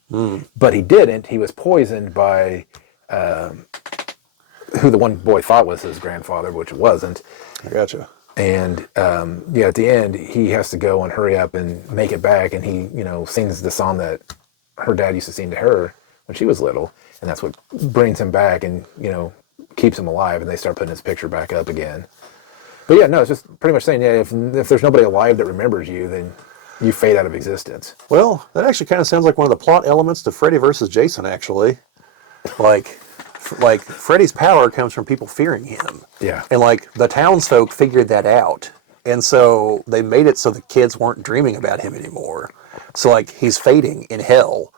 but he didn't. He was poisoned by who the one boy thought was his grandfather, which it wasn't. I gotcha. And at the end, he has to go and hurry up and make it back. And he, sings the song that her dad used to sing to her when she was little. And that's what brings him back and, keeps him alive. And they start putting his picture back up again. But yeah, no, it's just pretty much saying, if there's nobody alive that remembers you, then you fade out of existence. Well, that actually kind of sounds like one of the plot elements to Freddy versus Jason, actually. Like Freddy's power comes from people fearing him. Yeah. And the townsfolk figured that out. And so they made it so the kids weren't dreaming about him anymore. So he's fading in hell.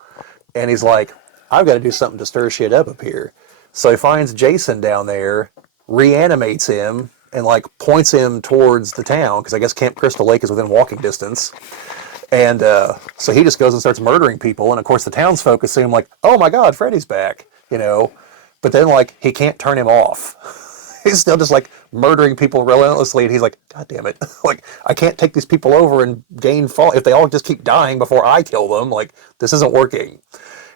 And he's like, I've got to do something to stir shit up here. So he finds Jason down there, reanimates him, and points him towards the town, because I guess Camp Crystal Lake is within walking distance. And so he just goes and starts murdering people. And of course the townsfolk assume oh my God, Freddy's back, But then, he can't turn him off. He's still just, murdering people relentlessly, and he's like, God damn it. I can't take these people over and gain fall. If they all just keep dying before I kill them, this isn't working.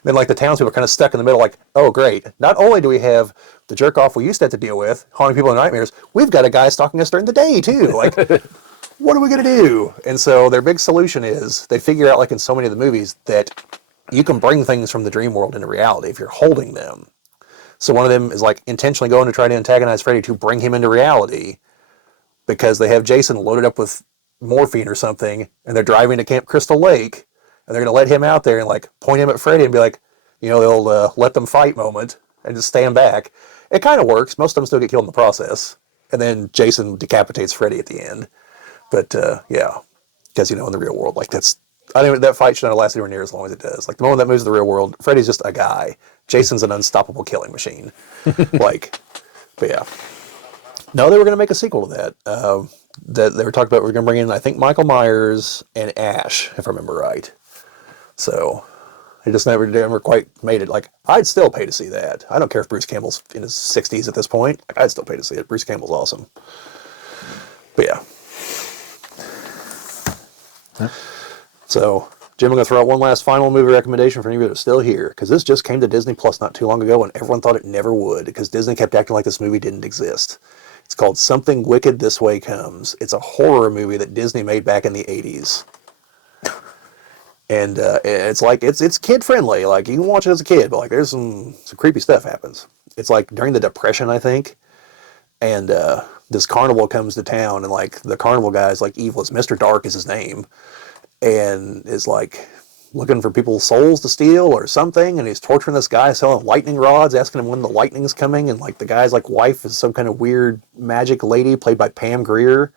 And then, the townspeople are kind of stuck in the middle, oh, great. Not only do we have the jerk-off we used to have to deal with, haunting people in nightmares, we've got a guy stalking us during the day, too. What are we going to do? And so their big solution is, they figure out, in so many of the movies, that you can bring things from the dream world into reality if you're holding them. So one of them is intentionally going to try to antagonize Freddy to bring him into reality, because they have Jason loaded up with morphine or something, and they're driving to Camp Crystal Lake, and they're going to let him out there and point him at Freddy and be the old let them fight moment, and just stand back. It kind of works. Most of them still get killed in the process. And then Jason decapitates Freddy at the end. But yeah, because in the real world, that fight should not last anywhere near as long as it does. The moment that moves to the real world, Freddy's just a guy. Jason's an unstoppable killing machine. But yeah. No, they were going to make a sequel to that. That they were talking about, we're going to bring in, I think, Michael Myers and Ash, if I remember right. So they just never quite made it. I'd still pay to see that. I don't care if Bruce Campbell's in his 60s at this point. I'd still pay to see it. Bruce Campbell's awesome. But yeah. Huh? So, Jim, I'm going to throw out one last final movie recommendation for anybody that's still here, because this just came to Disney Plus not too long ago, and everyone thought it never would, because Disney kept acting like this movie didn't exist. It's called Something Wicked This Way Comes. It's a horror movie that Disney made back in the 80s. And it's kid friendly. You can watch it as a kid, but there's some creepy stuff happens. It's during the Depression, I think, and this carnival comes to town, and the carnival guy's evil. It's Mr. Dark is his name, and is looking for people's souls to steal or something, and he's torturing this guy selling lightning rods, asking him when the lightning's coming, and like the guy's like wife is some kind of weird magic lady played by Pam Grier,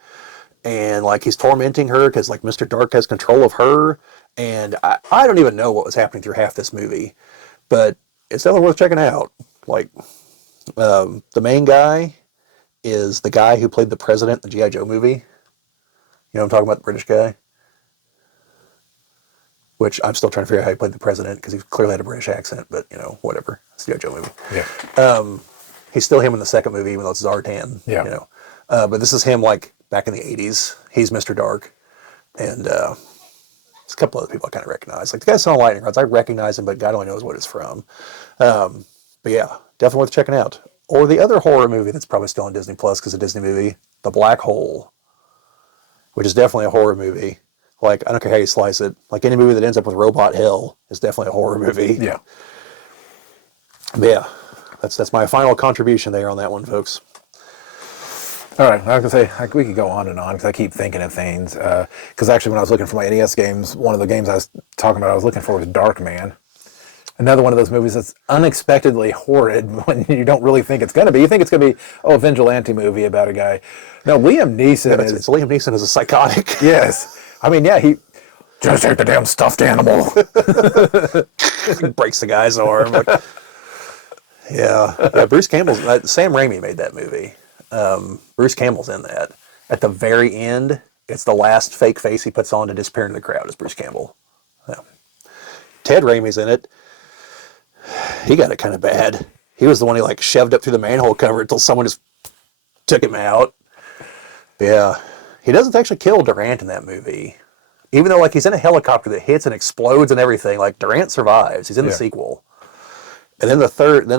and like he's tormenting her because like Mr. Dark has control of her, and I don't even know what was happening through half this movie, but it's definitely worth checking out. Like the main guy is the guy who played the president in the G.I. Joe movie. You know what I'm talking about, the British guy? Which I'm still trying to figure out how he played the president because he clearly had a British accent, but, you know, whatever. It's the G.I. Joe movie. Yeah. He's still him in the second movie, even though it's Zartan. Yeah. You know. But this is him, like, back in the 80s. He's Mr. Dark. And there's a couple other people I kind of recognize. Like, the guy selling lightning rods, I recognize him, but God only knows what it's from. But yeah, definitely worth checking out. Or the other horror movie that's probably still on Disney Plus because it's a Disney movie, The Black Hole, which is definitely a horror movie. Like, I don't care how you slice it. Like, any movie that ends up with robot hell is definitely a horror movie. Yeah. But yeah, that's my final contribution there on that one, folks. All right, I was going to say, like, we could go on and on because I keep thinking of things. Because actually, when I was looking for my NES games, one of the games I was talking about I was looking for was Darkman. Another one of those movies that's unexpectedly horrid when you don't really think it's going to be. You think it's going to be, a vigilante movie about a guy. No, Liam Neeson is... It's Liam Neeson as a psychotic. Yes. I mean, yeah, he... Just take the damn stuffed animal. He breaks the guy's arm. Like, yeah, Bruce Campbell's... Sam Raimi made that movie. Bruce Campbell's in that. At the very end, it's the last fake face he puts on to disappear into the crowd is Bruce Campbell. Yeah. Ted Raimi's in it. He got it kind of bad. He was the one who like shoved up through the manhole cover until someone just took him out. Yeah. He doesn't actually kill Durant in that movie. Even though like he's in a helicopter that hits and explodes and everything, like Durant survives. He's in the sequel. And then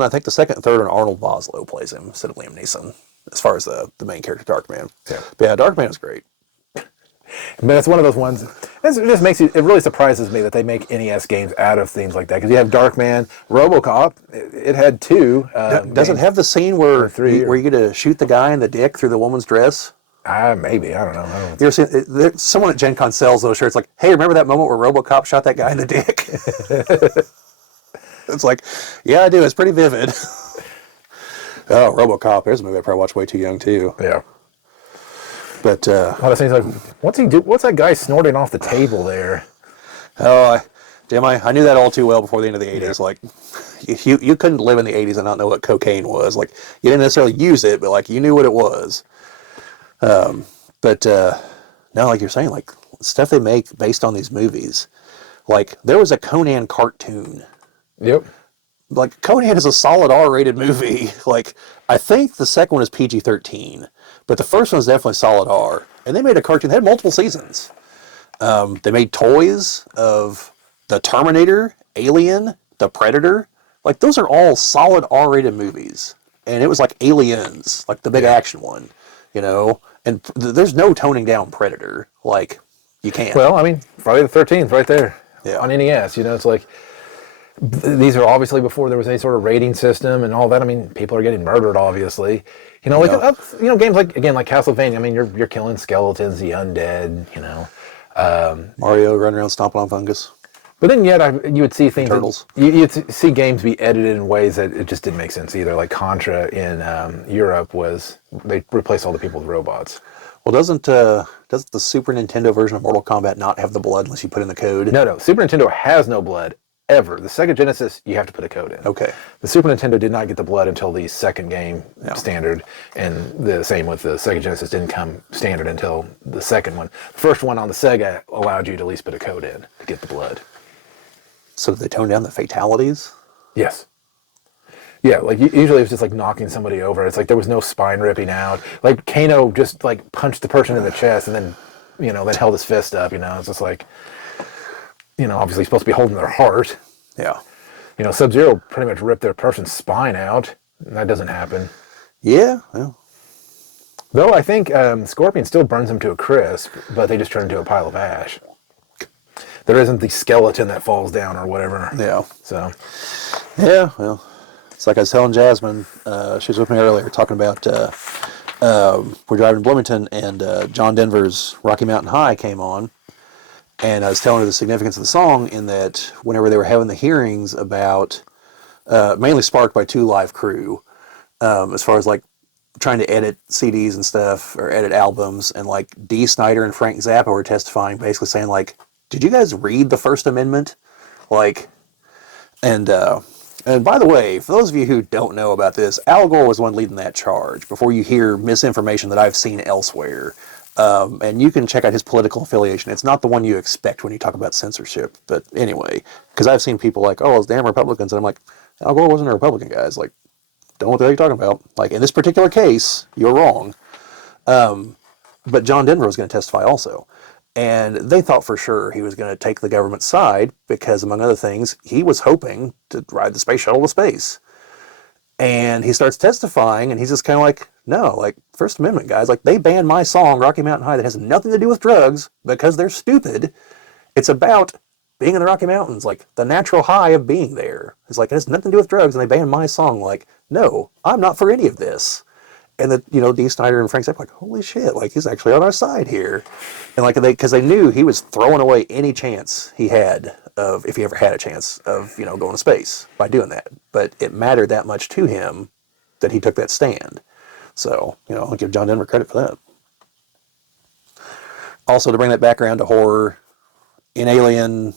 I think the second and third one, Arnold Vosloo plays him instead of Liam Neeson, as far as the main character, Darkman. Yeah. But yeah, Darkman is great. But it's one of those ones. It just makes you. It really surprises me that they make NES games out of things like that. Because you have Darkman, RoboCop. It had two. Does it have the scene where you get to shoot the guy in the dick through the woman's dress? Maybe, I don't know. You ever seen someone at Gen Con sells those shirts? Like, hey, remember that moment where RoboCop shot that guy in the dick? It's like, yeah, I do. It's pretty vivid. Oh, RoboCop. There's a movie I probably watched way too young too. Yeah. But a lot of things like, what's he do? What's that guy snorting off the table there? Oh, Jim, I knew that all too well before the end of the 80s. Like, you couldn't live in the 80s and not know what cocaine was. Like, you didn't necessarily use it, but like you knew what it was. But no, like you're saying, like stuff they make based on these movies. Like there was a Conan cartoon. Yep. Like Conan is a solid R-rated movie. Like I think the second one is PG-13, but the first one is definitely solid R. And they made a cartoon. They had multiple seasons. They made toys of the Terminator, Alien, the Predator. Like those are all solid R-rated movies. And it was like Aliens, like the big action one, you know. And there's no toning down Predator. Like you can't. Well, I mean, Friday the 13th, right there on Yeah. NES. You know, it's like these are obviously before there was any sort of rating system and all that. I mean, people are getting murdered, obviously. You know, like games like Castlevania. I mean, you're killing skeletons, the undead. You know, Mario running around stomping on fungus. but then yet you would see things. Turtles. You'd see games be edited in ways that it just didn't make sense either. Like Contra in Europe they replaced all the people with robots. Well, doesn't the Super Nintendo version of Mortal Kombat not have the blood unless you put in the code? No. Super Nintendo has no blood ever. The Sega Genesis, you have to put a code in. Okay. The Super Nintendo did not get the blood until the second game standard, and the same with the Sega Genesis didn't come standard until the second one. The first one on the Sega allowed you to at least put a code in to get the blood. So did they tone down the fatalities? Yes. Yeah, like usually it was just like knocking somebody over. It's like there was no spine ripping out. Like Kano just like punched the person in the chest and then, then held his fist up. It's just like, obviously supposed to be holding their heart. Yeah. Sub-Zero pretty much ripped their person's spine out. And that doesn't happen. Yeah. Well. Though I think Scorpion still burns him to a crisp, but they just turn into a pile of ash. There isn't the skeleton that falls down or whatever. Yeah. So. Yeah. Well, it's like I was telling Jasmine. She was with me earlier talking about we're driving to Bloomington and John Denver's Rocky Mountain High came on, And I was telling her the significance of the song in that whenever they were having the hearings about, mainly sparked by 2 Live Crew, as far as like trying to edit CDs and stuff or edit albums, and like Dee Snider and Frank Zappa were testifying, basically saying like, "Did you guys read the First Amendment?" Like, and by the way, for those of you who don't know about this, Al Gore was the one leading that charge. Before you hear misinformation that I've seen elsewhere, and you can check out his political affiliation. It's not the one you expect when you talk about censorship. But anyway, because I've seen people like, "Oh, it's damn Republicans," and I'm like, Al Gore wasn't a Republican, guys. Like, don't know what the hell you're talking about. Like, in this particular case, you're wrong. But John Denver was going to testify also. And they thought for sure he was going to take the government's side because, among other things, he was hoping to ride the space shuttle to space. And he starts testifying, and he's just kind of like, no, like, First Amendment, guys. Like, they banned my song, Rocky Mountain High, that has nothing to do with drugs because they're stupid. It's about being in the Rocky Mountains, like, the natural high of being there. It's like, it has nothing to do with drugs, and they banned my song. Like, no, I'm not for any of this. And that, you know, Dee Snider and Frank Zappa like, holy shit, like, he's actually on our side here. And like, because they knew he was throwing away any chance he had of, if he ever had a chance of, you know, going to space by doing that. But it mattered that much to him that he took that stand. So, you know, I'll give John Denver credit for that. Also, to bring that background to horror, in Alien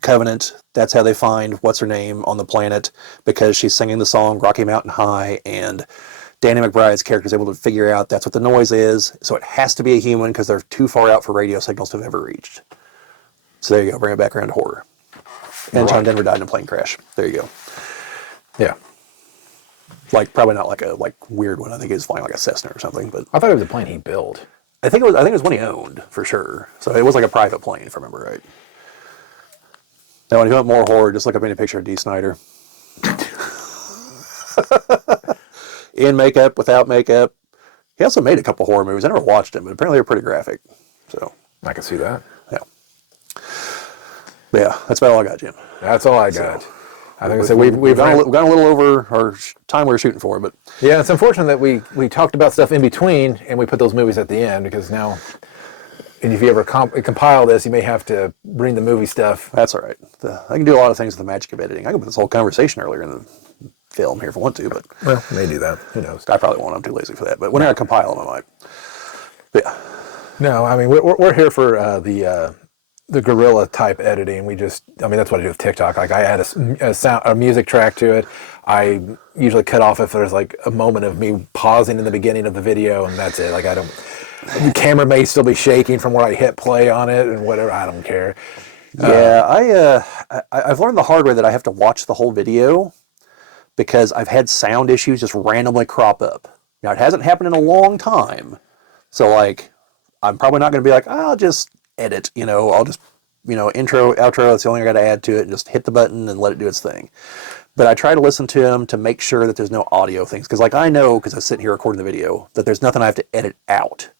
Covenant, that's how they find what's her name on the planet, because she's singing the song Rocky Mountain High, and Danny McBride's character is able to figure out that's what the noise is, so it has to be a human because they're too far out for radio signals to have ever reached. So there you go, bring it back around to horror. And John Denver died in a plane crash. There you go. Yeah. Like, probably not like a weird one. I think he was flying like a Cessna or something. But I thought it was a plane he built. I think it was one he owned for sure. So it was like a private plane, if I remember right. Now, when you want more horror, just look up any picture of Dee Snider. In makeup, without makeup. He also made a couple horror movies. I never watched them, but apparently they're pretty graphic. So I can see that. yeah. But yeah, that's about all I got, Jim. That's all I got. So, I think so. We've gone a little over our time we were shooting for, but yeah, it's unfortunate that we talked about stuff in between and we put those movies at the end, because now, and if you ever compile this, you may have to bring the movie stuff. that's all right. I can do a lot of things with the magic of editing. I can put this whole conversation earlier in the film here if I want to, but Well, may do that. Who knows? I probably won't. I'm too lazy for that. But when I compile them, I might. But yeah. No, I mean we're here for the guerrilla type editing. That's what I do with TikTok. Like, I add a music track to it. I usually cut off if there's like a moment of me pausing in the beginning of the video, and that's it. Like, the camera may still be shaking from where I hit play on it and whatever. I don't care. Yeah, I've learned the hard way that I have to watch the whole video because I've had sound issues just randomly crop up. Now, it hasn't happened in a long time, so like, I'm probably not going to be like, I'll just edit, I'll just, intro, outro, that's the only thing I got to add to it, and just hit the button and let it do its thing. But I try to listen to them to make sure that there's no audio things, because like, I know, because I'm sitting here recording the video, that there's nothing I have to edit out.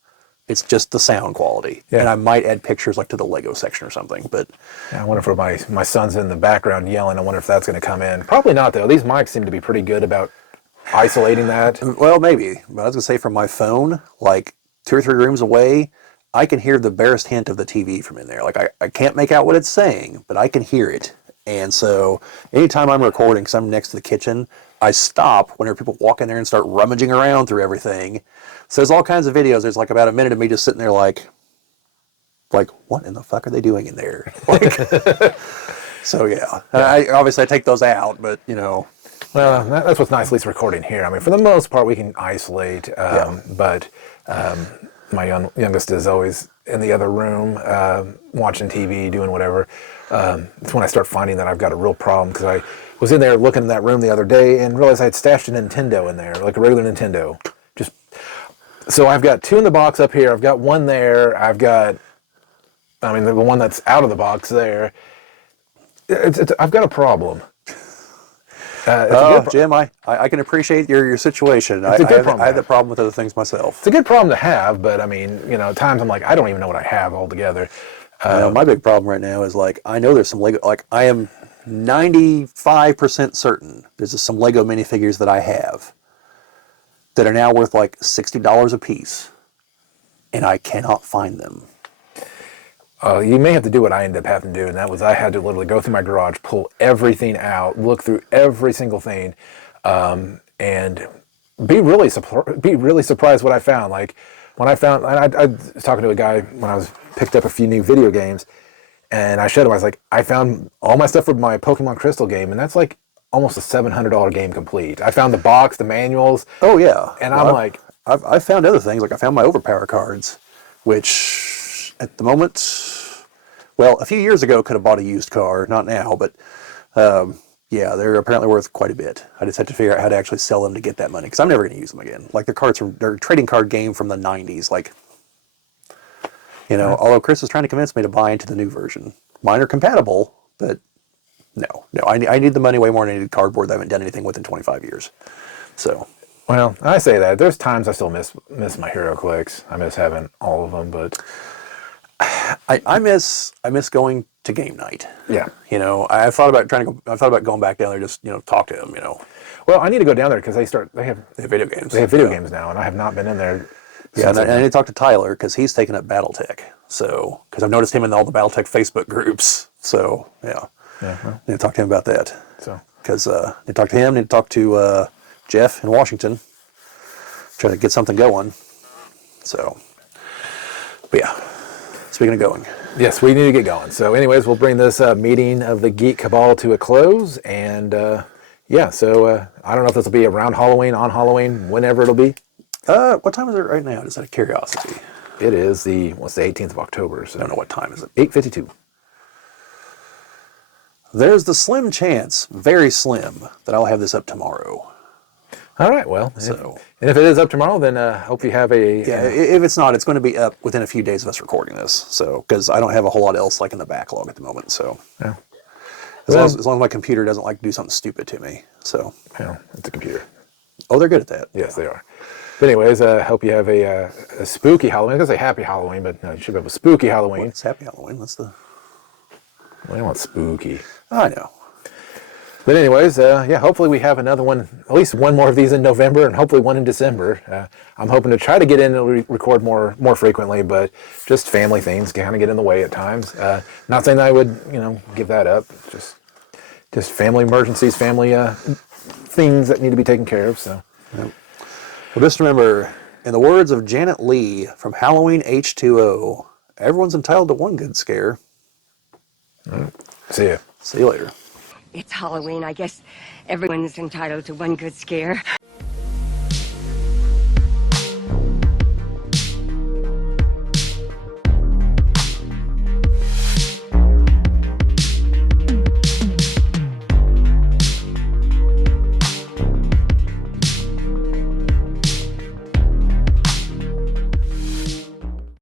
It's just the sound quality. Yeah. And I might add pictures like to the Lego section or something, but... Yeah, I wonder if my son's in the background yelling. I wonder if that's going to come in. Probably not, though. These mics seem to be pretty good about isolating that. Well, maybe. But I was going to say, from my phone, like 2 or 3 rooms away, I can hear the barest hint of the TV from in there. Like, I can't make out what it's saying, but I can hear it. And so anytime I'm recording, because I'm next to the kitchen, I stop whenever people walk in there and start rummaging around through everything. So there's all kinds of videos. There's like about a minute of me just sitting there like what in the fuck are they doing in there? Like, so yeah. I take those out, but Well, that's what's nice, at least recording here. I mean, for the most part, we can isolate, but my youngest is always in the other room watching TV, doing whatever. It's when I start finding that I've got a real problem, because I was in there looking in that room the other day and realized I had stashed a Nintendo in there, like a regular Nintendo. So I've got 2 in the box up here. I've got 1 there. I've got, the one that's out of the box there. I've got a problem. Jim, I can appreciate your situation. It's a good problem. I have that problem with other things myself. It's a good problem to have, but at times I'm like, I don't even know what I have altogether. My big problem right now is like, I know there's some Lego, like I am 95% certain there's some Lego minifigures that I have that are now worth like $60 a piece, and I cannot find them. You may have to do what I ended up having to do, and that was I had to literally go through my garage, pull everything out, look through every single thing, and be really surprised what I found. Like when I found, I was talking to a guy when I was picked up a few new video games, and I showed him. I was like, I found all my stuff for my Pokemon Crystal game, and that's like almost a $700 game complete. I found the box, the manuals. Oh yeah, and I'm like, I've found other things. Like I found my Overpower cards, which at the moment, well, a few years ago could have bought a used car, not now, but yeah, they're apparently worth quite a bit. I just had to figure out how to actually sell them to get that money because I'm never going to use them again. Like they're a trading card game from the '90s. Like, you know, although Chris is trying to convince me to buy into the new version, mine are compatible, but no, I need the money way more than I needed cardboard that I haven't done anything with in 25 years. So. Well, I say that. There's times I still miss my Hero Clicks. I miss having all of them, but I miss going to game night. Yeah. You know, I thought about going back down there, just, you know, talk to them, you know. Well, I need to go down there because they have video games. They have video games now, and I have not been in there. Yeah, and I need to talk to Tyler because he's taken up BattleTech. So, because I've noticed him in all the BattleTech Facebook groups. So, yeah. Yeah. Well, I need to talk to him about that. So, because need to talk to him, need to talk to Jeff in Washington, try to get something going. So, but yeah, speaking of going. Yes, we need to get going. So anyways, we'll bring this meeting of the Geek Cabal to a close. And yeah, so I don't know if this will be around Halloween, on Halloween, whenever it'll be. What time is it right now? Just out of curiosity. It is the 18th of October. So I don't know what time is it. 8:52. There's the slim chance, very slim, that I'll have this up tomorrow. All right, well, and if it is up tomorrow, then hope you have a... Yeah, if it's not, it's going to be up within a few days of us recording this. So, because I don't have a whole lot else like in the backlog at the moment. So, Yeah. as long as my computer doesn't like do something stupid to me. So, Yeah, it's a computer. Oh, they're good at that. Yes, they are. But anyways, hope you have a spooky Halloween. I was going to say happy Halloween, but no, you should have a spooky Halloween. Well, it's Happy Halloween. That's the... Well, I want spooky. I know. But anyways, yeah, hopefully we have another one, at least one more of these in November, and hopefully one in December. I'm hoping to try to get in and record more frequently, but just family things kind of get in the way at times. Not saying that I would, give that up. Just family emergencies, family things that need to be taken care of. So, Yep. Well, just remember, in the words of Janet Leigh from Halloween H2O, everyone's entitled to one good scare. See ya. See you later. It's Halloween. I guess everyone's entitled to one good scare.